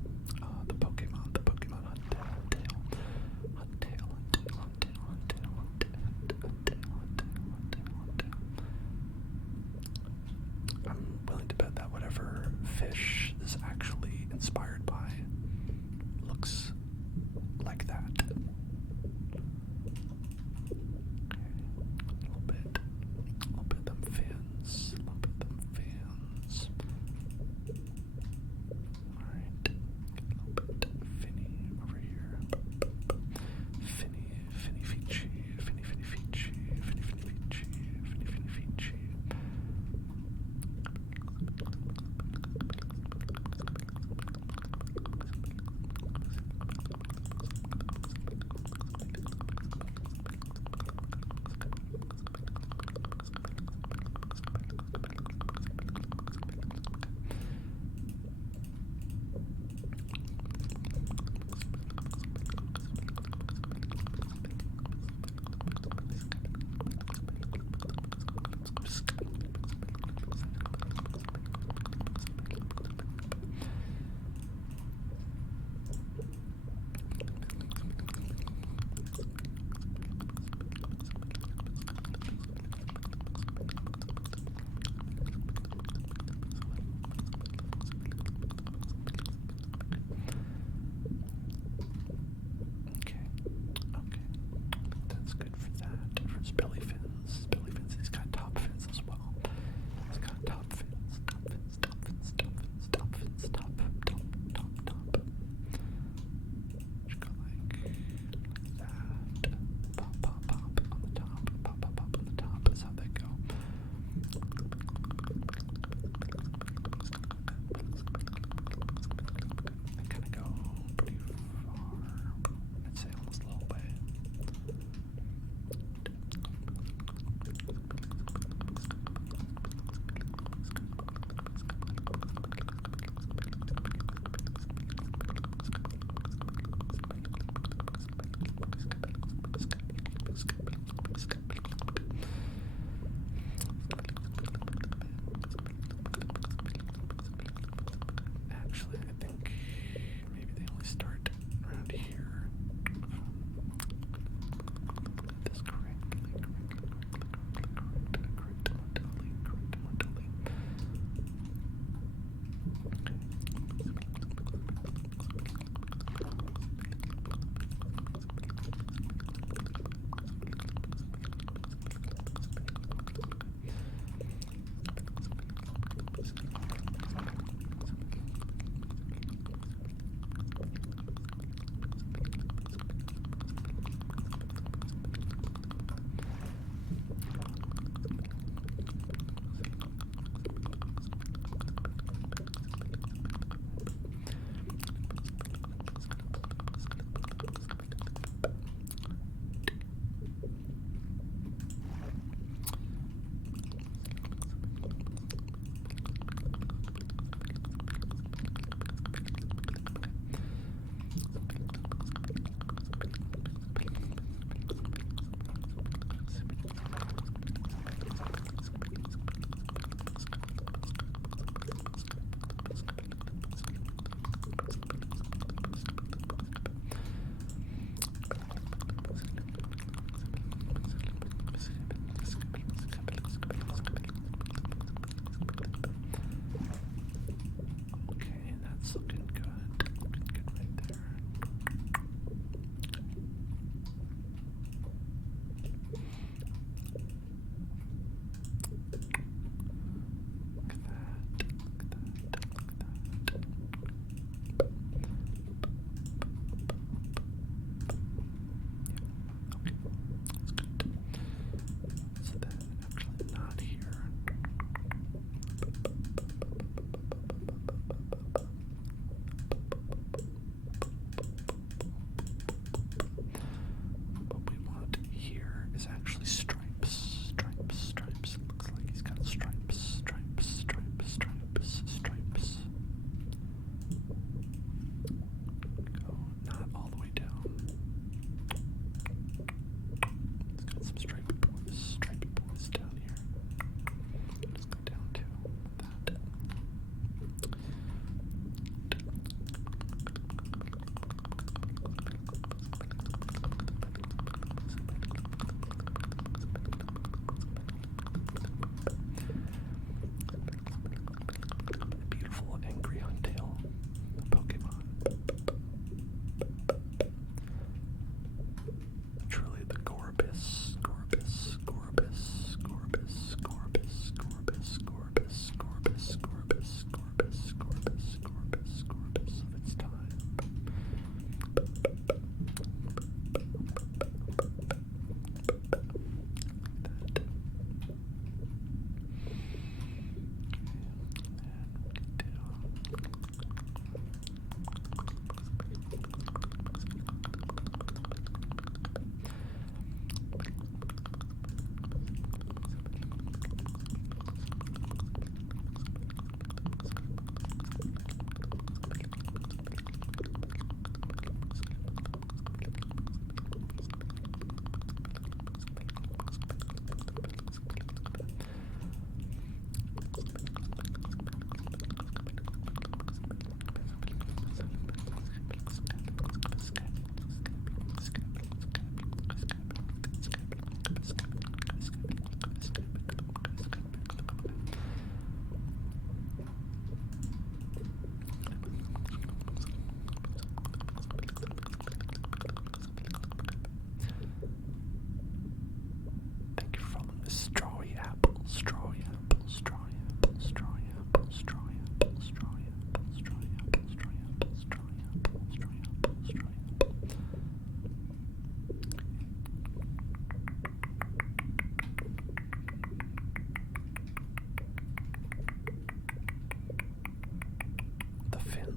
The Pokemon Huntail. I'm willing to bet that whatever fish is actually inspired by looks like that. Okay, a little bit them fins, Alright, a little bit finny over here. Finny Fichi.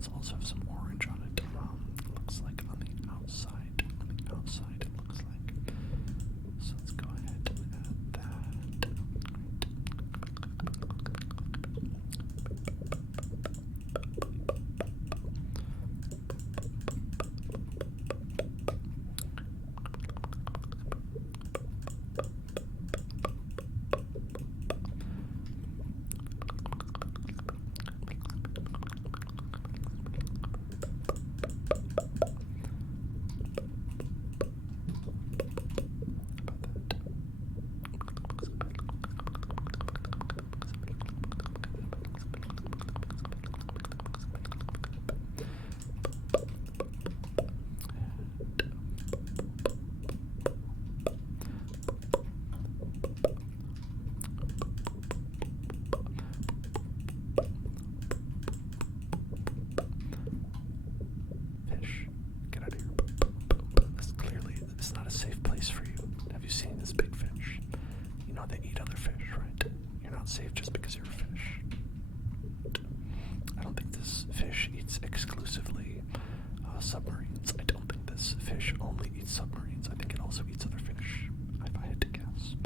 ones also have some orange on it. Looks like on the outside. It looks like. So let's go ahead and add that. Fish, get out of here. This clearly is not a safe place for you. Have you seen this big fish? You know they eat other fish, right? You're not safe just because you're a fish. I don't think this fish eats exclusively submarines. I don't think this fish only eats submarines. I think it also eats other fish, if I had to guess.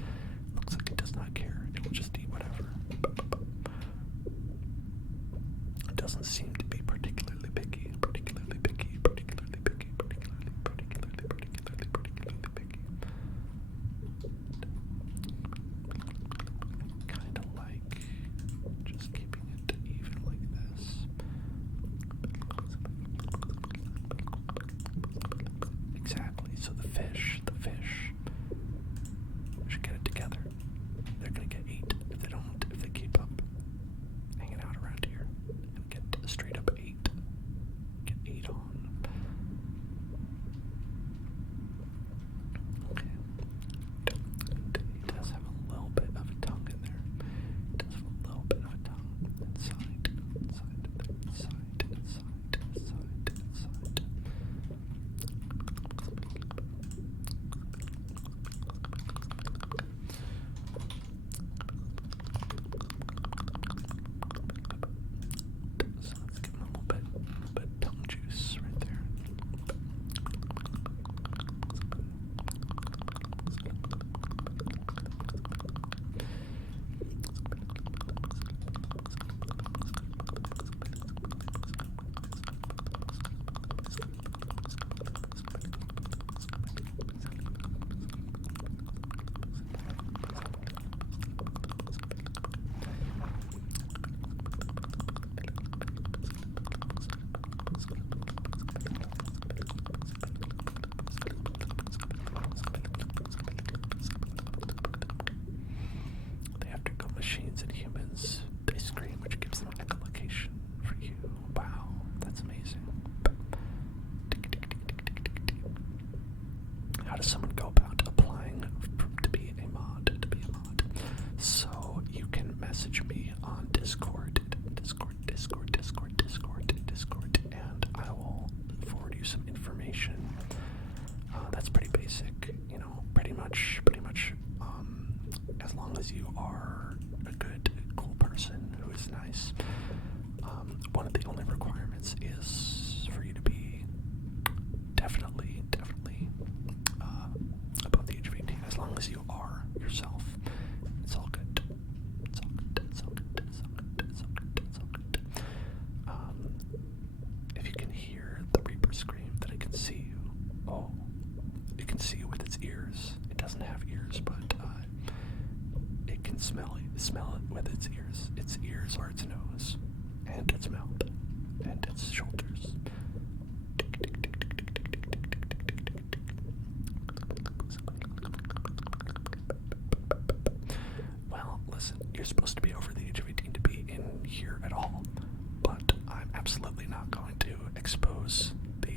Looks like it does not care. It will just eat whatever. It doesn't seem to be particularly picky. Kind of like just keeping it even like this. Exactly. So the fish should get it together. They're gonna get ate if they keep up hanging out around here and get straight up ate. Get ate on. Okay. It does have a little bit of a tongue in there. It does have a little bit of a tongue inside. So let's give him a little bit of tongue juice right there. They have to go machines and humans. They scream, which gives them echolocation for you. Wow, that's amazing. How does someone go about applying to be a mod? So you can message me on Discord, and I will forward you some information. That's pretty basic, you know, pretty much. As long as you are a good, cool person who is nice. One of the only requirements is for you to be definitely above the age of 18. As long as you are yourself, it's all good. If you can hear the Reaper scream, then it can see you. Oh, it can see you with its ears. It doesn't have ears, but it can smell it with its ears. Its ears are its nose, and its mouth, and its shoulders. Well, listen, you're supposed to be over the age of 18 to be in here at all, but I'm absolutely not going to expose the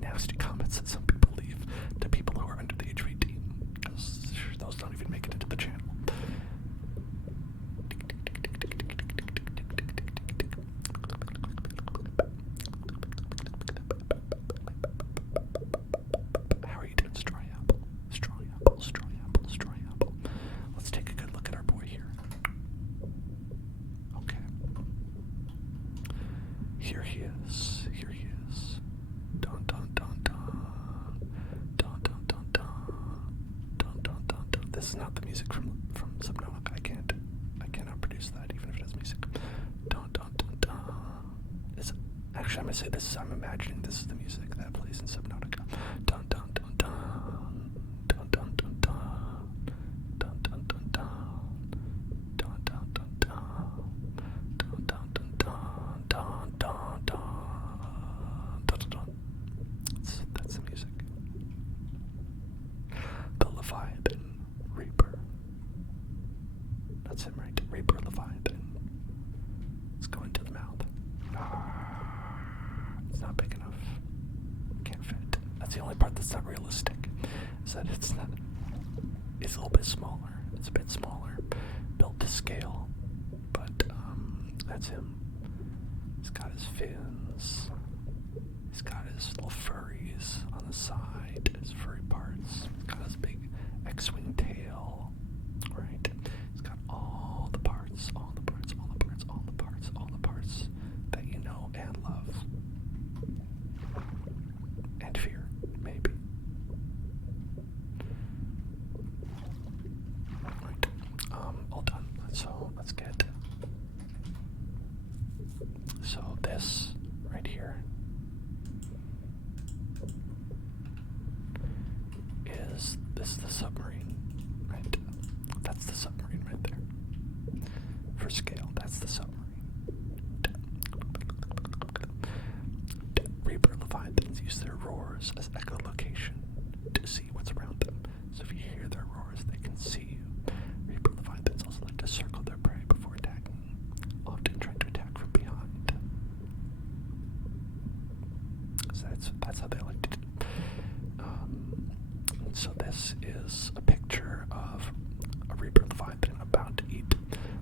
nasty comments that some people leave to people who are under the age of 18, because those don't even make it into the channel. How are you doing, Straw Apple? Let's take a good look at our boy here. Okay. Here he is. Here he is. Dun dun dun dun. Dun dun dun dun. Dun dun dun dun. This is not the music from Subnautica. I cannot produce that even if it has music. Dun dun dun dun. Actually, I'm gonna say this. I'm imagining this is the music that plays in Subnautica. Dun dun dun dun. Dun dun dun dun. Dun dun dun dun. Dun dun dun dun. Dun dun dun dun. Dun dun dun. Dun dun dun. That's the music. The Leviathan Reaper. That's him, right? Reaper Leviathan. Let's go into the mouth. It's not big enough. Can't fit. That's the only part that's not realistic. Is that it's not. It's a little bit smaller. It's a bit smaller, built to scale. But that's him. He's got his fins. He's got his little furries on the side. His furry parts. He's got his big X-wing tail. Right. He's got all the parts. All the parts. All the parts. All the parts. All the parts that you know and love. And fear, maybe. Right. All done. So let's get. So this right here is the submarine, right? That's the submarine right there. For scale, that's the submarine. Reaper Leviathans use their roars as echolocation to see what's around them. So if you hear their roars, they can see you. Reaper Leviathans also like to circle their prey before attacking, often trying to attack from behind. So that's how they like to do. So this is a picture of a Reaper Leviathan about to eat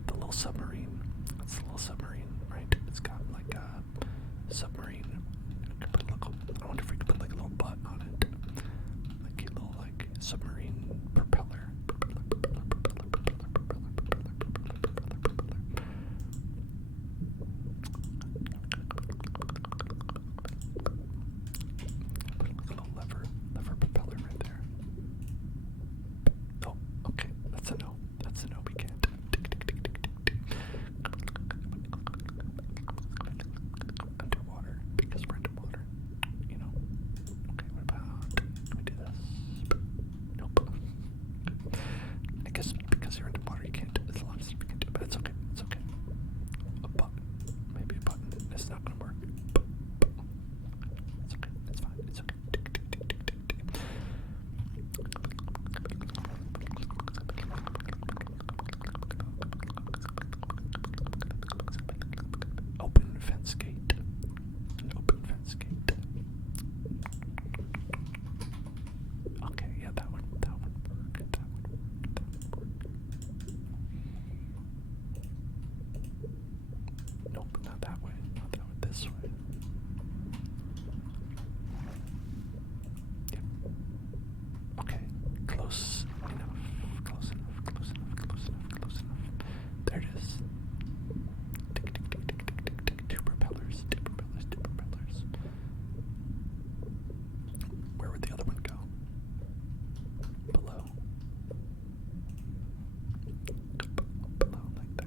the little submarine. That's the little submarine, right? It's got like a submarine. I wonder if we could put like a little butt on it, like a little like submarine propeller. Put like a little lever propeller right there. Oh, okay, that's a no. That's a no. We can't. Underwater, because we're underwater. You know. Okay, what about? Can we do this? Nope. I guess because you're underwater, you can't. There's a lot of stuff you can do, but it's okay. It's okay. A button, maybe a button. It's not gonna work. It's okay. It's fine. It's okay. Open fence gate. An open fence gate. Okay, yeah, that would work. That would work. Nope, not that way. Not that way. This way. Yep. Okay, close enough. Close enough. Close enough. Close enough. Close enough. There it is. Tick, tick, tick, tick, tick, tick, tick. Two propellers. Two propellers. Two propellers. Where would the other one go? Below. Below like that.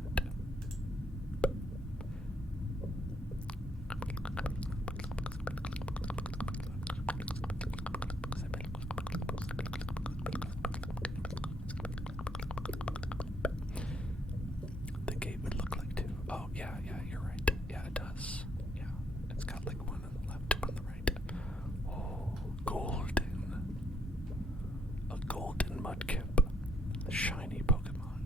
The gate would look like two. Oh, yeah, you're right. Yeah, it does. Yeah, it's got like one on the left, one on the right. Oh, golden. A golden mudkip. A shiny Pokemon.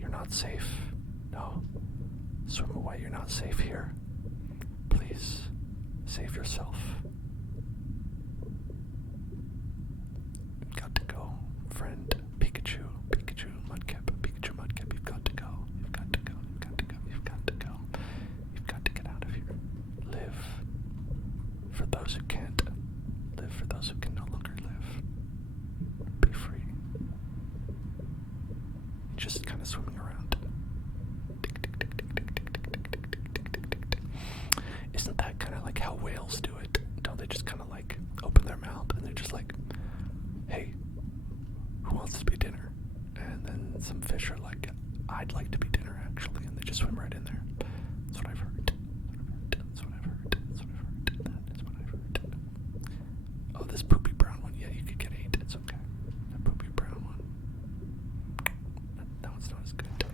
You're not safe. No. Swim away, you're not safe here. Please, save yourself. You've got to go, friend. Pikachu, Mudkip, you've got to go. You've got to go. You've got to go. You've got to go. You've got to get out of here. Live for those who can't. Live for those who can no longer live. Be free. Just kind of swimming around. Tick, tick, tick, tick, tick. fish are like, I'd like to be dinner actually, and they just swim right in there. That's what I've heard. That's what I've heard. That's what I've heard. That is what I've heard. Oh, this poopy brown one, yeah, you could get 8. It's okay. That poopy brown one. That one's not as good.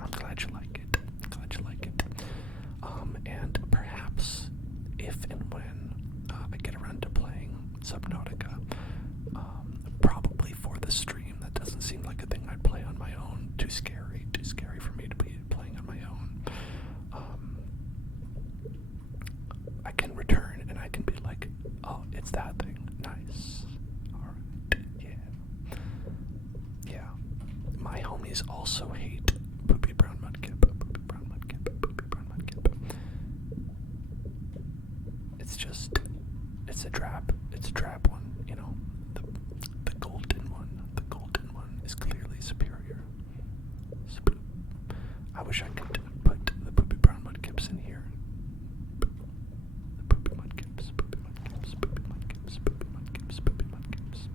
I'm glad you like it. I'm glad you like it. And perhaps if and when I get around to playing Subnautica, probably for the stream. That doesn't seem like a thing I'd play on my own. Too scary for me to be playing on my own. I can return and I can be like, oh, it's that thing. Nice. Alright, yeah. Yeah. My homies also hate Poopy Brown Mudkip. Poopy Brown Mudkip. Poopy Brown Mudkip. It's just, it's a drab one, you know. The golden one is clearly superior. I wish I could put the Poopy Brown Mudkips in here. The Poopy Mudkips, Poopy Mudkips, Poopy Mudkips, Poopy Mudkips, Poopy Mudkips.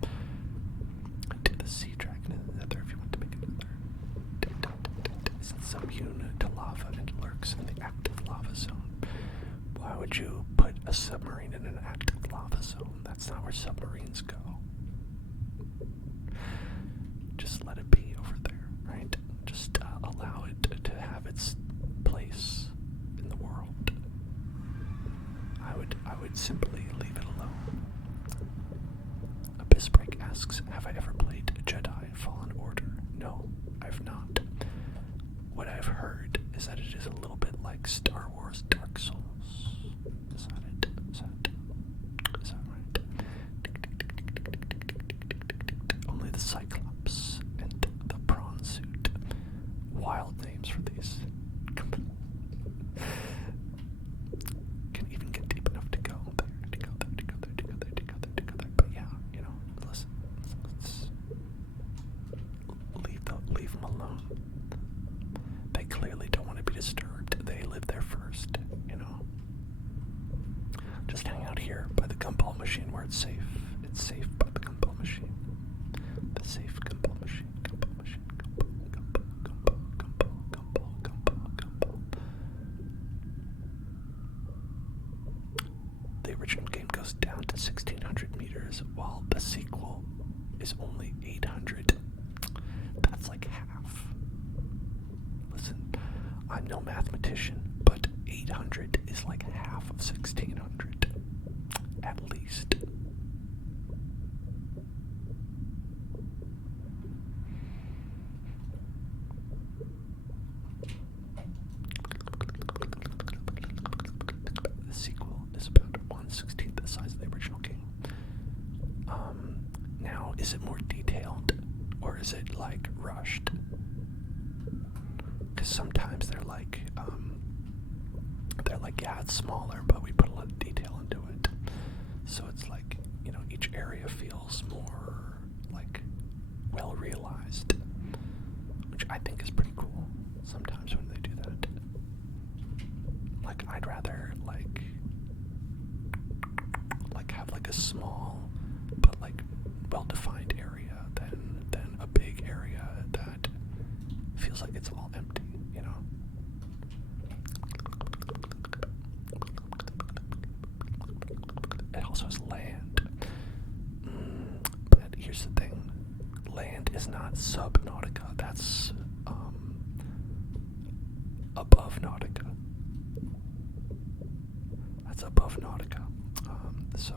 I did the sea dragon in the nether if you want to make another. Is immune to lava and lurks in the active lava zone. Why would you put a submarine in an active lava zone? That's not where submarines go. Just let it be over there, right? Just allow it to have its place in the world. I would simply leave it alone. Abyssbreak asks, have I ever played Jedi Fallen Order? No, I've not. What I've heard is that it is a little bit like Star Wars Dark Souls. Is that it? Is that right? Only the Cyclops and the prawn suit. Wild names for these. Can even get deep enough to go there, to go there, to go there, to go there, to go there, to go there. But yeah, you know, listen, let's leave them alone. They clearly don't want to be disturbed. They live there first, you know. Just hang out here by the gumball machine where it's safe. It's safe by the gumball machine. The safe gumball machine. Gumball machine. Gumball. The original game goes down to 1,600 meters, while the sequel is only 800. That's like half. Listen, I'm no mathematician, but 800 is like half of 1,600. At least. The sequel is about 1/16 the size of the original game. Now, is it more detailed, or is it like rushed? Because sometimes they're like, yeah, it's smaller, but we put a lot of detail into it. So it's like, you know, each area feels more like well realized, which I think is pretty cool. Sometimes when they do that, like I'd rather like have like a small but like well-defined area than a big area that feels like it's all empty, you know. It also has land. But here's the thing. Land is not Subnautica. That's above Nautica. That's above Nautica. So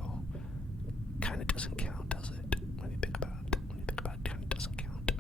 kind of doesn't count, does it? When you think about it. When you think about it, kind of doesn't count.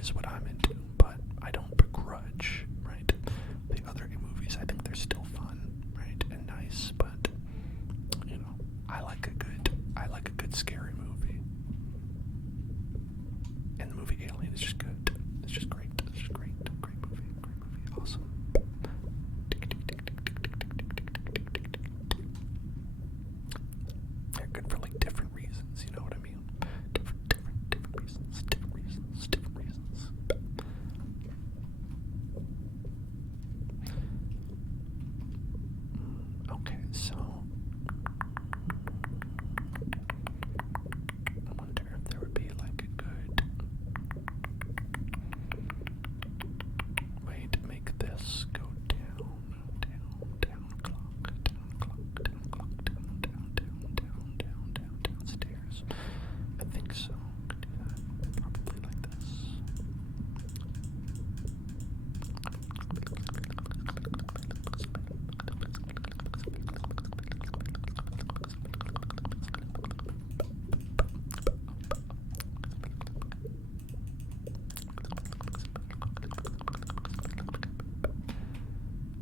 is what I'm into, but I don't begrudge, right? The other movies, I think they're still fun, right, and nice, but you know, I like a good scary movie, and the movie Alien is just good. It's just great. It's just great movie, awesome. They're good for like different reasons, you know what I mean? Different reasons. Okay, so I wonder if there would be like a good way to make this go down downstairs. I think so. Could do that. Probably like this.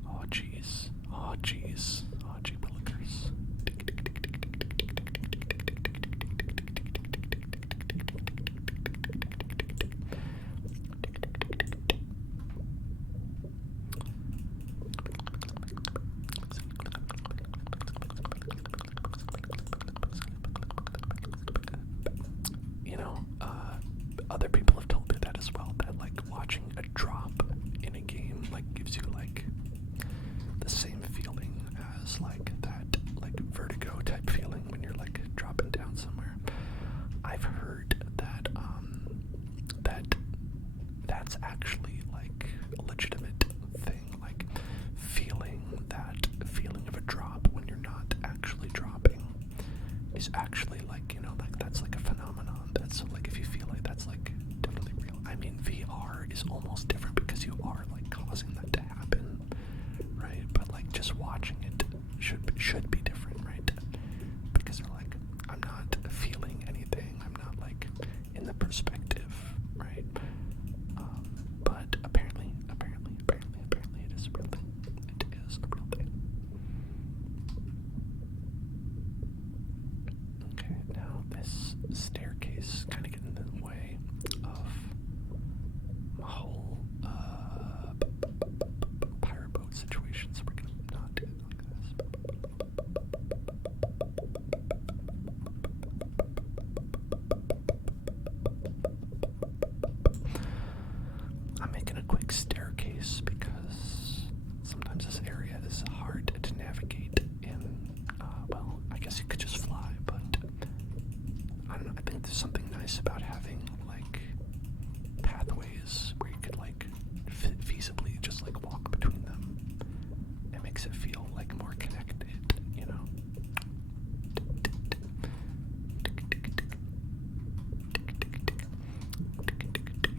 Oh jeez. Oh jeez. Oh gee willikers. You know, other people have told me that as well, that like watching a drop in a game like gives you like the same feeling as like that like vertigo type feeling when you're like dropping down somewhere. I've heard that that's actually like a legitimate thing, like feeling that feeling of a drop when you're not actually dropping is actually like, you know, like that's like a phenomenon. That's like, if you feel like that's like totally real. I mean, VR is almost different because you are like causing that to happen, right? But like just watching it should be different, right? Because they're like, I'm not feeling anything. I'm not like in the perspective, right? But apparently it is a real thing. It is a real thing. Okay, now this staircase kind of getting in the way of my whole pirate boat situation, so we're gonna not do it like this. I'm making a quick staircase because sometimes this area is hard to navigate in. Well, I guess you could just fly, but I don't know, I think there's something nice about having like pathways where you could like feasibly just like walk between them. It makes it feel like more connected, you know?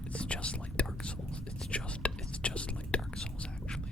It's just like Dark Souls. It's just like Dark Souls actually.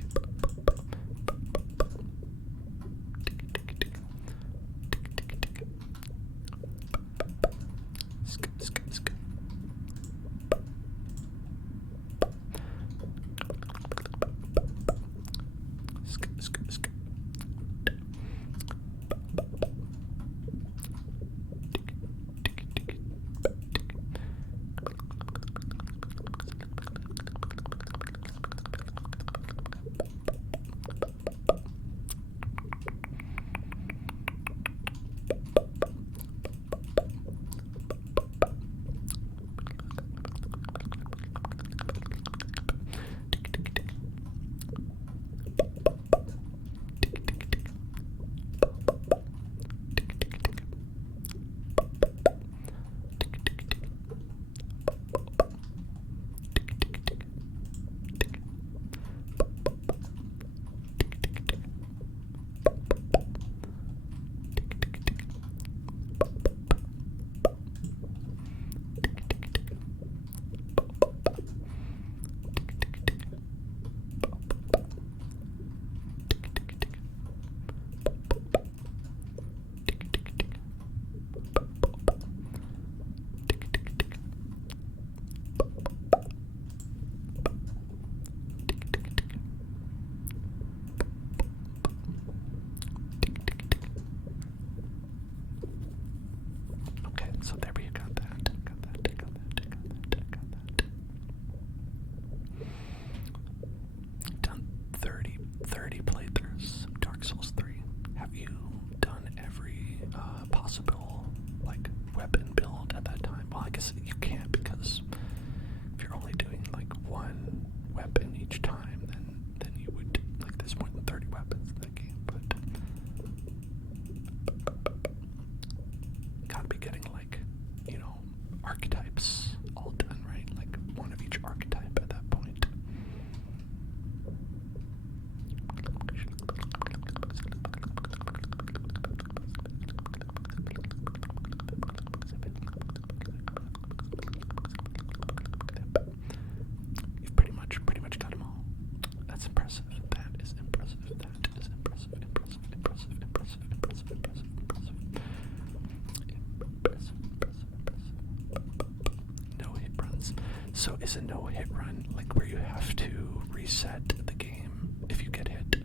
So is a no-hit run like where you have to reset the game if you get hit?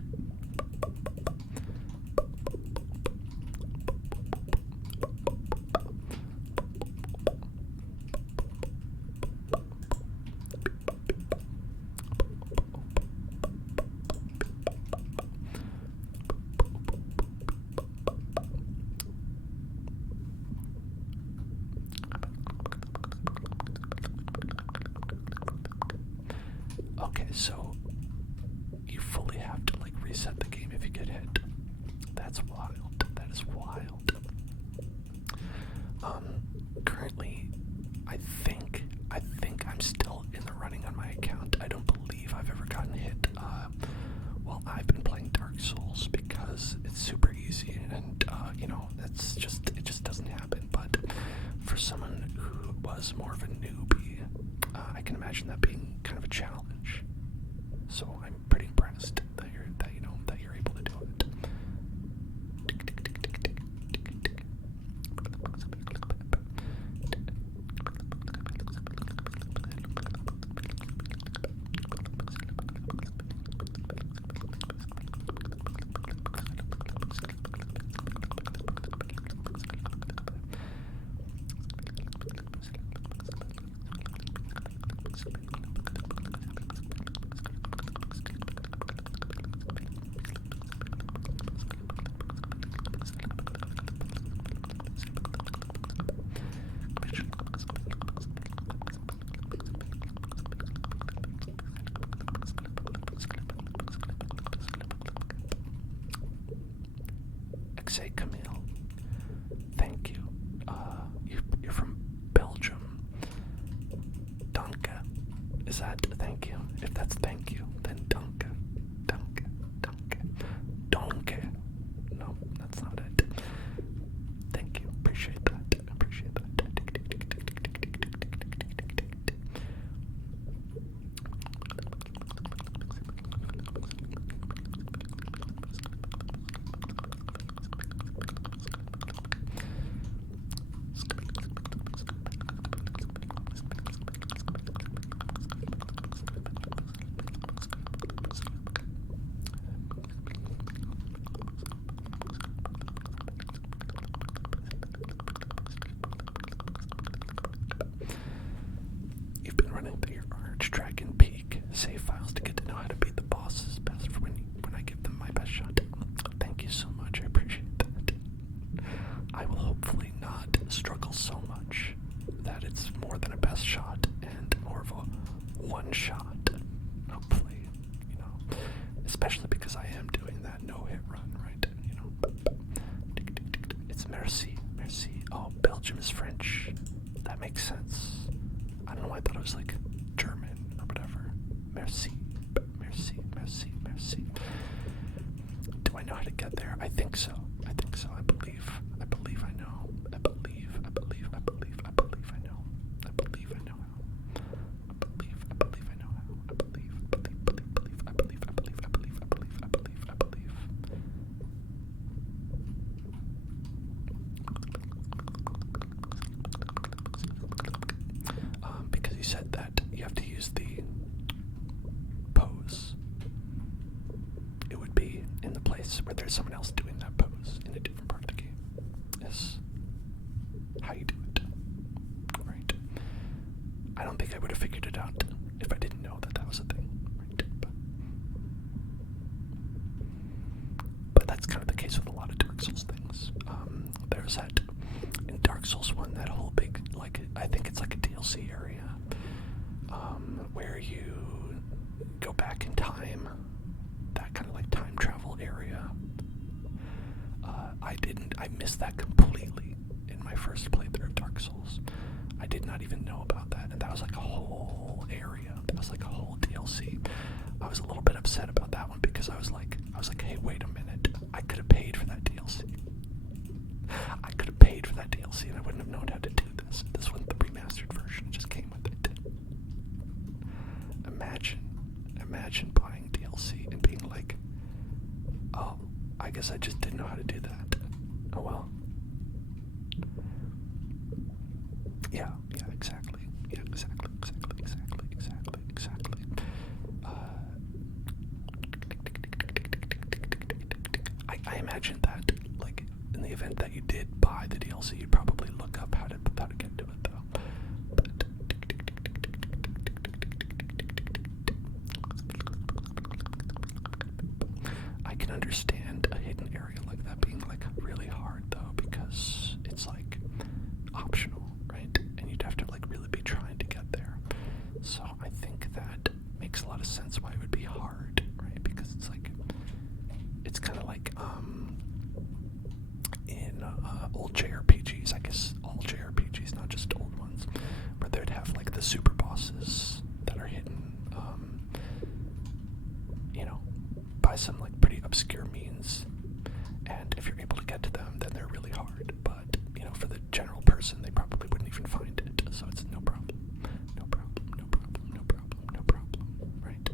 Okay, so you fully have to like reset the game if you get hit. That's wild. That is wild. Currently, I think I'm still in the running on my account. I don't believe I've ever gotten hit while I've been playing Dark Souls because it's super easy and you know, it just doesn't happen. But for someone who was more of a newbie, I can imagine that being kind of a challenge. So I'm pretty impressed that you're able to do it. Say Camille, thank you. You're from Belgium. Danke. Is that thank you? If that's thank you, then danke. Danke. Danke. Danke. No, that's not it. Thank you. Appreciate that. Appreciate that. You've been running through your Arch, Dragon Peak save files to get to know how to beat the bosses best for when I give them my best shot. Thank you so much. I appreciate that. I will hopefully not struggle so much that it's more than a best shot and more of a one shot. Hopefully, you know, especially because I am doing that no-hit run, right? You know, it's merci, merci. Oh, Belgium is French. That makes sense. I don't know why I thought it was like German or whatever. Merci, merci, merci, merci. Do I know how to get there? I think so. I think so. I believe I know. I believe I know. I believe I know how. I believe I know how. I believe. Because you said that you have to use the pose. It would be in the place where there's someone else doing that pose in a different part of the game. Is how you do it. Right. I don't think I would have figured it out if I didn't know that that was a thing. Right. But that's kind of the case with a lot of Dark Souls things. There's that in Dark Souls 1, that whole big, like, I think it's like a DLC area, where you go back in time, that kind of like time travel area. I missed that completely in my first playthrough of Dark Souls. I did not even know about that, and that was like a whole area. That was like a whole DLC. I was a little bit upset about that one because I was like, hey, wait a minute. I could have paid for that DLC. I could have paid for that DLC and I wouldn't have known how to do this. This one, the remastered version, just came with it. Imagine buying DLC and being like, oh, I guess I just didn't know how to do that. Oh well. Yeah, exactly. Yeah, exactly. imagine that, like, in the event that you did buy the DLC, you'd probably look up how to get to it, though. But I can understand a hidden area like that being, like, really hard, though, because it's, like, optional, right? And you'd have to, like, really be trying to get there. So I think that makes a lot of sense why it would be hard, right? Because it's, like, it's kind of like, in old JRPGs, I guess all JRPGs, not just old ones, where they'd have, like, the super bosses that are hidden, by some, like, pretty obscure means, and if you're able to get to them, then they're really hard, but, for the general person, they probably wouldn't even find it, so it's no problem, right?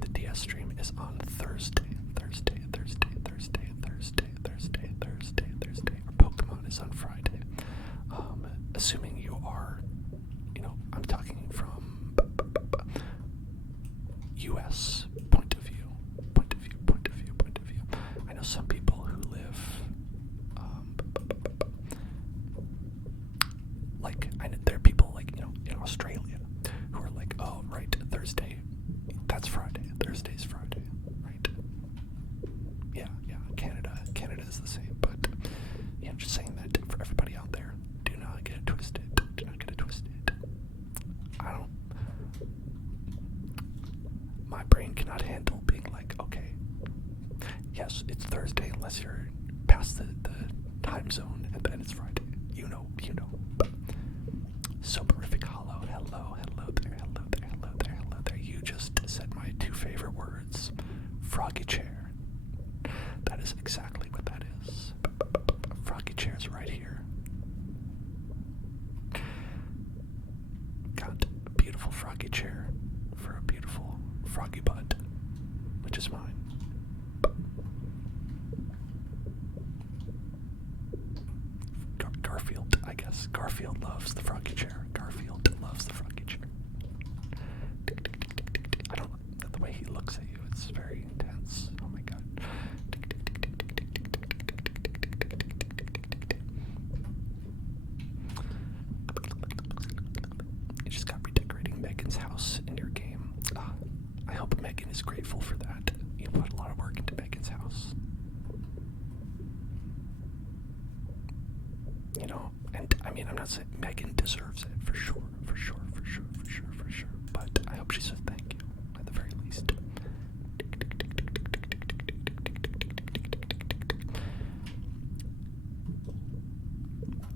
The DS stream is on Thursday. Our Pokemon is on Friday. Assuming you are, I'm talking from US point of view. I know some people who live, there are people, like, in Australia who are like, oh, right, Thursday, that's Friday, Thursday's Friday, right? Yeah, Canada is the same, but, just saying that for everybody out there, do not get it twisted, my brain cannot handle being like, okay, yes, it's Thursday unless you're past the time zone, and then it's Friday. You know. Soporific Hollow, hello there. You just said my two favorite words. Froggy chair. That is exactly what that is. Froggy chair's right here. Got a beautiful froggy chair for a beautiful froggy butt, which is mine. Garfield, I guess. Garfield loves the froggy chair. I don't like the way he looks at you. It's very intense. Oh my god. You just got redecorating Megan's house in your game. I hope Megan is grateful for that. You put a lot of work into Megan's house. And I mean, I'm not saying Megan deserves it, for sure, but I hope she says thank you, at the very least.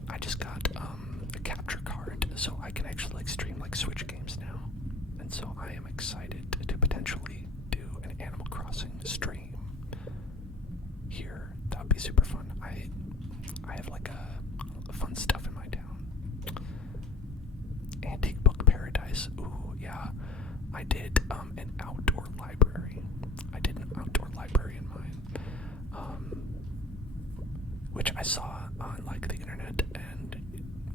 I just got a capture card, so I can actually, like, stream, like, Switch games now, and so I am excited to potentially do an Animal Crossing stream here. That would be super fun. I have, like, fun stuff in my town. Antique Book Paradise. Ooh, yeah. I did an outdoor library. In mine. Which I saw on, like, the internet and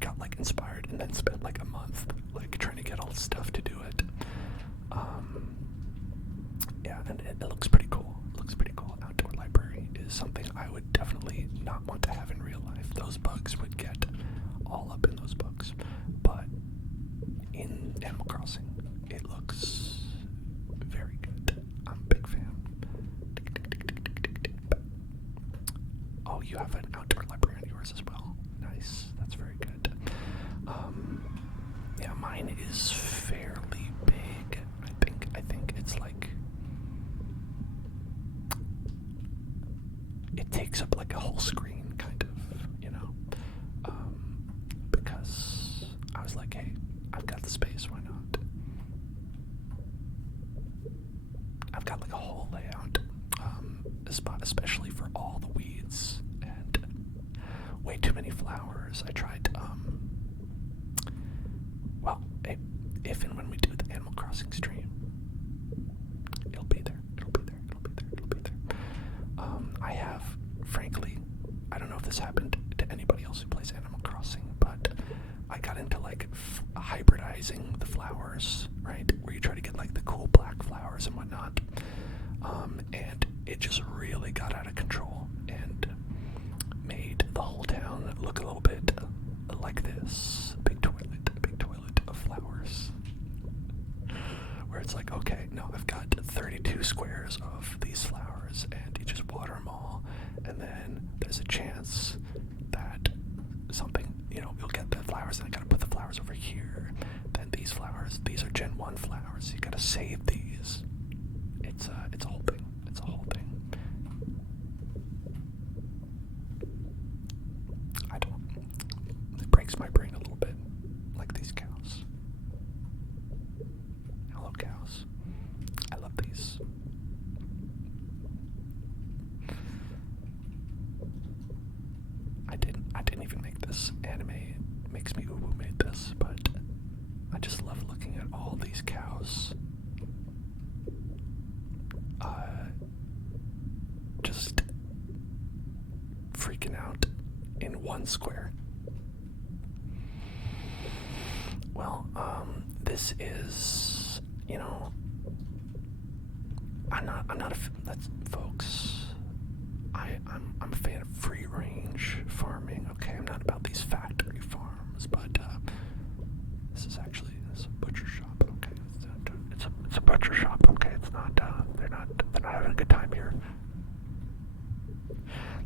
got, like, inspired, and then spent, like, a month, like, trying to get all the stuff to do it. Yeah, and it looks pretty cool. Outdoor library is something I would definitely not want to have in real life. Those bugs would get all up in those books. But in Animal Crossing, it looks very good. I'm a big fan. Oh, you have an outdoor library on yours as well. Nice. That's very good. Yeah, mine is fairly big. I think it's like, it takes up like a whole screen, kind of, because I was like, hey, I've got the space, why not? I've got, like, a whole layout, especially for all the weeds and way too many flowers. I tried, if and when we do the Animal Crossing stream, it'll be there. I have, frankly, I don't know if this happened to anybody else who plays Animal Crossing, but I got into, like, hybridizing the flowers, right? Where you try to get, like, the cool black flowers and whatnot. And it just really got out of control and made the whole town look a little bit like this. Big toilet of flowers. Where it's like, okay, no, I've got 32 squares of these flowers, and you just water them all, and then there's a chance that something, you'll get the flowers, and I gotta put the flowers over here. Then these flowers, these are Gen 1 flowers, so you gotta save these. It's a whole thing. It's a whole thing. It breaks my brain a little bit, like these cows. Hello, cows. I love these. I didn't even make this. Anime makes me who made this, but I just love looking at all these cows. Just freaking out in one square. Well, this is, I'm not folks. I'm a fan of free range farming. Okay, I'm not about these factory farms, but this is a butcher shop. Okay, it's a butcher shop. Okay, it's not. They're not having a good time here.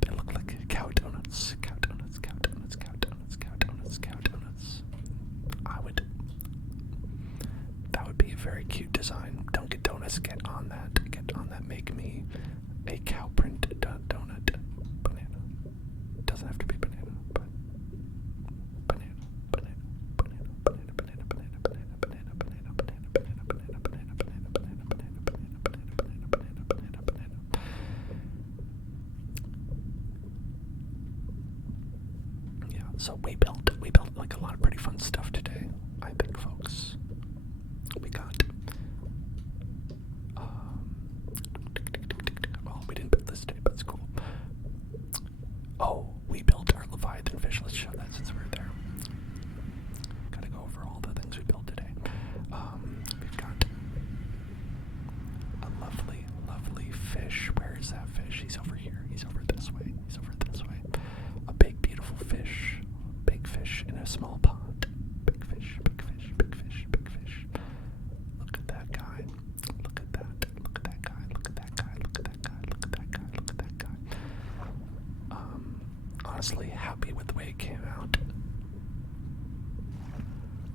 They look like cow donuts. That would be a very cute design. Dunkin' Donuts, get on that. Make me a cow print donut. Banana. Doesn't have to be banana, but banana. Yeah, so we built like a lot of pretty fun stuff today, I think, folks. We got well, we didn't build this today, but it's cool. Oh, we built our Leviathan fish. Let's show that since we're there. Gotta go over all the things we built today. We've got a lovely fish. Where is that fish? He's over here. He's over this way. A big, beautiful fish. Big fish in a small pond. Big fish. Look at that guy. Look at that guy. Honestly, happy with the way it came out.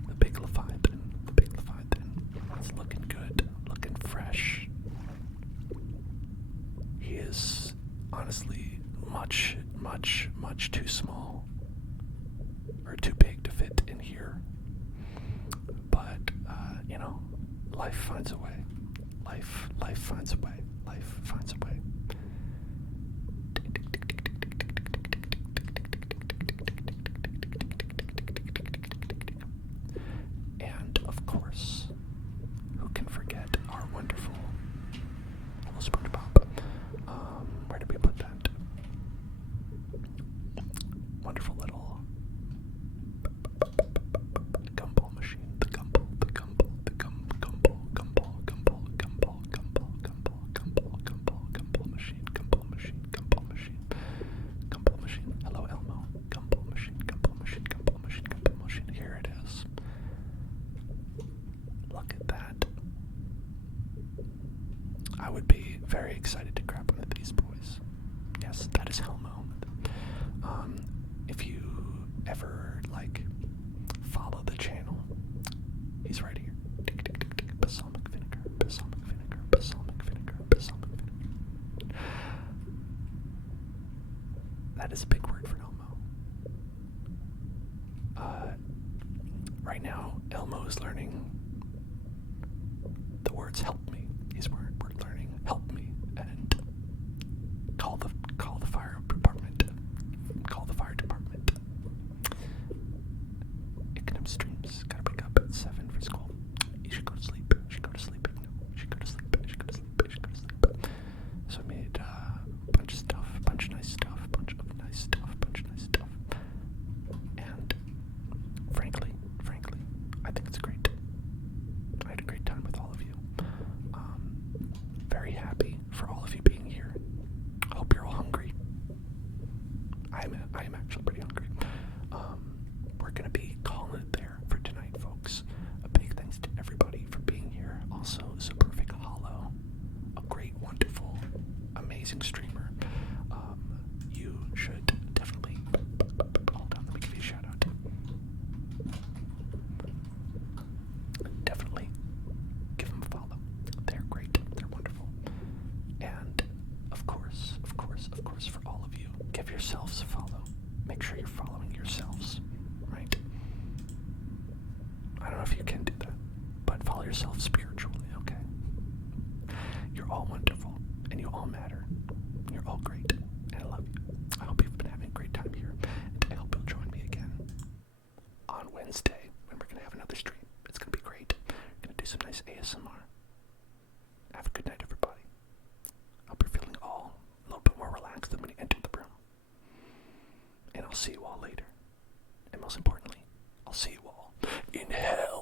The big Leviathan. It's looking good. Looking fresh. He is honestly much too small. Or too big to fit in here. But, life finds a way. Life finds a way. And, of course, who can forget our wonderful SpongeBob? Where did we put that? Wonderful little gumball machine. The gumball machine. Hello, Elmo. Gumball machine. Here it is. Look at that. I would be very excited to grab one of these boys. Yes, that is Elmo. If you ever follow the channel, he's right here. Balsamic vinegar. That is a big word for Elmo. Right now, Elmo is learning the words "help me." We're learning "help me" and call the fire department. Call the fire department. Ignitum streams. Gotta wake up at 7 for school. You should go to sleep. You should go to sleep. So I made a bunch of nice stuff. And frankly, I think it's great. I had a great time with all of you. amazing streamer. You should definitely, hold on, let me give you a shout out. Definitely give them a follow. They're great, they're wonderful. And of course, for all of you, give yourselves a follow. Make sure you're following yourselves, right? I don't know if you can do that, but follow yourself spiritually, okay? You're all wonderful, and you all matter. You're all great, and I love you. I hope you've been having a great time here, and I hope you'll join me again on Wednesday when we're going to have another stream. It's going to be great. We're going to do some nice ASMR. Have a good night, everybody. Hope you're feeling all a little bit more relaxed than when you entered the room. And I'll see you all later. And most importantly, I'll see you all in hell.